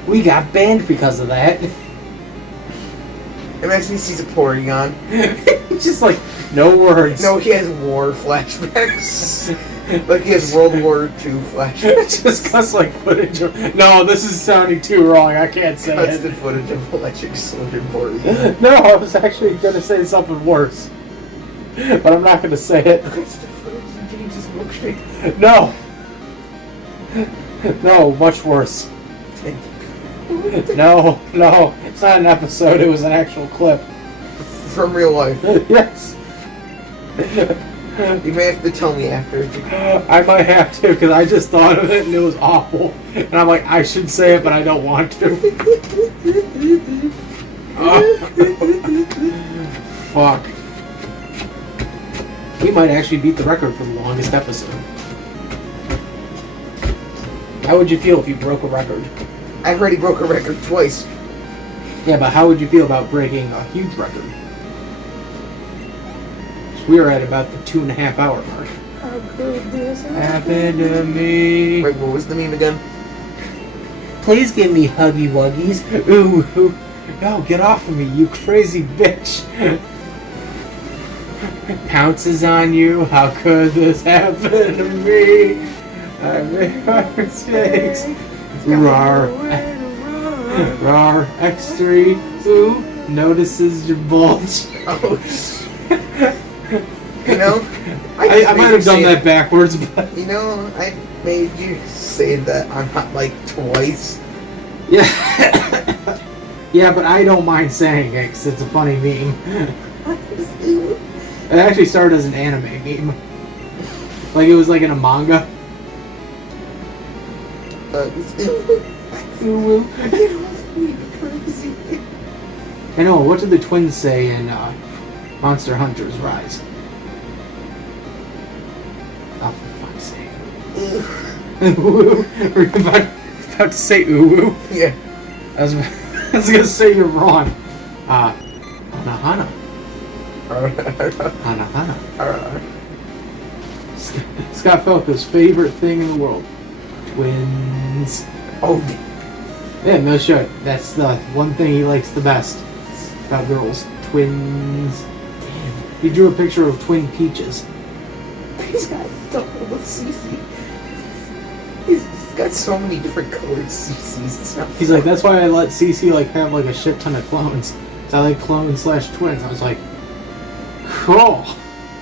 We got banned because of that. Imagine he sees a Porygon. He's just like, no words. No, he has war flashbacks. Like he has World War II flashbacks. Just cuts like footage of... No, this is sounding too wrong. I can't say Cuts it. the footage of Electric Soldier Porygon. No, I was actually going to say something worse. But I'm not going to say it. Cuts the footage of James's milkshake. No. No, much worse. No, it's not an episode, it was an actual clip. From real life. Yes. You may have to tell me after. I might have to, because I just thought of it and it was awful. And I'm like, I should say it, but I don't want to. Fuck. We might actually beat the record for the longest episode. How would you feel if you broke a record? I've already broke a record twice. Yeah, but how would you feel about breaking a huge record? We are at about the 2.5 hour mark. How could this Happen to me? Wait, what was the meme again? Please give me huggy wuggies. Ooh, ooh. No, get off of me, you crazy bitch. Pounces on you. How could this happen to me? I make my mistakes. Rawr. Rawr. X3. Ooh. Notices your bulge. Oh, you know? I might have done that backwards, but... You know, I made you say that I'm not like twice. Yeah. Yeah, but I don't mind saying it because it's a funny meme. It actually started as an anime meme. Like it was like in a manga. I know, what did the twins say in Monster Hunter's Rise? Oh, for fuck's sake. We're about to say uwu. Yeah. I was gonna say you're wrong. Hana. Hana. Scott Falco's favorite thing in the world. Twins. Oh. Yeah, no shit. That's the one thing he likes the best. About girls. Twins. Damn. He drew a picture of twin peaches. He's got double with CC. He's got so many different colored CCs. He's like, that's why I let CC like have like a shit ton of clones. So I like clones / twins. I was like, cool.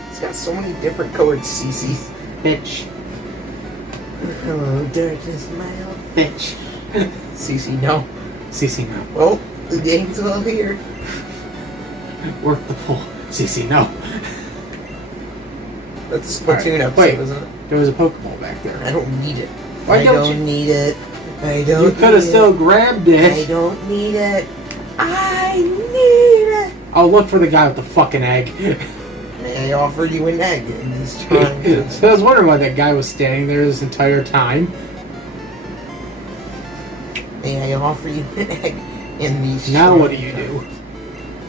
He's got so many different colored CCs. Bitch. Hello, darkness, my old Bitch. CC, no. CC, no. Well, the game's all here. Work the pull. CC, no. That's a Splatoon episode, wait. isn't it? There was a Pokeball back there. I don't need it. Why I don't need it. I don't. You could have still grabbed it. I don't need it. I need it. I'll look for the guy with the fucking egg. May I offer you an egg? And he's trying to. So I was wondering why that guy was standing there this entire time. May I offer you an egg? In these. Now what do you do?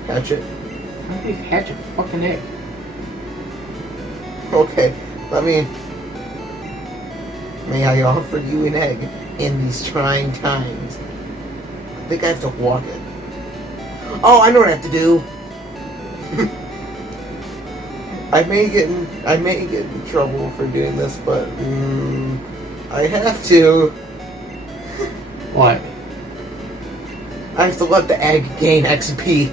Catch it. How do you hatch a fucking egg? Okay, May I offer you an egg in these trying times? I think I have to walk it. Oh, I know what I have to do. I may get in trouble for doing this, but I have to. What? I have to let the egg gain XP.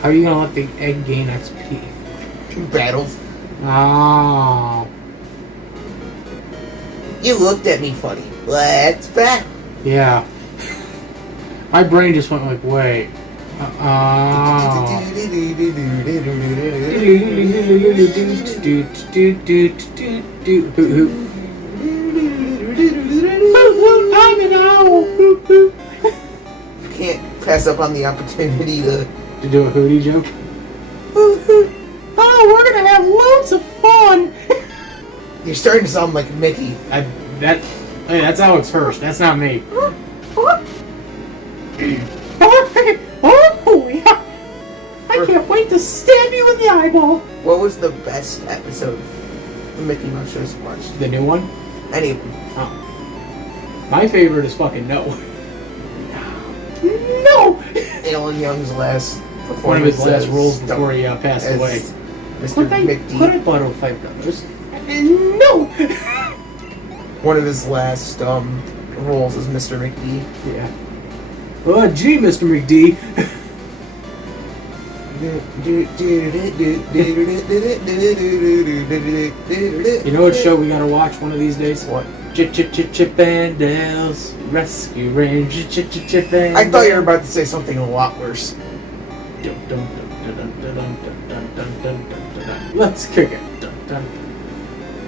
How are you gonna let the egg gain XP? Battles. Oh. You looked at me funny. Let's bat. Yeah. My brain just went like, wait. Oh. Can't pass up on the opportunity to do a hootie joke. Oh, we're gonna have loads of fun. You're starting to sound like Mickey. That's Alex Hirsch. That's not me. Oh boy! I can't wait to stab you in the eyeball. What was the best episode of Mickey Mouse shows you watched? The new one? Any of them? Oh. My favorite is fucking No. No! Alan Young's last performance. One of his last roles before he passed away. Mr. McD. Put it Bottle Five Brothers. No! One of his last roles as Mr. McD. Yeah. Oh, gee, Mr. McD. You know what show we gotta watch one of these days? What? Chip and Dale's Rescue Range. Chip and I thought you were about to say something a lot worse. Let's kick it.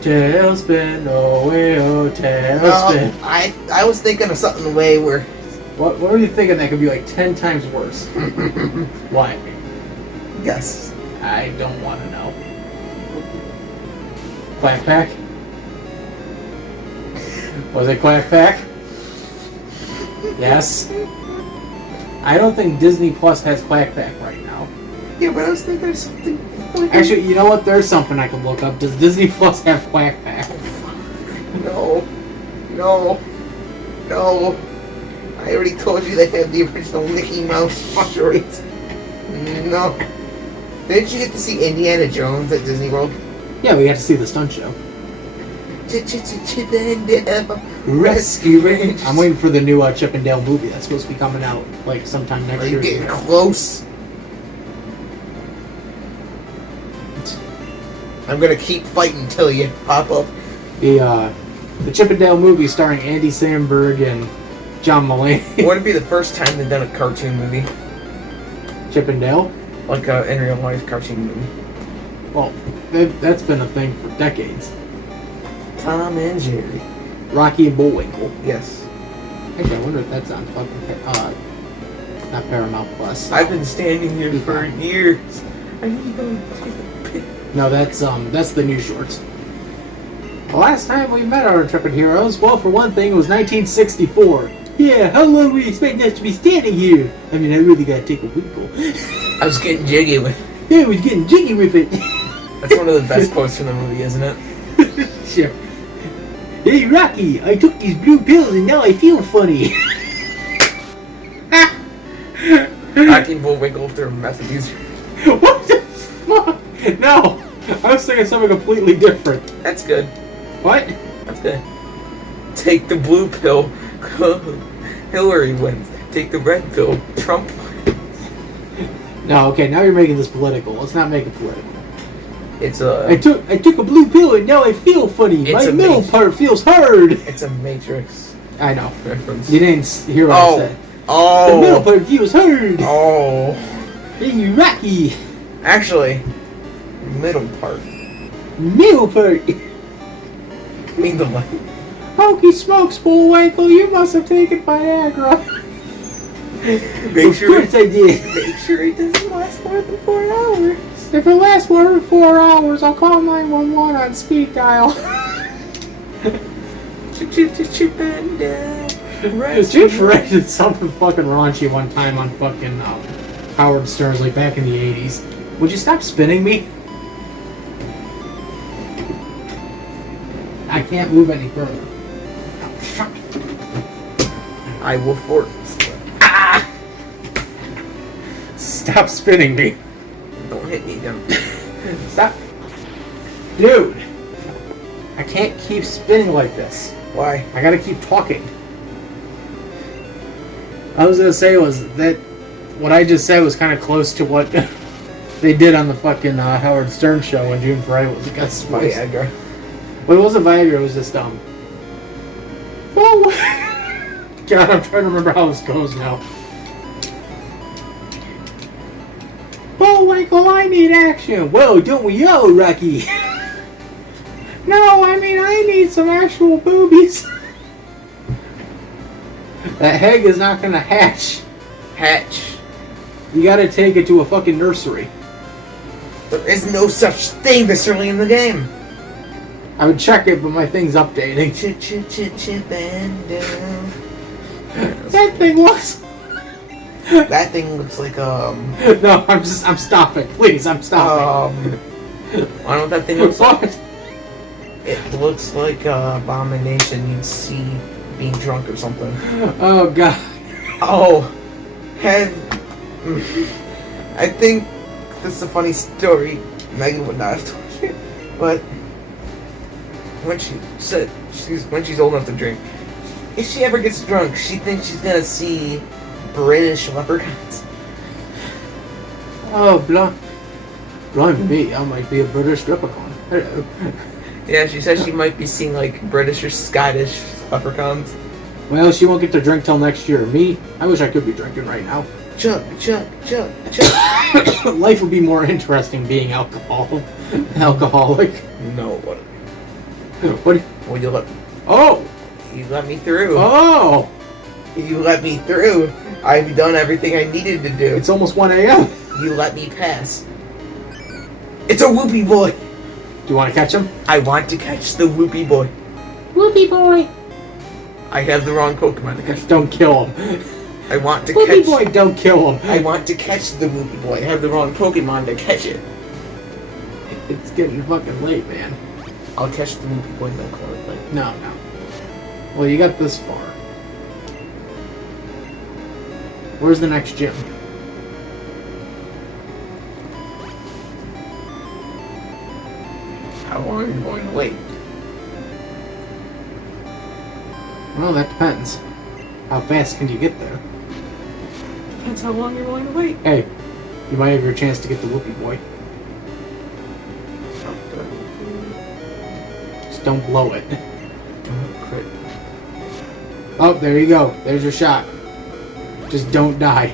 Tailspin, oh, tailspin. I was thinking of something way where. What were you thinking that could be like 10 times worse? What? Yes. I don't want to know. Quack Pack? Was it Quack Pack? Yes. I don't think Disney Plus has Quack Pack right now. Yeah, but I was thinking of something. Actually, you know what? There's something I can look up. Does Disney Plus have Quack Pack? No. I already told you they have the original Mickey Mouse shorts. No. Didn't you get to see Indiana Jones at Disney World? Yeah, we got to see the stunt show. Chip and Dale Rescue Range. I'm waiting for the new Chip and Dale movie that's supposed to be coming out like sometime next Are year. you getting close? I'm gonna keep fighting until you pop up. The Chip and Dale movie starring Andy Samberg and John Mulaney. Would it be the first time they've done a cartoon movie? Chip and Dale? Like a in real life cartoon movie. Well, that's been a thing for decades. Tom and Jerry. Rocky and Bullwinkle. Yes. Actually, I wonder if that's on fucking not Paramount Plus. I've been standing here for years. I need to go take a pic. No, that's the new shorts. The last time we met our intrepid heroes, well, for one thing, it was 1964. Yeah, how long were you expecting us to be standing here? I mean, I really gotta take a winkle. I was getting jiggy with. Yeah, I was getting jiggy with it. That's one of the best quotes from the movie, isn't it? Sure. Hey, Rocky, I took these blue pills and now I feel funny. Acting Bullwinkle if they're a method user. What the fuck? No! I was thinking something completely different. That's good. What? That's good. Take the blue pill. Hillary wins. Take the red pill. Trump wins. No, okay, now you're making this political. Let's not make it political. It's a... I took a blue pill and now I feel funny. My middle part feels hard. It's a Matrix I know. reference. You didn't hear what I said. Oh. The middle part feels hard. Oh. Being Rocky. Actually, middle part. Middle part. I mean the left. Hokey smokes, Bullwinkle. You must have taken Viagra. Make sure I did. Make sure it doesn't last more than 4 hours. If it lasts more than 4 hours, I'll call 911 on speed dial. Jim Ferret did something fucking raunchy one time on fucking Howard Stern's, like back in the 80s. Would you stop spinning me? I can't move any further. I will force. Ah! Stop spinning me. Don't hit me, Jim. Stop. Dude. I can't keep spinning like this. Why? I gotta keep talking. I was gonna say was that what I just said was kind of close to what they did on the fucking Howard Stern show when June Ferret was a guest voice. Viagra. Well, it wasn't Viagra, it was just oh God, I'm trying to remember how this goes now. Bullwinkle, I need action. Whoa, don't we all, Rocky? No, I mean I need some actual boobies. That egg is not gonna hatch. Hatch. You gotta take it to a fucking nursery. There is no such thing this early in the game. I would check it, but my thing's updating. Chip and down. That thing looks... That thing looks like No, I'm stopping. Please, I'm stopping. I don't know what that thing looks like. What? It looks like abomination you'd see being drunk or something. Oh God. Oh, I think this is a funny story. Megan would not have told you, but when she said when she's old enough to drink, if she ever gets drunk, she thinks she's gonna see British leprechauns. Oh, blind me, I might be a British leprechaun. Hello. Yeah, she said she might be seeing like British or Scottish leprechauns. Well, she won't get to drink till next year. Me, I wish I could be drinking right now. Chug. Life would be more interesting being alcoholic. No, what? What? Well, you let me through. Oh! You let me through. I've done everything I needed to do. It's almost 1 a.m. You let me pass. It's a whoopee boy. Do you want to catch him? I want to catch the whoopee boy. Whoopee boy. I have the wrong Pokemon to catch. Don't kill him. I want to Whoopee catch. boy, don't kill him. I want to catch the whoopee boy. I have the wrong Pokemon to catch it. It's getting fucking late, man. I'll catch the whoopee boy then call it late. No. Well, you got this far. Where's the next gym? How long are you going to wait? Well, that depends. How fast can you get there? Depends how long you're going to wait. Hey, you might have your chance to get the whoopee boy. Just don't blow it. Don't crit. Oh, there you go. There's your shot. Just don't die.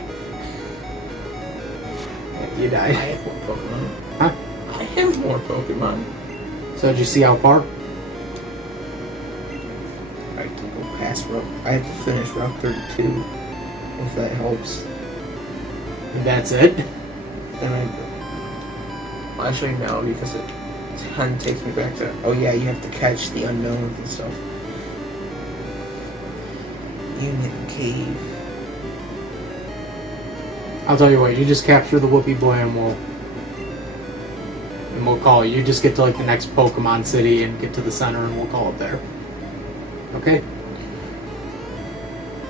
You I died. have more Pokemon. Huh? I have more Pokemon. So did you see how far? I can go past Route. I have to finish Route 32. If that helps. And that's it? Then well, actually no, because it 10 takes me back to. Oh yeah, you have to catch the unknowns and stuff. Unit Cave. I'll tell you what, you just capture the whoopee boy and we'll call it. You just get to like the next Pokemon city and get to the center and we'll call it there. Okay?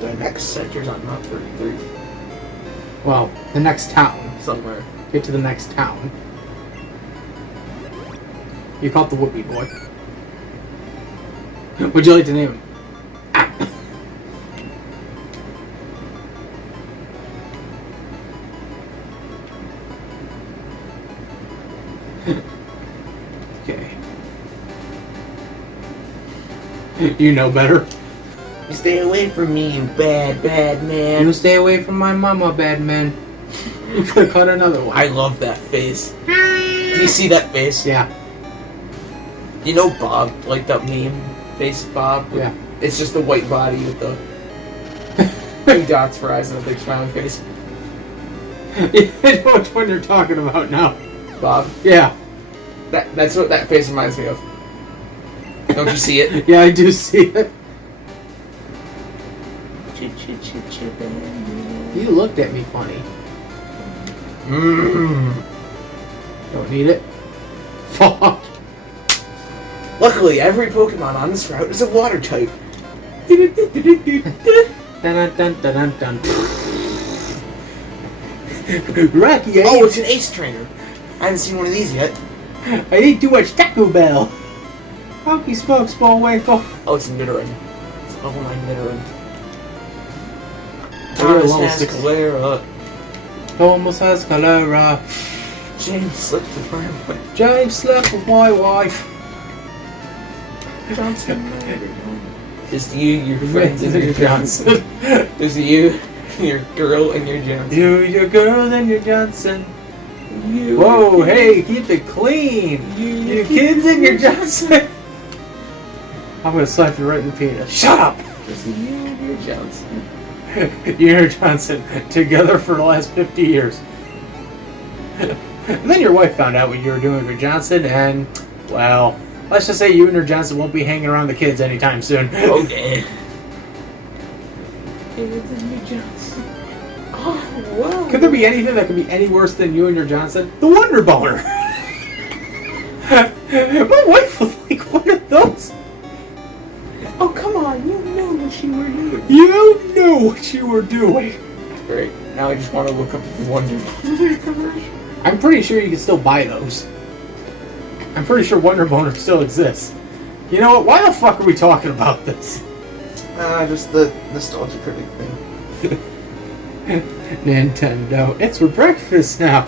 The next sector's on Route 33. Well, the next town. Somewhere. Get to the next town. You call it the Whoopie Boy. Would you like to name him? Okay. You know better. You stay away from me, you bad man. You stay away from my mama, bad man. You could have caught another one. I love that face. Do you see that face? Yeah. You know Bob, like that meme face Bob? Yeah. It's just the white body with the 2 dots for eyes and a big smiling face. I know which one you're talking about now. Bob? Yeah. That's what that face reminds me of. Don't you see it? Yeah, I do see it. You looked at me funny. Don't need it. Fuck. Luckily, every Pokemon on this route is a water type. Dun dun dun dun dun. Rocky, Oh, it's an Ace Trainer. I haven't seen one of these yet. I ate too much Taco Bell. Rocky smokes ball waffle. Oh, it's Nidoran. It's level 9 Nidoran. You're Thomas level has 6. Cholera. Almost has cholera. James slipped with my wife. James slept with my wife. Johnson. Just you, your friends, and your Johnson. Johnson. There's you, your girl, and your Johnson. You, your girl, and your Johnson. You. Whoa, hey, keep it clean. Your kids and your Johnson. I'm gonna slap you right in the penis. Shut up! Just you and your Johnson. You and your Johnson together for the last 50 years. And then your wife found out what you were doing with Johnson, and, well, let's just say you and your Johnson won't be hanging around the kids anytime soon. Okay. Kids and your Johnson. Oh, wow. Could there be anything that could be any worse than you and your Johnson? The Wonder Boner! My wife was like one of those. Oh, come on. You know what you were doing. You know what you were doing. Great. Now I just want to look up the Wonder Boner commercial. I'm pretty sure you can still buy those. I'm pretty sure Wonder Boner still exists. You know what? Why the fuck are we talking about this? Just the nostalgia critic thing. Nintendo. It's for breakfast now.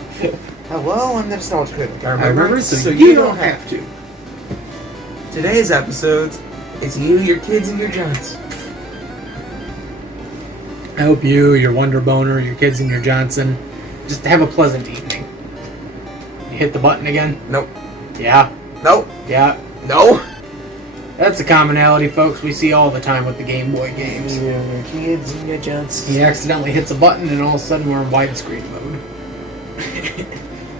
Hello, I'm the nostalgia critic. I remember, so you don't have to. Today's episode is you, your kids, and your Johnson. I hope you, your Wonder Boner, your kids, and your Johnson just have a pleasant evening. You hit the button again? Nope. Yeah. Nope. Yeah. No. That's a commonality, folks, we see all the time with the Game Boy games. You and your kids and your Johnson. He accidentally hits a button and all of a sudden we're in widescreen mode.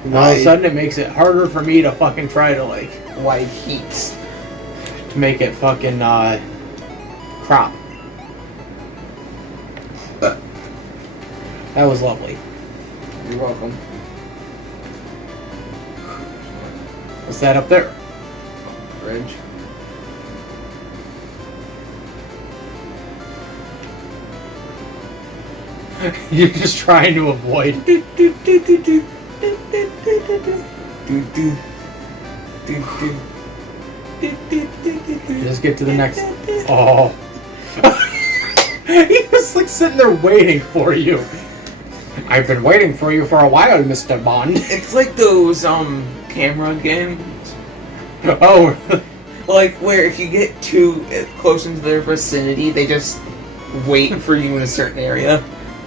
And all of a sudden it makes it harder for me to fucking try to, like... Wide heats. To make it fucking, crop. That was lovely. You're welcome. What's that up there? Bridge. You're just trying to avoid. Just get to the next. Oh. He was like sitting there waiting for you. I've been waiting for you for a while, Mr. Bond. It's like those camera games. Oh. Like where if you get too close into their vicinity, they just wait for you in a certain area.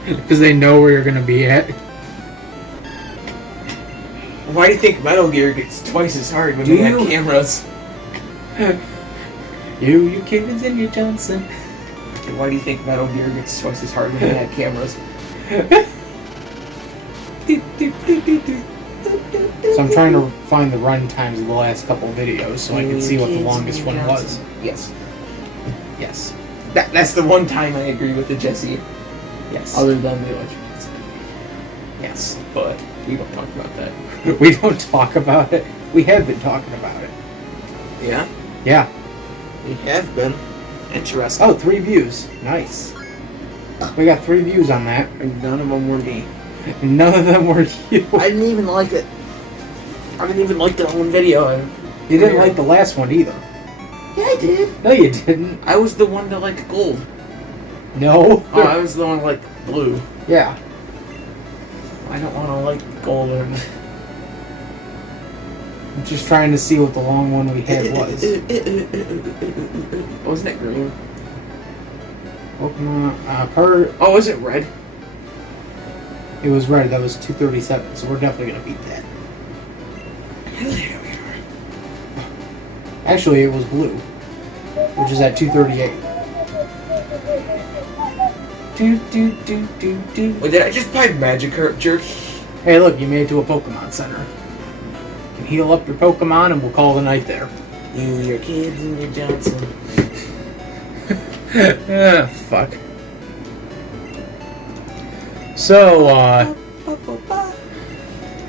Because they know where you're going to be at. Why do you think Metal Gear gets twice as hard when they have cameras? You, your kids, and your Johnson. Why do you think Metal Gear gets twice as hard when they have cameras? So I'm trying to find the run times of the last couple videos so I can see what the longest one was. Yes. Yes. That's the one time I agree with the Jesse. Yes. Other than the electric. Yes. But we don't talk about that. We don't talk about it. We have been talking about it. Yeah? Yeah. We have been. Interesting. Oh, 3 views. Nice. We got 3 views on that. And none of them were me. None of them were you. I didn't even like it. I didn't even like the one video. You didn't like the last one either. Yeah, I did. No, you didn't. I was the one that liked gold. No. Oh, I was the one that liked blue. Yeah. I don't want to like gold. I'm just trying to see what the long one we had was. Wasn't it green? Pokemon, Oh, was it red? It was red. That was 237, so we're definitely going to beat that. Hell yeah, we are. Actually, it was blue, which is at 238. Wait, did I just buy Magikarp jerk? Hey, look, you made it to a Pokemon Center. You can heal up your Pokemon, and we'll call the night there. You, your kids, and your Johnson. Ah, fuck. So,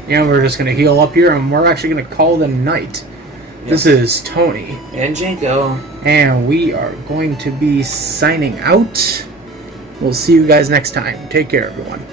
we're just gonna heal up here, and we're actually gonna call the night. Yes. This is Tony. And Janko. And we are going to be signing out. We'll see you guys next time. Take care, everyone.